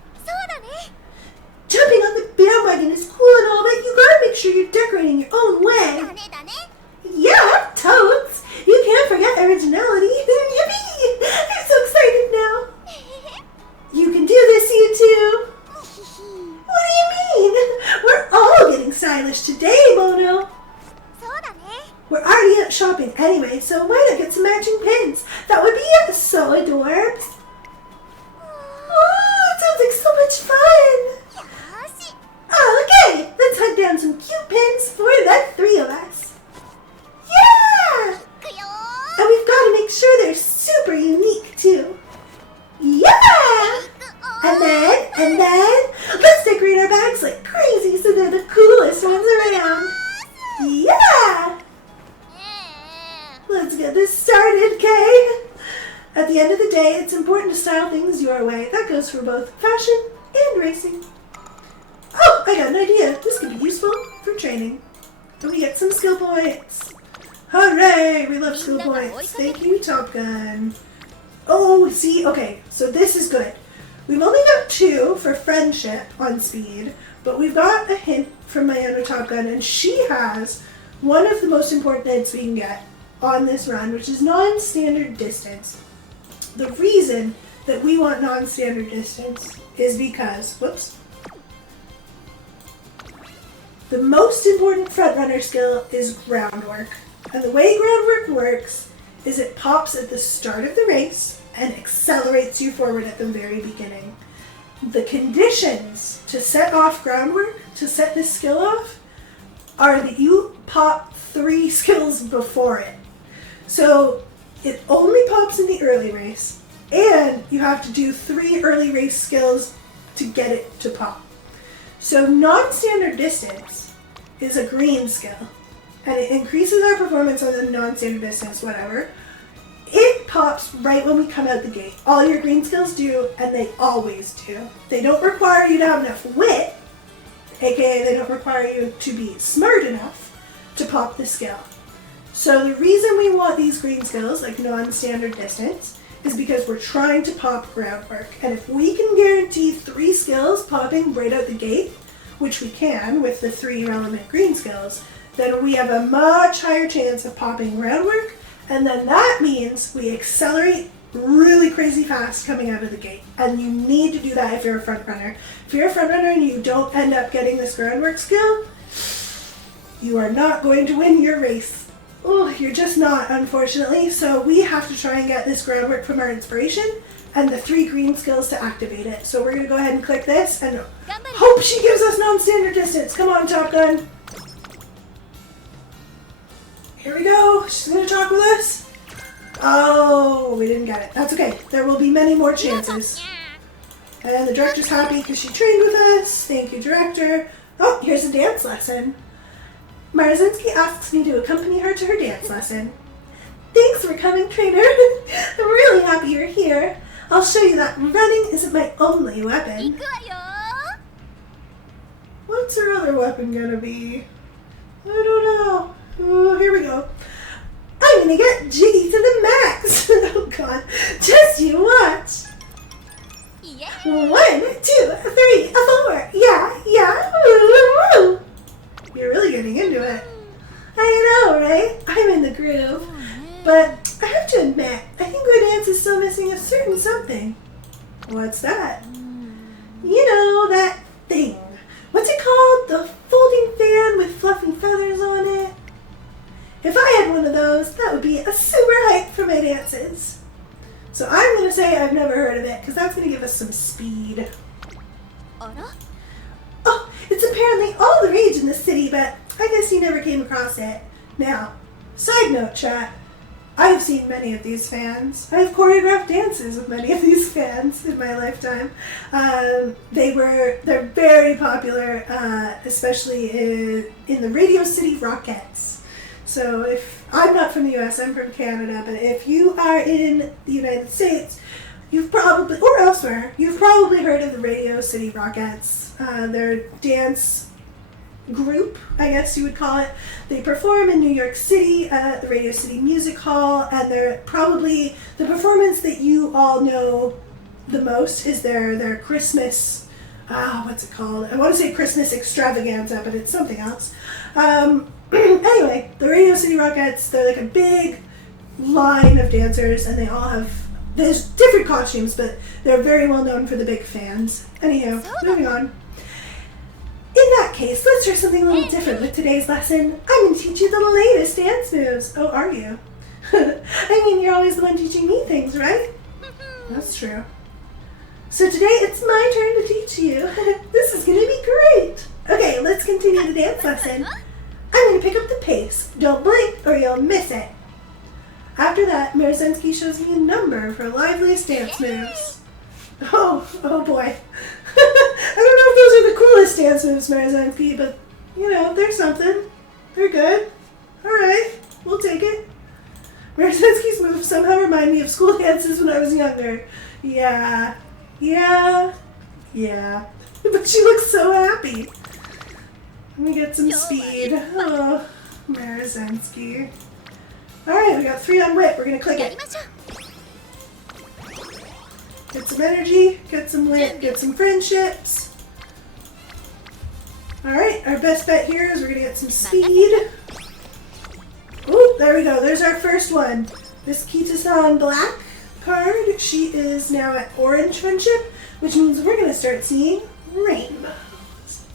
Jumping on the bandwagon is cool and all, but you gotta make sure you're decorating your own way. Yeah, totes. You can't forget originality. Yippee! I'm so excited now. You can do this, you two. What do you mean? We're all getting stylish today, Mono. We're already out shopping anyway, so why not get some matching pins? That would be so adorbs. Oh, it sounds like so much fun. Okay, let's hunt down some cute pins for the three of us. Yeah! And we've got to make sure they're super unique, too. Yeah! And then, let's decorate our bags like crazy so they're the coolest ones around. Yeah! Let's get this started, Kay. At the end of the day, it's important to style things your way. That goes for both fashion and racing. Oh, I got an idea. This could be useful for training. And we get some skill points. Hooray! We love skill points. Thank you, Top Gun. Oh, see? Okay, so this is good. We've only got 2 for friendship on speed, but we've got a hint from Mayano Top Gun, and she has one of the most important hints we can get on this run, which is non-standard distance. The reason that we want non-standard distance is because, the most important frontrunner skill is groundwork. And the way groundwork works is it pops at the start of the race and accelerates you forward at the very beginning. The conditions to set off groundwork, to set this skill off, are that you pop 3 skills before it. So it only pops in the early race, and you have to do 3 early race skills to get it to pop. So non-standard distance is a green skill, and it increases our performance on the non-standard distance, whatever. It pops right when we come out the gate. All your green skills do, and they always do. They don't require you to have enough wit, aka they don't require you to be smart enough to pop the skill. So the reason we want these green skills, like non-standard distance, is because we're trying to pop groundwork. And if we can guarantee 3 skills popping right out the gate, which we can with the 3 relevant green skills, then we have a much higher chance of popping groundwork And then that means we accelerate really crazy fast coming out of the gate. And you need to do that if you're a front runner. If you're a front runner and you don't end up getting this groundwork skill, you are not going to win your race. Oh, you're just not, unfortunately. So we have to try and get this groundwork from our inspiration and the 3 green skills to activate it. So we're going to go ahead and click this and hope she gives us non-standard distance. Come on, Top Gun. Here we go. She's going to talk with us. Oh, we didn't get it. That's okay. There will be many more chances. And the director's happy because she trained with us. Thank you, director. Oh, here's a dance lesson. Marzinski asks me to accompany her to her dance lesson. Thanks for coming, trainer. I'm really happy you're here. I'll show you that running isn't my only weapon. What's her other weapon gonna be? I don't know. Oh, here we go. I'm gonna get jiggy to the max. Oh god, just you watch. 1, 2, 3, 4. Yeah. Woo. You're really getting into it. I know, right? I'm in the groove. But I have to admit, I think my dance is still missing a certain something. What's that? You know, that thing. What's it called? The folding fan with fluffy feathers on it? If I had one of those, that would be a super hype for my dances. So I'm going to say I've never heard of it, because that's going to give us some speed. Oh, it's apparently all the rage in the city, but I guess you never came across it. Now, side note, chat. I have seen many of these fans. I have choreographed dances with many of these fans in my lifetime. They're very popular, especially in the Radio City Rockettes. So if I'm not from the US, I'm from Canada, but if you are in the United States, you've probably, or elsewhere, you've probably heard of the Radio City Rockettes. They're a dance group, I guess you would call it. They perform in New York City at the Radio City Music Hall, and they're probably the performance that you all know the most is their Christmas, what's it called? I want to say Christmas extravaganza, but it's something else. Anyway, the Radio City Rockettes, they're like a big line of dancers, and they all have, there's different costumes, but they're very well known for the big fans. Anywho, moving on. In that case, let's try something a little different with today's lesson. I'm going to teach you the latest dance moves. Oh, are you? I mean, you're always the one teaching me things, right? That's true. So today, it's my turn to teach you. This is going to be great. Okay, let's continue the dance lesson. I'm going to pick up the pace. Don't blink or you'll miss it. After that, Marzinski shows me a number of her liveliest dance moves. Oh boy. I don't know if those are the coolest dance moves, Marzinski, but, you know, they're something. They're good. Alright, we'll take it. Marzinski's moves somehow remind me of school dances when I was younger. Yeah. But she looks so happy. Let me get some speed. Oh, Marzinski. Alright, we got 3 on whip. We're going to click it. Get some energy, get some wit, get some friendships. Alright, our best bet here is we're going to get some speed. Ooh, there we go. There's our first one. Miss Kita-san Black card. She is now at orange friendship, which means we're going to start seeing rainbows.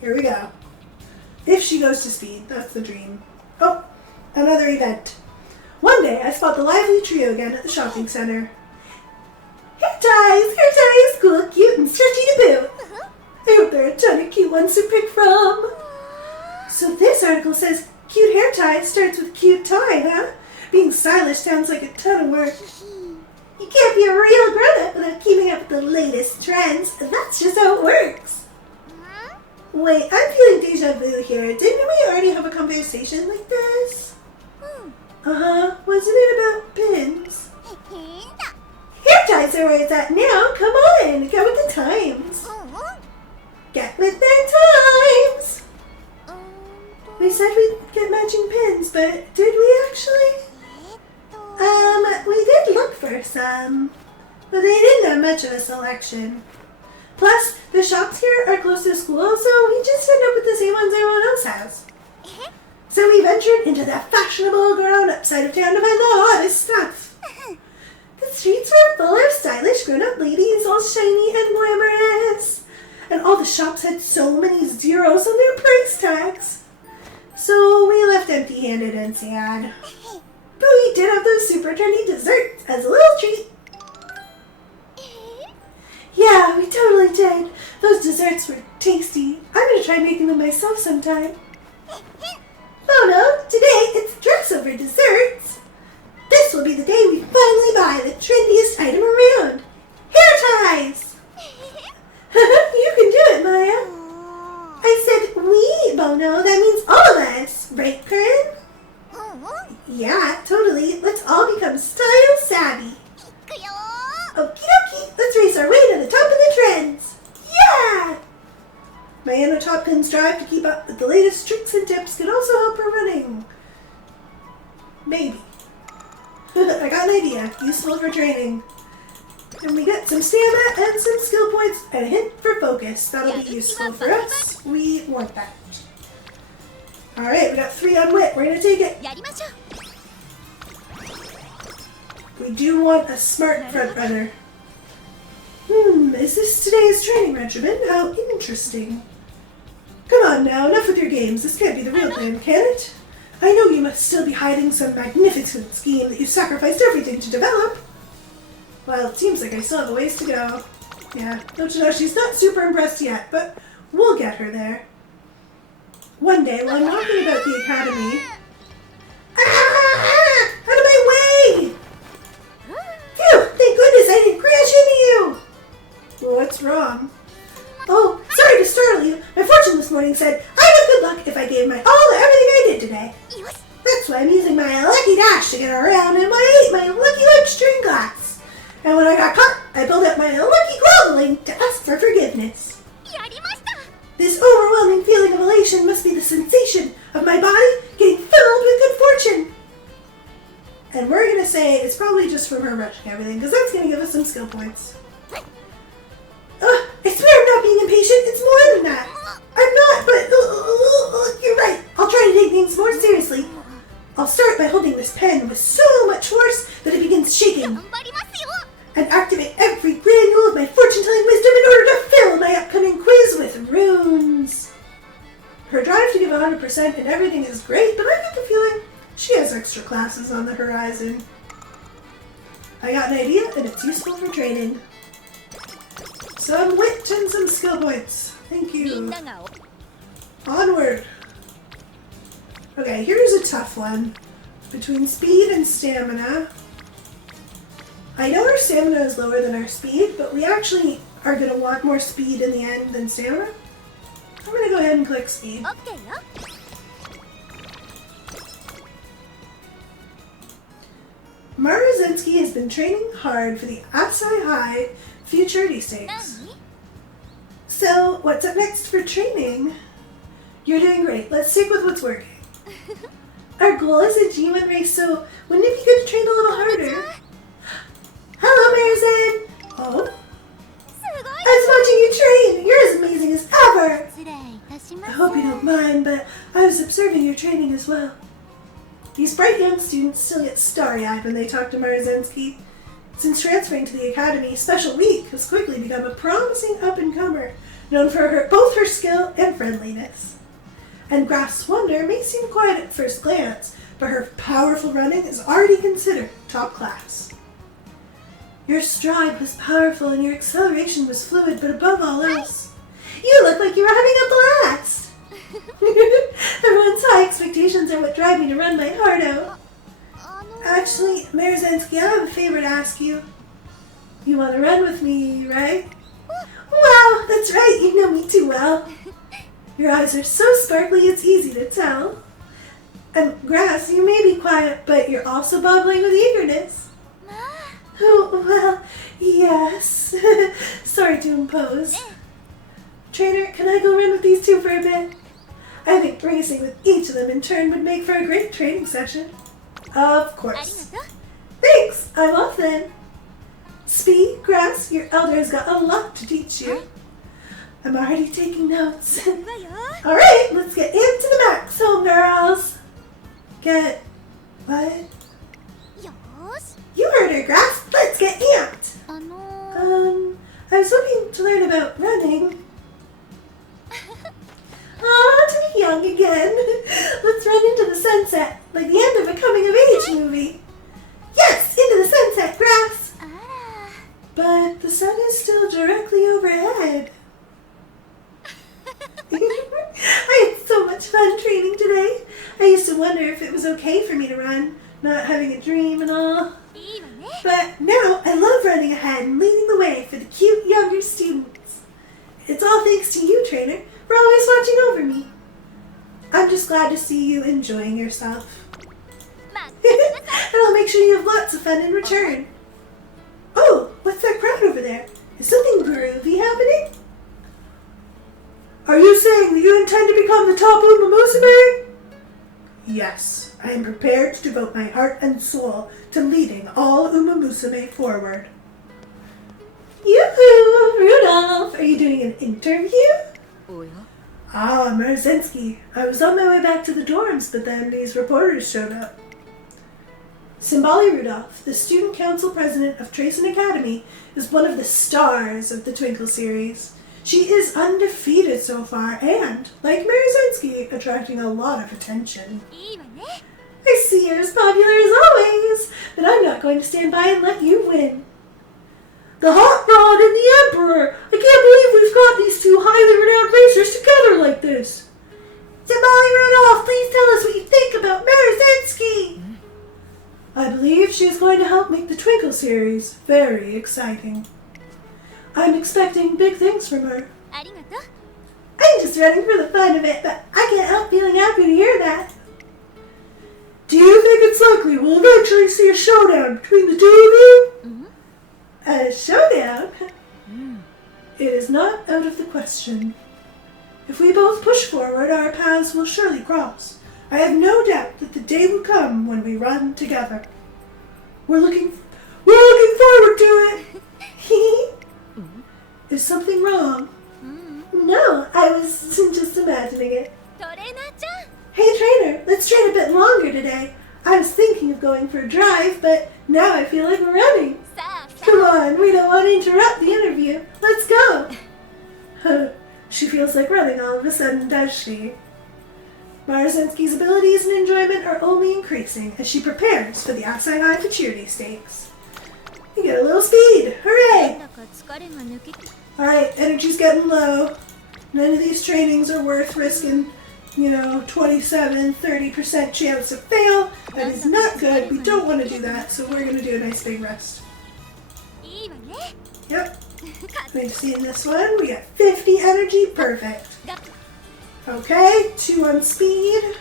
Here we go. If she goes to speed, that's the dream. Oh, another event. One day, I spot the lively trio again at the shopping center. Hair ties, cool, cute, and stretchy to boot. I hope there are a ton of cute ones to pick from. So this article says cute hair tie starts with cute tie, huh? Being stylish sounds like a ton of work. You can't be a real grown-up without keeping up with the latest trends. That's just how it works. Wait, I'm feeling deja vu here. Didn't we already have a conversation like this? Wasn't it about pins? Hair ties are where it's at now. Come on, get with the times. Get with the times. We said we'd get matching pins, but did we actually? We did look for some, but they didn't have much of a selection. Plus, the shops here are close to school, so we just end up with the same ones everyone else has. So we ventured into the fashionable grown-up side of town to find the hottest stuff. The streets were full of stylish grown-up ladies, all shiny and glamorous. And all the shops had so many zeros on their price tags. So we left empty-handed and sad. But we did have those super trendy desserts as a little treat. Yeah, we totally did. Those desserts were tasty. I'm going to try making them myself sometime. Oh no, today it's dress over desserts. This will be the day we finally buy the trendiest item around. Hair ties! You can do it, Maya. I said we, Bono. That means all of us. Right, Corinne? Yeah, totally. Let's all become style savvy. Okie dokie. Let's race our way to the top of the trends. Yeah! My Anna Top Pin's drive to keep up with the latest tricks and tips can also help her running. Maybe. I got an idea. Useful for training. And we get some stamina and some skill points and a hint for focus. That'll be useful for us. We want that. Alright, we got 3 on wit. We're going to take it. We do want a smart front runner. Is this today's training regimen? How interesting. Come on now, enough with your games. This can't be the real plan, can it? I know you must still be hiding some magnificent scheme that you sacrificed everything to develop. Well, it seems like I still have a ways to go. Yeah, don't you know, she's not super impressed yet, but we'll get her there. One day, while I'm talking about the academy... Ah! Out of my way! Phew, thank goodness I didn't crash into you! What's wrong? Oh, sorry to startle you. My fortune this morning said I have good luck if I gave my all to everything I did today. That's why I'm using my lucky dash to get around and my lucky lunch string glass. And when I got caught, I pulled out my lucky groveling to ask for forgiveness. This overwhelming feeling of elation must be the sensation of my body getting filled with good fortune. And we're going to say it's probably just from her rushing everything, because that's going to give us some skill points. I swear I'm not being impatient. It's more than that. I'm not, but you're right. I'll try to take things more seriously. I'll start by holding this pen with so much force that it begins shaking. And activate every granule of my fortune-telling wisdom in order to fill my upcoming quiz with runes. Her drive to give 100% and everything is great, but I get the feeling she has extra classes on the horizon. I got an idea, and it's useful for training. Some wit and some skill points. Thank you. Onward. Okay, here's a tough one. Between speed and stamina. I know our stamina is lower than our speed, but we actually are going to want more speed in the end than stamina. I'm going to go ahead and click speed. Maruzenski has been training hard for the Asai High Futurity Stakes. So, what's up next for training? You're doing great. Let's stick with what's working. Our goal is a G1 race, so wouldn't it be good to train a little harder? Hello, Marizen! Oh? I was watching you train! You're as amazing as ever! I hope you don't mind, but I was observing your training as well. These bright young students still get starry-eyed when they talk to Maruzenski. Since transferring to the academy, Special Week has quickly become a promising up-and-comer, known for both her skill and friendliness. And Grass Wonder may seem quiet at first glance, but her powerful running is already considered top class. Your stride was powerful and your acceleration was fluid, but above all else, you look like you were having a blast! Everyone's high expectations are what drive me to run my heart out. Actually, Maruzenski, I have a favor to ask you. You want to run with me, right? Wow, that's right, you know me too well. Your eyes are so sparkly, it's easy to tell. And Grass, you may be quiet, but you're also bubbling with eagerness. Oh, well, yes. Sorry to impose. Trainer, can I go run with these two for a bit? I think racing with each of them in turn would make for a great training session. Of course. Thanks, I'm off then. Speed, Grass, your elder has got a lot to teach you. I'm already taking notes. Alright, let's get into the max, homegirls. get... What? よーし You heard her, Grass. Let's get amped. あの I was hoping to learn about running. Ah, to be young again. Let's run into the sunset, like the end of a coming-of-age movie. Yes, into the sunset, Grass. あら But the sun is still directly overhead. I had so much fun training today. I used to wonder if it was okay for me to run, not having a dream and all. いいわね But now I love running ahead and leading the way for the cute younger students. It's all thanks to you, trainer, for always watching over me. I'm just glad to see you enjoying yourself. まあ And I'll make sure you have lots of fun in return. Oh, what's that crowd over there? Is something groovy happening? Are you saying that you intend to become the top Umamusume? Yes, I am prepared to devote my heart and soul to leading all Umamusume forward. Yoo-hoo, Rudolph! Are you doing an interview? おや Ah, Marzinski. I was on my way back to the dorms, but then these reporters showed up. Simbali Rudolph, the student council president of Tracen Academy, is one of the stars of the Twinkle series. She is undefeated so far and, like Marzinski, attracting a lot of attention. いいわね I see you're as popular as always, but I'm not going to stand by and let you win. The Hot Rod and the Emperor! I can't believe we've got these two highly renowned racers together like this. Simbali Rudolph, please tell us what you think about Marzinski. I believe she is going to help make the Twinkle series very exciting. I'm expecting big things from her. ありがとう I'm just running for the fun of it, but I can't help feeling happy to hear that. Do you think it's likely we'll eventually see a showdown between the two of you? A showdown? It is not out of the question. If we both push forward, our paths will surely cross. I have no doubt that the day will come when we run together. We're looking forward to it. Is something wrong? No, I was just imagining it. トレーナーちゃん Hey trainer, let's train a bit longer today. I was thinking of going for a drive, but now I feel like we're running. さあさ Come on, we don't want to interrupt the interview. Let's go. She feels like running all of a sudden, does she? Marzinski's abilities and enjoyment are only increasing as she prepares for the outside high futurity stakes. You get a little speed. あ Hooray! なんだか疲れが抜けて Alright, energy's getting low. None of these trainings are worth risking, 27, 30% chance of fail. That is not good. We don't want to do that, so we're going to do a nice big rest. いいわね Yep, we've seen this one. We got 50 energy. Perfect. が Okay, 2 on speed.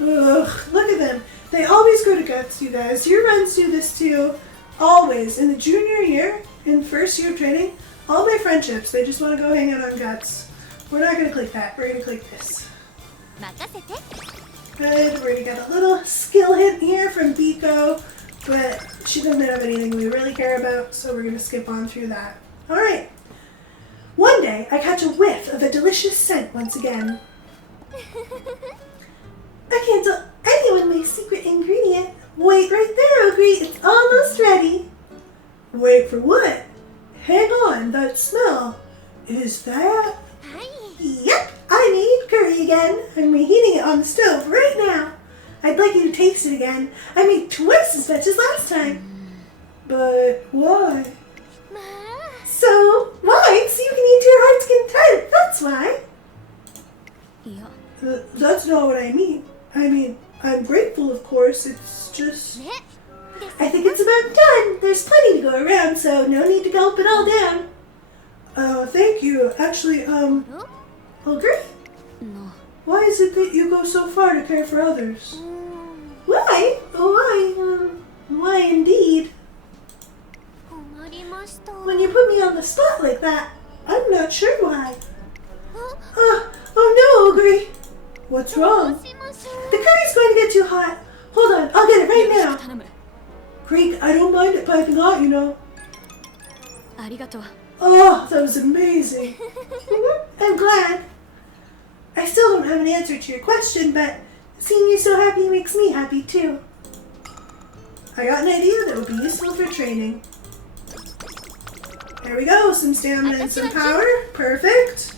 Ugh, look at them. They always go to guts, you guys. Your runs do this too. Always. In the junior year, in first year of training, all my friendships, they just want to go hang out on guts. We're not going to click that. We're going to click this. 任せて Good. We're going to get a little skill hint here from Biko, but she doesn't have anything we really care about, so we're going to skip on through that. Alright. One day, I catch a whiff of a delicious scent once again. I can't tell anyone my secret ingredient. Wait right there, Ogre. It's almost ready. Wait for what? Hang on, that smell. Is that... はい Yep, I made curry again. I'm reheating it on the stove right now. I'd like you to taste it again. I made twice as much as last time. But why? まあ So, why? So you can eat to your heart's content. That's why. いや That's not what I mean. I mean, I'm grateful, of course. It's just... ね I think it's about done. There's plenty to go around, so no need to gulp it all down. Thank you. Actually, ん Ogre? の Why is it that you go so far to care for others? うーん Why? Why indeed? 困りました When you put me on the spot like that, I'm not sure why. あ Oh no, Ogre. What's どう wrong? しまし The curry's going to get too hot. Hold on, I'll get it right now. 頼む Creek, I don't mind it piping hot, you know. ありがとう Oh, that was amazing. I'm glad. I still don't have an answer to your question, but Seeing you so happy makes me happy too. I got an idea that would be useful for training. There we go, some stamina and some power. Perfect.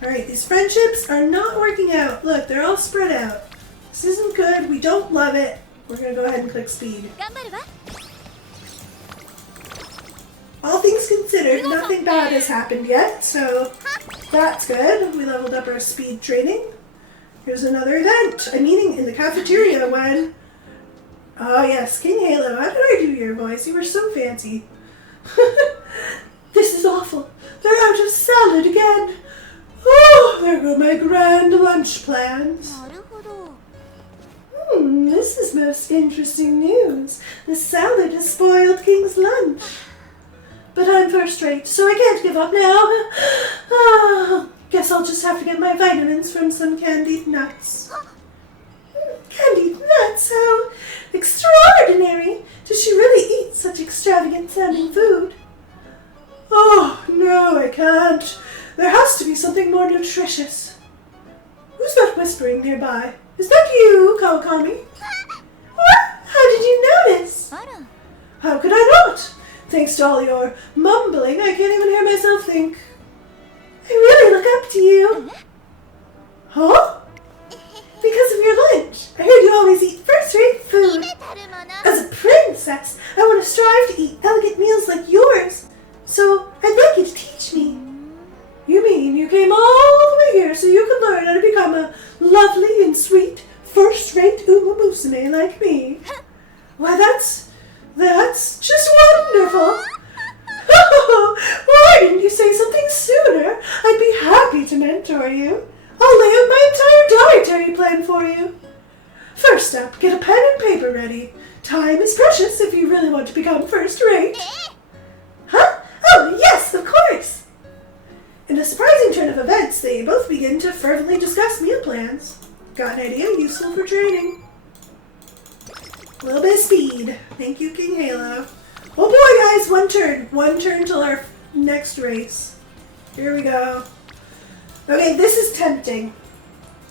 Alright, these friendships are not working out. Look, they're all spread out. This isn't good. We don't love it. We're going to go ahead and click speed. All things considered, nothing bad has happened yet, so that's good. We leveled up our speed training. Here's another event. A meeting in the cafeteria when... Oh yes, King Halo. How did I do your voice? You were so fancy. This is awful. They're out of salad again. Oh, there go my grand lunch plans. This is most interesting news. The salad has spoiled King's lunch. But I'm first rate, so I can't give up now. Guess I'll just have to get my vitamins from some candied nuts. Candied nuts? How extraordinary! Does she really eat such extravagant sounding food? Oh, no, I can't. There has to be something more nutritious. Who's that whispering nearby? Is that you, Kawakami? What? How did you notice? How could I not? Thanks to all your mumbling, I can't even hear myself think. I really look up to you. Huh? Because of your lunch. I heard you always eat first-rate food. As a princess, I want to strive to eat elegant meals like yours. So I'd like you to teach me. You mean you came all the way here so you could learn how to become a lovely and sweet, first-rate Umamusume like me? Why, that's just wonderful. Why didn't you say something sooner? I'd be happy to mentor you. I'll lay out my entire dietary plan for you. First up, get a pen and paper ready. Time is precious if you really want to become first-rate. Huh? Oh, yes, of course. In a surprising turn of events, they both begin to fervently discuss meal plans. Got an idea useful for training. A little bit of speed. Thank you, King Halo. Oh boy, guys, one turn. One turn till our next race. Here we go. Okay, this is tempting.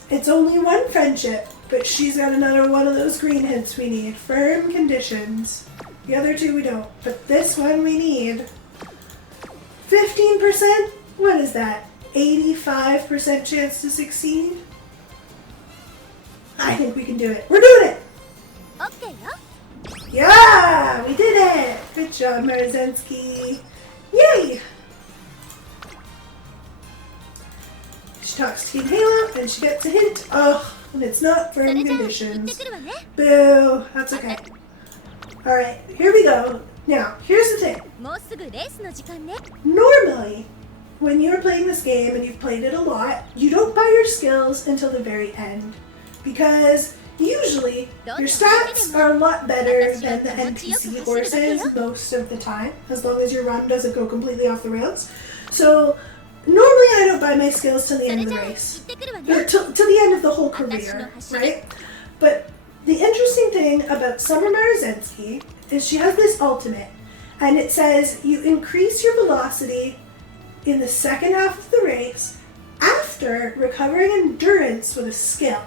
It's only one friendship, but she's got another one of those green hints we need. Firm conditions. The other two we don't, but this one we need. 15%? What is that? 85% chance to succeed? I think we can do it. We're doing it! Okay, Yeah! We did it! Good job, Marzensky. Yay! She talks to King Halo and she gets a hint. Oh, and it's not firm conditions. Boo! That's okay. Alright, here we go. Now, here's the thing. Normally, when you're playing this game and you've played it a lot, you don't buy your skills until the very end. Because usually, your stats are a lot better than the NPC horses most of the time, as long as your run doesn't go completely off the rails. So, normally I don't buy my skills till the end of the race. Or till the end of the whole career, right? But the interesting thing about Summer Marzensky is she has this ultimate, and it says you increase your velocity in the second half of the race after recovering endurance with a skill.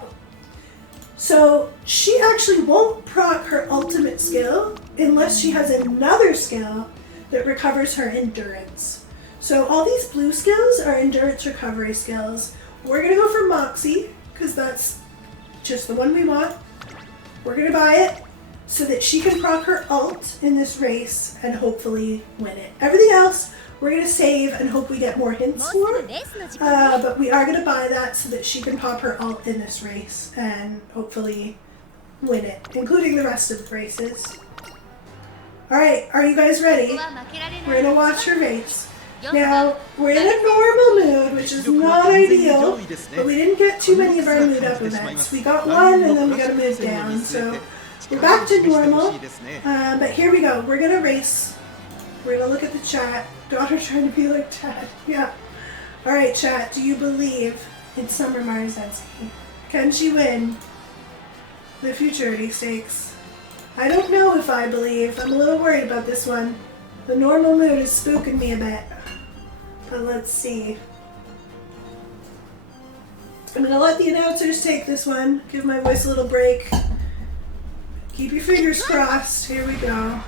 So she actually won't proc her ultimate skill unless she has another skill that recovers her endurance. So all these blue skills are endurance recovery skills. We're going to go for Moxie because that's just the one we want. We're going to buy it so that she can proc her ult in this race and hopefully win it. Everything else we're going to save and hope we get more hints for. But we are going to buy that so that she can pop her ult in this race and hopefully win it, including the rest of the races. Alright, are you guys ready? We're going to watch her race. Now, we're in a normal mood, which is not ideal, but we didn't get too many of our mood up events. We got one and then we got to move down, so we're back to normal. But here we go. We're going to race. We're going to look at the chat. Daughter trying to be like Dad. Yeah. Alright, chat. Do you believe in Summer Marzensky? Can she win the Futurity Stakes? I don't know if I believe. I'm a little worried about this one. The normal mood is spooking me a bit. But let's see. I'm gonna let the announcers take this one. Give my voice a little break. Keep your fingers crossed. Here we go.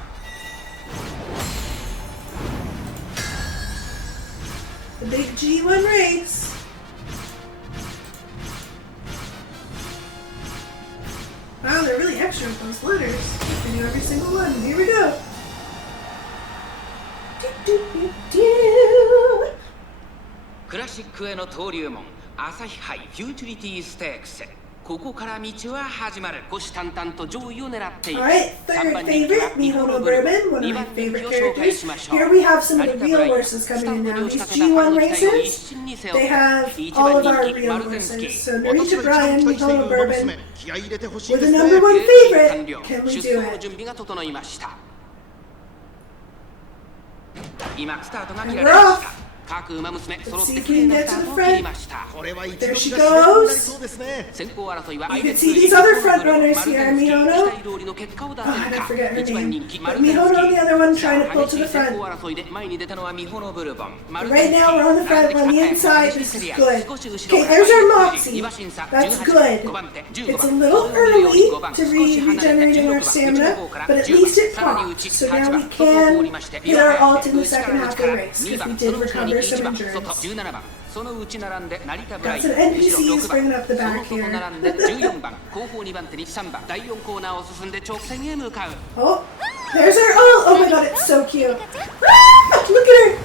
The big G1 race. Wow, they're really extra with those letters. I do every single one. Here we go. Do, do, do, do. クラシックへの登竜門朝日杯フューチュリティステークスここから道は始まる虎視眈々と上位を狙っている Alright, third favorite, Mihono Bourbon, one of my favorite characters. Here we have some of the real horses coming in now. These G1 races, they have all of our real horses. So Narita Bryan, Mihono Bourbon, with the number one favorite, can we do it? 今スタートが切 And ら we're れま off. した。各馬娘 Let's 揃っ see て if 綺 we 麗 can な get スタ to ー the トを切り front. ました。 There she goes. 先行争いは You can see these other front runners here, Mihono. 期待通りの結果を出せ Oh, る I か forget her 一番 name. 人気 But Mihono, the other one, trying to pull to 激し the い先 front. 行争いで前に出たのはミホノブルボン Right now, we're on the front, on the inside. This is good. Okay, there's our Moxie. That's good. It's a little early to regenerating our stamina, but at least it popped. So now we can hit our ult in the second half of the race, because we did recover some endurance. 17番その内並んで成田ブ That's ライ an ン NPC 後 is ろ6 bringing 番 up the その back 外 here. 並んで14番後方2番手に3番第4コーナーを進んで直線へ向かう Oh, there's our ult. Oh my god, it's so cute. Ah, look at her.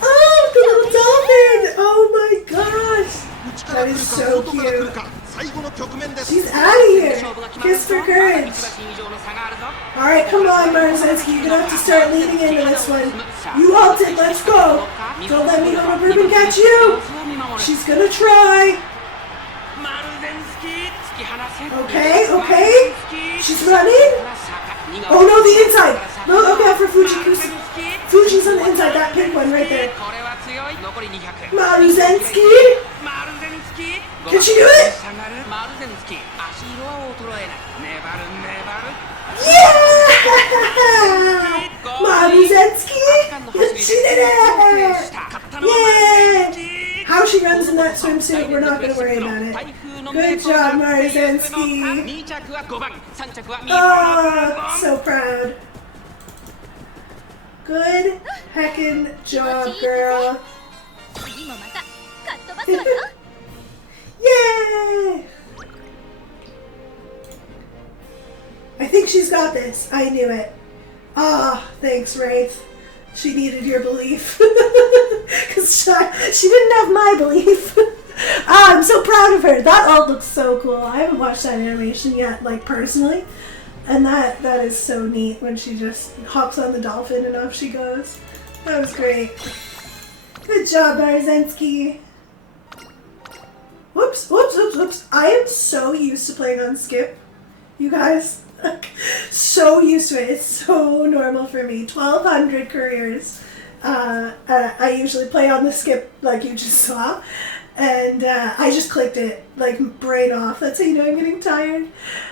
Oh, the little dolphin. Oh my gosh. That is so cute. She's out of here. Kiss for courage. Alright, come on, Marzinski. You're gonna have to start leading into this one. You ulted, let's go. Don't let Mihono Bourbon catch you. She's gonna try. Okay, okay. She's running. Oh no, the inside. No, look out for Fuji. Fuji's on the inside, that pink one right there. Maruzensky. Can she do it? Yeah! Maruzensky. She did it! Yay! How she runs in that swimsuit, we're not going to worry about it. Good job, Maruzensky. Oh, so proud. Good heckin' job, girl. 次もまたカットバスわよ Yay! I think she's got this. I knew it. Ah, thanks, Wraith. She needed your belief. Because she didn't have my belief. Ah, I'm so proud of her. That all looks so cool. I haven't watched that animation yet, like, personally. And that is so neat when she just hops on the dolphin and off she goes. That was great. Good job, Barzensky. Whoops, whoops, whoops, whoops. I am so used to playing on skip. You guys, so used to it. It's so normal for me. 1,200 careers. I usually play on the skip like you just saw. And I just clicked it, like brain off. That's how you know I'm getting tired.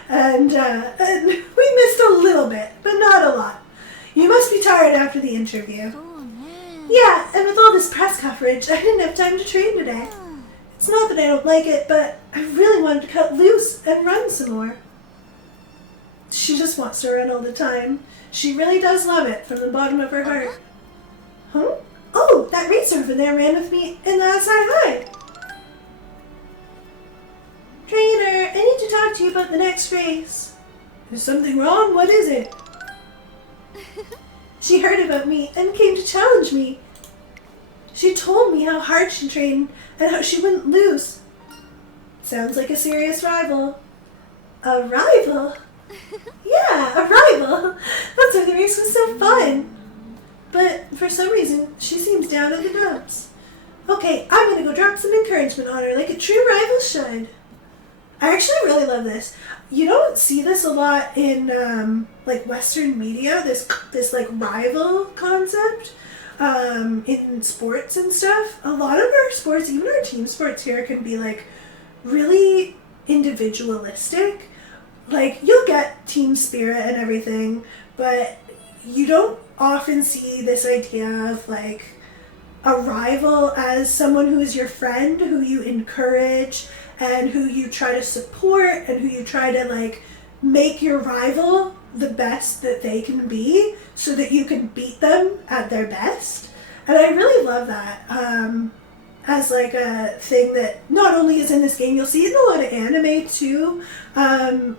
And we missed a little bit, but not a lot. You must be tired after the interview. Yeah, and with all this press coverage, I didn't have time to train today. It's not that I don't like it, but I really wanted to cut loose and run some more. She just wants to run all the time. She really does love it from the bottom of her heart. Huh? Oh, that racer over there ran with me in the outside high. Trainer, I need to talk to you about the next race. Is something wrong? What is it? She heard about me and came to challenge me. She told me how hard she trained and how she wouldn't lose. Sounds like a serious rival. A rival? Yeah, a rival. That's why the race was so fun. But for some reason, she seems down in the dumps. Okay, I'm gonna go drop some encouragement on her like a true rival should. I actually really love this. You don't see this a lot in like Western media, this like rival concept in sports and stuff. A lot of our sports, even our team sports here, can be like really individualistic. Like you'll get team spirit and everything, but you don't often see this idea of like a rival as someone who is your friend, who you encourage and who you try to support and who you try to like make your rival the best that they can be so that you can beat them at their best. And I really love that as like a thing that not only is in this game, you'll see it in a lot of anime too. I'm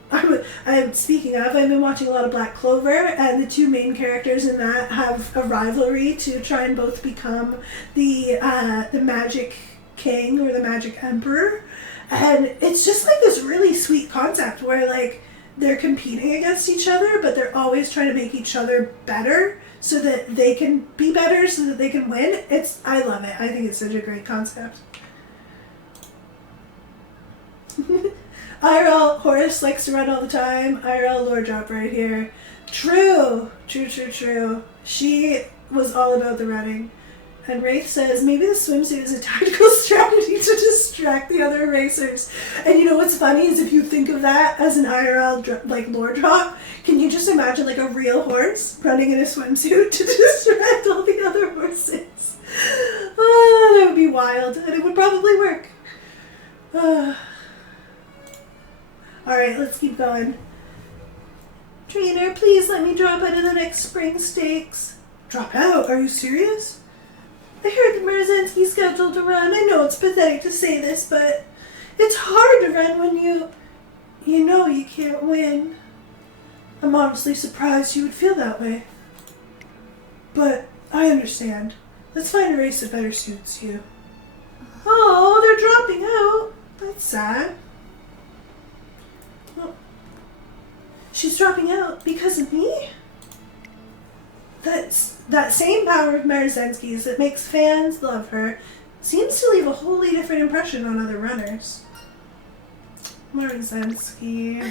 speaking of, I've been watching a lot of Black Clover, and the two main characters in that have a rivalry to try and both become the magic king or the magic emperor. And it's just like this really sweet concept where like they're competing against each other, but they're always trying to make each other better so that they can be better, so that they can win. I love it. I think it's such a great concept. IRL, Horace likes to run all the time. IRL lore drop right here. True. She was all about the running. And Wraith says, maybe the swimsuit is a tactical strategy to distract the other racers. And you know what's funny is if you think of that as an IRL like lore drop, can you just imagine like a real horse running in a swimsuit to distract all the other horses? Oh, that would be wild. And it would probably work. Alright, let's keep going. Trainer, please let me drop out of the next spring stakes. Drop out? Are you serious? I heard that Marazenski's scheduled to run. I know it's pathetic to say this, but it's hard to run when you know you can't win. I'm honestly surprised you would feel that way. But I understand. Let's find a race that better suits you. Oh, they're dropping out. That's sad. Well, she's dropping out because of me? That same power of Marazenski's that makes fans love her seems to leave a wholly different impression on other runners. Marzensky.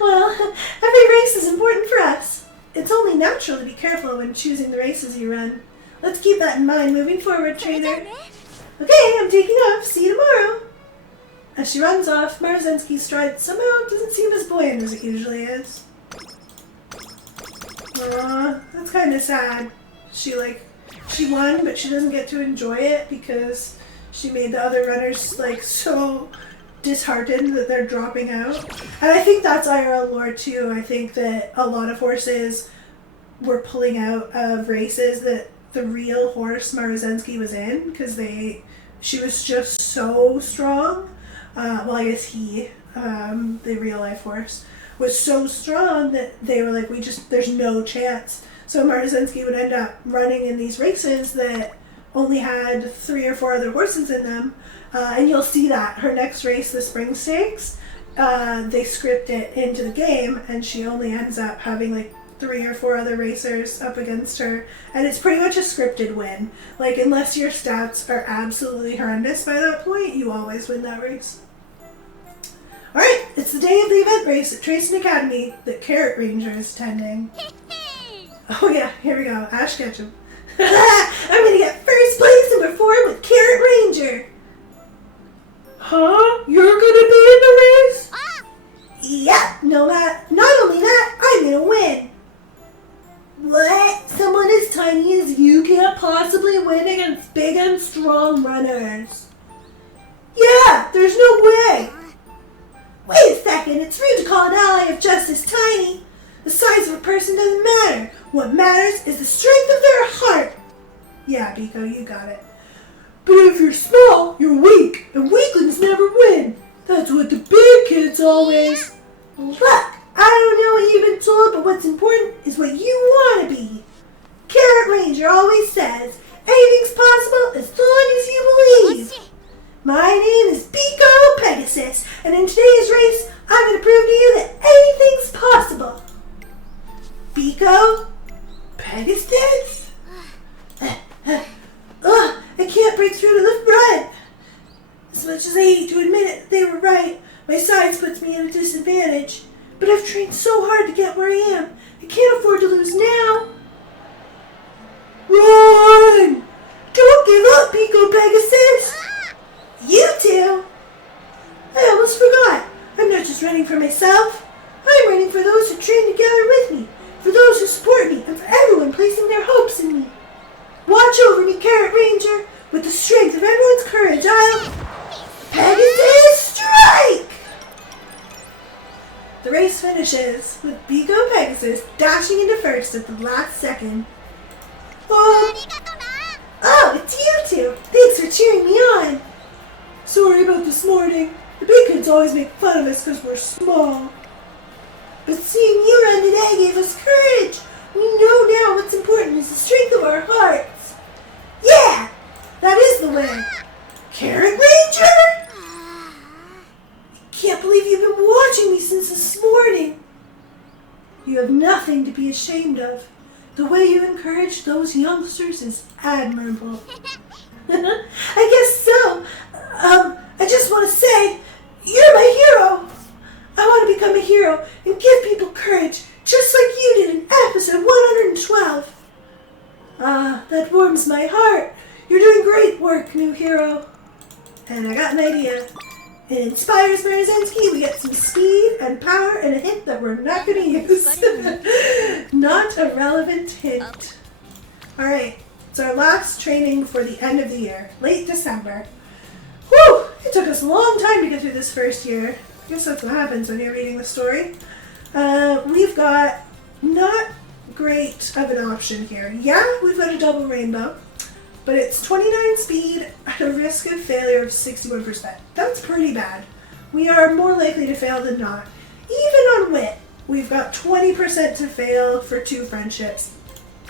Well, every race is important for us. It's only natural to be careful when choosing the races you run. Let's keep that in mind moving forward, trainer. Okay, I'm taking off. See you tomorrow. As she runs off, Marazenski's stride somehow doesn't seem as buoyant as it usually is. Aw, that's kind of sad. She won, but she doesn't get to enjoy it because she made the other runners like so disheartened that they're dropping out. And I think that's IRL lore too. I think that a lot of horses were pulling out of races that the real horse Marazensky was in because she was just so strong. Well, I guess the real life horse, was so strong that they were like, there's no chance. So Marazensky would end up running in these races that only had 3 or 4 other horses in them. And you'll see that her next race, the Spring Stakes, they script it into the game and she only ends up having like 3 or 4 other racers up against her. And it's pretty much a scripted win. Like, unless your stats are absolutely horrendous by that point, you always win that race. Alright, it's the day of the event race at Tracing Academy that Carrot Ranger is attending. Oh yeah, here we go. Ash Ketchum. I'm gonna get first place and perform with Carrot Ranger. Huh? You're gonna be in the race? Yep, not only that, I'm gonna win. What? Someone as tiny as you can't possibly win against big and strong runners. Yeah, there's no way. Wait a second, it's rude to call an ally of just as tiny. The size of a person doesn't matter. What matters is the strength of their heart. Yeah, Biko, you got it. But if you're small, you're weak, and weaklings never win. That's what the big kids always... Look, I don't know what you've been told, but what's important is what you want to be. Carrot Ranger always says, anything's possible as long as you believe. My name is Biko Pegasus, and in today's race, I'm going to prove to you that anything's possible. Biko Pegasus? I can't break through to the front. As much as I hate to admit it, they were right. My size puts me at a disadvantage. But I've trained so hard to get where I am. I can't afford to lose now. Run! Don't give up, Biko Pegasus! You two! I almost forgot. I'm not just running for myself. I'm running for those who train together with me, for those who support me, and for everyone placing their hopes in me. Watch over me, Carrot Ranger. With the strength of everyone's courage, I'll... Pegasus strike! The race finishes with Bigo Pegasus dashing into first at the last second. Oh, it's you two. Thanks for cheering me on. Sorry about this morning. The big kids always make fun of us because we're small. But seeing you run today gave us courage. We know now what's important is the strength of our hearts. Yeah, that is the way. Carrot Ranger? Can't believe you've been watching me since this morning. You have nothing to be ashamed of. The way you encourage those youngsters is admirable. I guess so. I just want to say, you're my hero. I want to become a hero and give people courage, just like you did in episode 112. That warms my heart. You're doing great work, new hero. And I got an idea. It inspires Marzensky. We get some speed and power and a hint that we're not going to use. Not a relevant hint. Alright, it's our last training before the end of the year. Late December. Whew! It took us a long time to get through this first year. I guess that's what happens when you're reading the story. We've got not great of an option here. Yeah, we've got a double rainbow. But it's 29 speed at a risk of failure of 61%. That's pretty bad. We are more likely to fail than not. Even on wit, we've got 20% to fail for 2 friendships.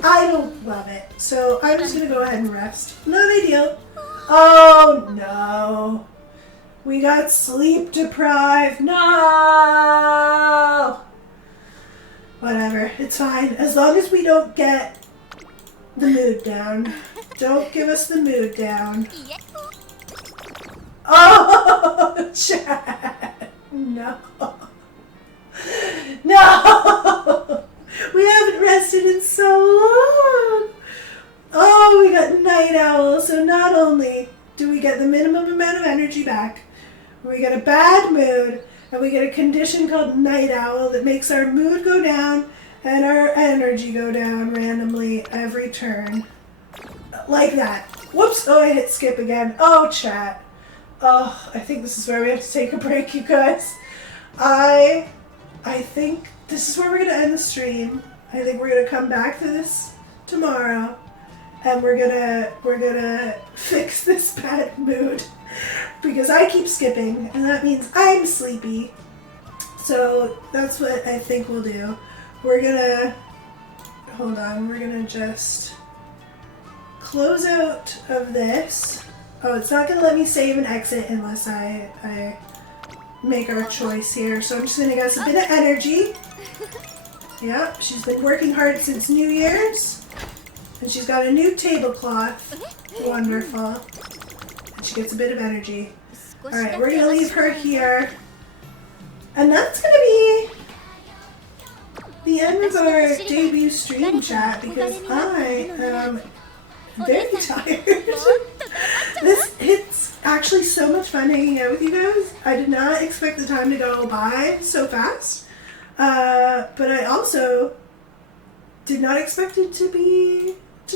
I don't love it, so I'm just going to go ahead and rest. Not ideal. Oh no. We got sleep deprived. No! Whatever, it's fine. As long as we don't get the mood down. Don't give us the mood down. Oh, Chad. No. No. We haven't rested in so long. Oh, we got Night Owl. So not only do we get the minimum amount of energy back, we get a bad mood, and we get a condition called Night Owl that makes our mood go down and our energy go down randomly every turn. Like that. Whoops. Oh, I hit skip again. Oh, chat. Oh, I think this is where we have to take a break, you guys. I think this is where we're going to end the stream. I think we're going to come back to this tomorrow, and we're gonna fix this bad mood because I keep skipping, and that means I'm sleepy. So that's what I think we'll do. We're gonna just close out of this. Oh, it's not gonna let me save and exit unless I make our choice here. So I'm just gonna get a bit of energy. Yeah, she's been working hard since New Year's. And she's got a new tablecloth. Wonderful. And she gets a bit of energy. Alright, we're gonna leave her here. And that's gonna be the end of our debut stream, chat, because I am very tired. It's actually so much fun hanging out with you guys. I did not expect the time to go by so fast. But I also did not expect it to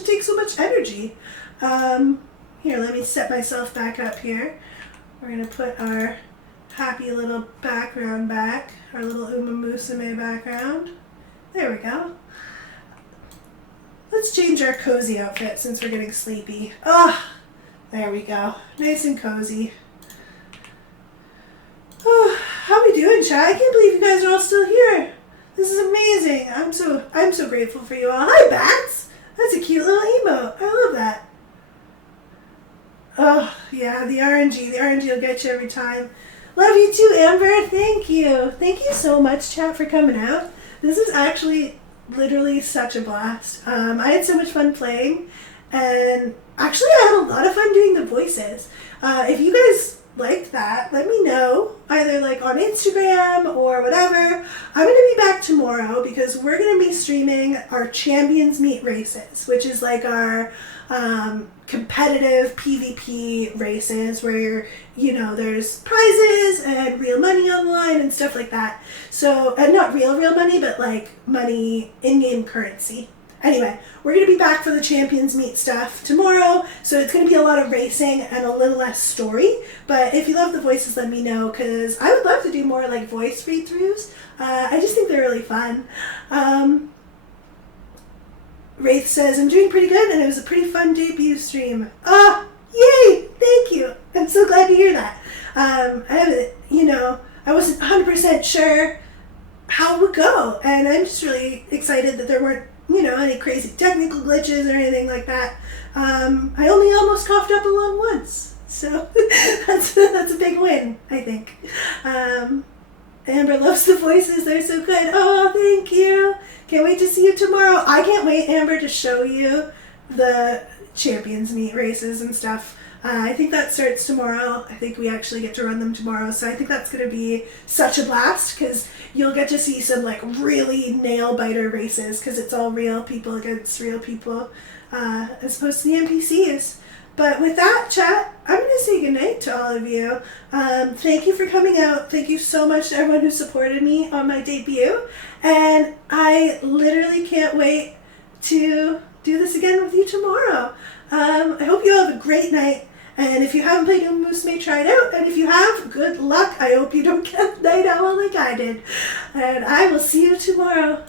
take so much energy. Here, let me set myself back up here. We're gonna put our happy little background back, our little Umamusume background. There we go. Let's change our cozy outfit since we're getting sleepy. Ah, there we go. Nice and cozy. Oh, how we doing, chat? I can't believe you guys are all still here. This is amazing. I'm so grateful for you all. Hi, Bats. That's a cute little emote. I love that. Oh, yeah, the RNG. The RNG will get you every time. Love you too, Amber. Thank you. Thank you so much, chat, for coming out. This is actually literally such a blast. I had so much fun playing, and actually I had a lot of fun doing the voices. If you guys liked that, let me know, either like on Instagram or whatever. I'm going to be back tomorrow because we're going to be streaming our Champions Meet races, which is like our competitive PvP races where, you know, there's prizes and real money online and stuff like that. So, and not real money, but like money, in-game currency. Anyway, we're going to be back for the Champions Meet stuff tomorrow, so it's going to be a lot of racing and a little less story. But if you love the voices, let me know, because I would love to do more like voice read-throughs. I just think they're really fun. Wraith says, I'm doing pretty good, and it was a pretty fun debut stream. Ah, yay! Thank you. I'm so glad to hear that. I wasn't 100% sure how it would go, and I'm just really excited that there weren't, any crazy technical glitches or anything like that. I only almost coughed up a lung once, so that's a big win, I think. Amber loves the voices, they're so good. Oh, thank you. Can't wait to see you tomorrow. I can't wait, Amber, to show you the Champions Meet races and stuff. I think that starts tomorrow. I think we actually get to run them tomorrow, so I think that's going to be such a blast, because you'll get to see some really nail-biter races, because it's all real people against real people, as opposed to the NPCs. But with that, chat, I'm going to say goodnight to all of you. Thank you for coming out. Thank you so much to everyone who supported me on my debut. And I literally can't wait to do this again with you tomorrow. I hope you all have a great night. And if you haven't played Umamusume, try it out. And if you have, good luck. I hope you don't get night owl like I did. And I will see you tomorrow.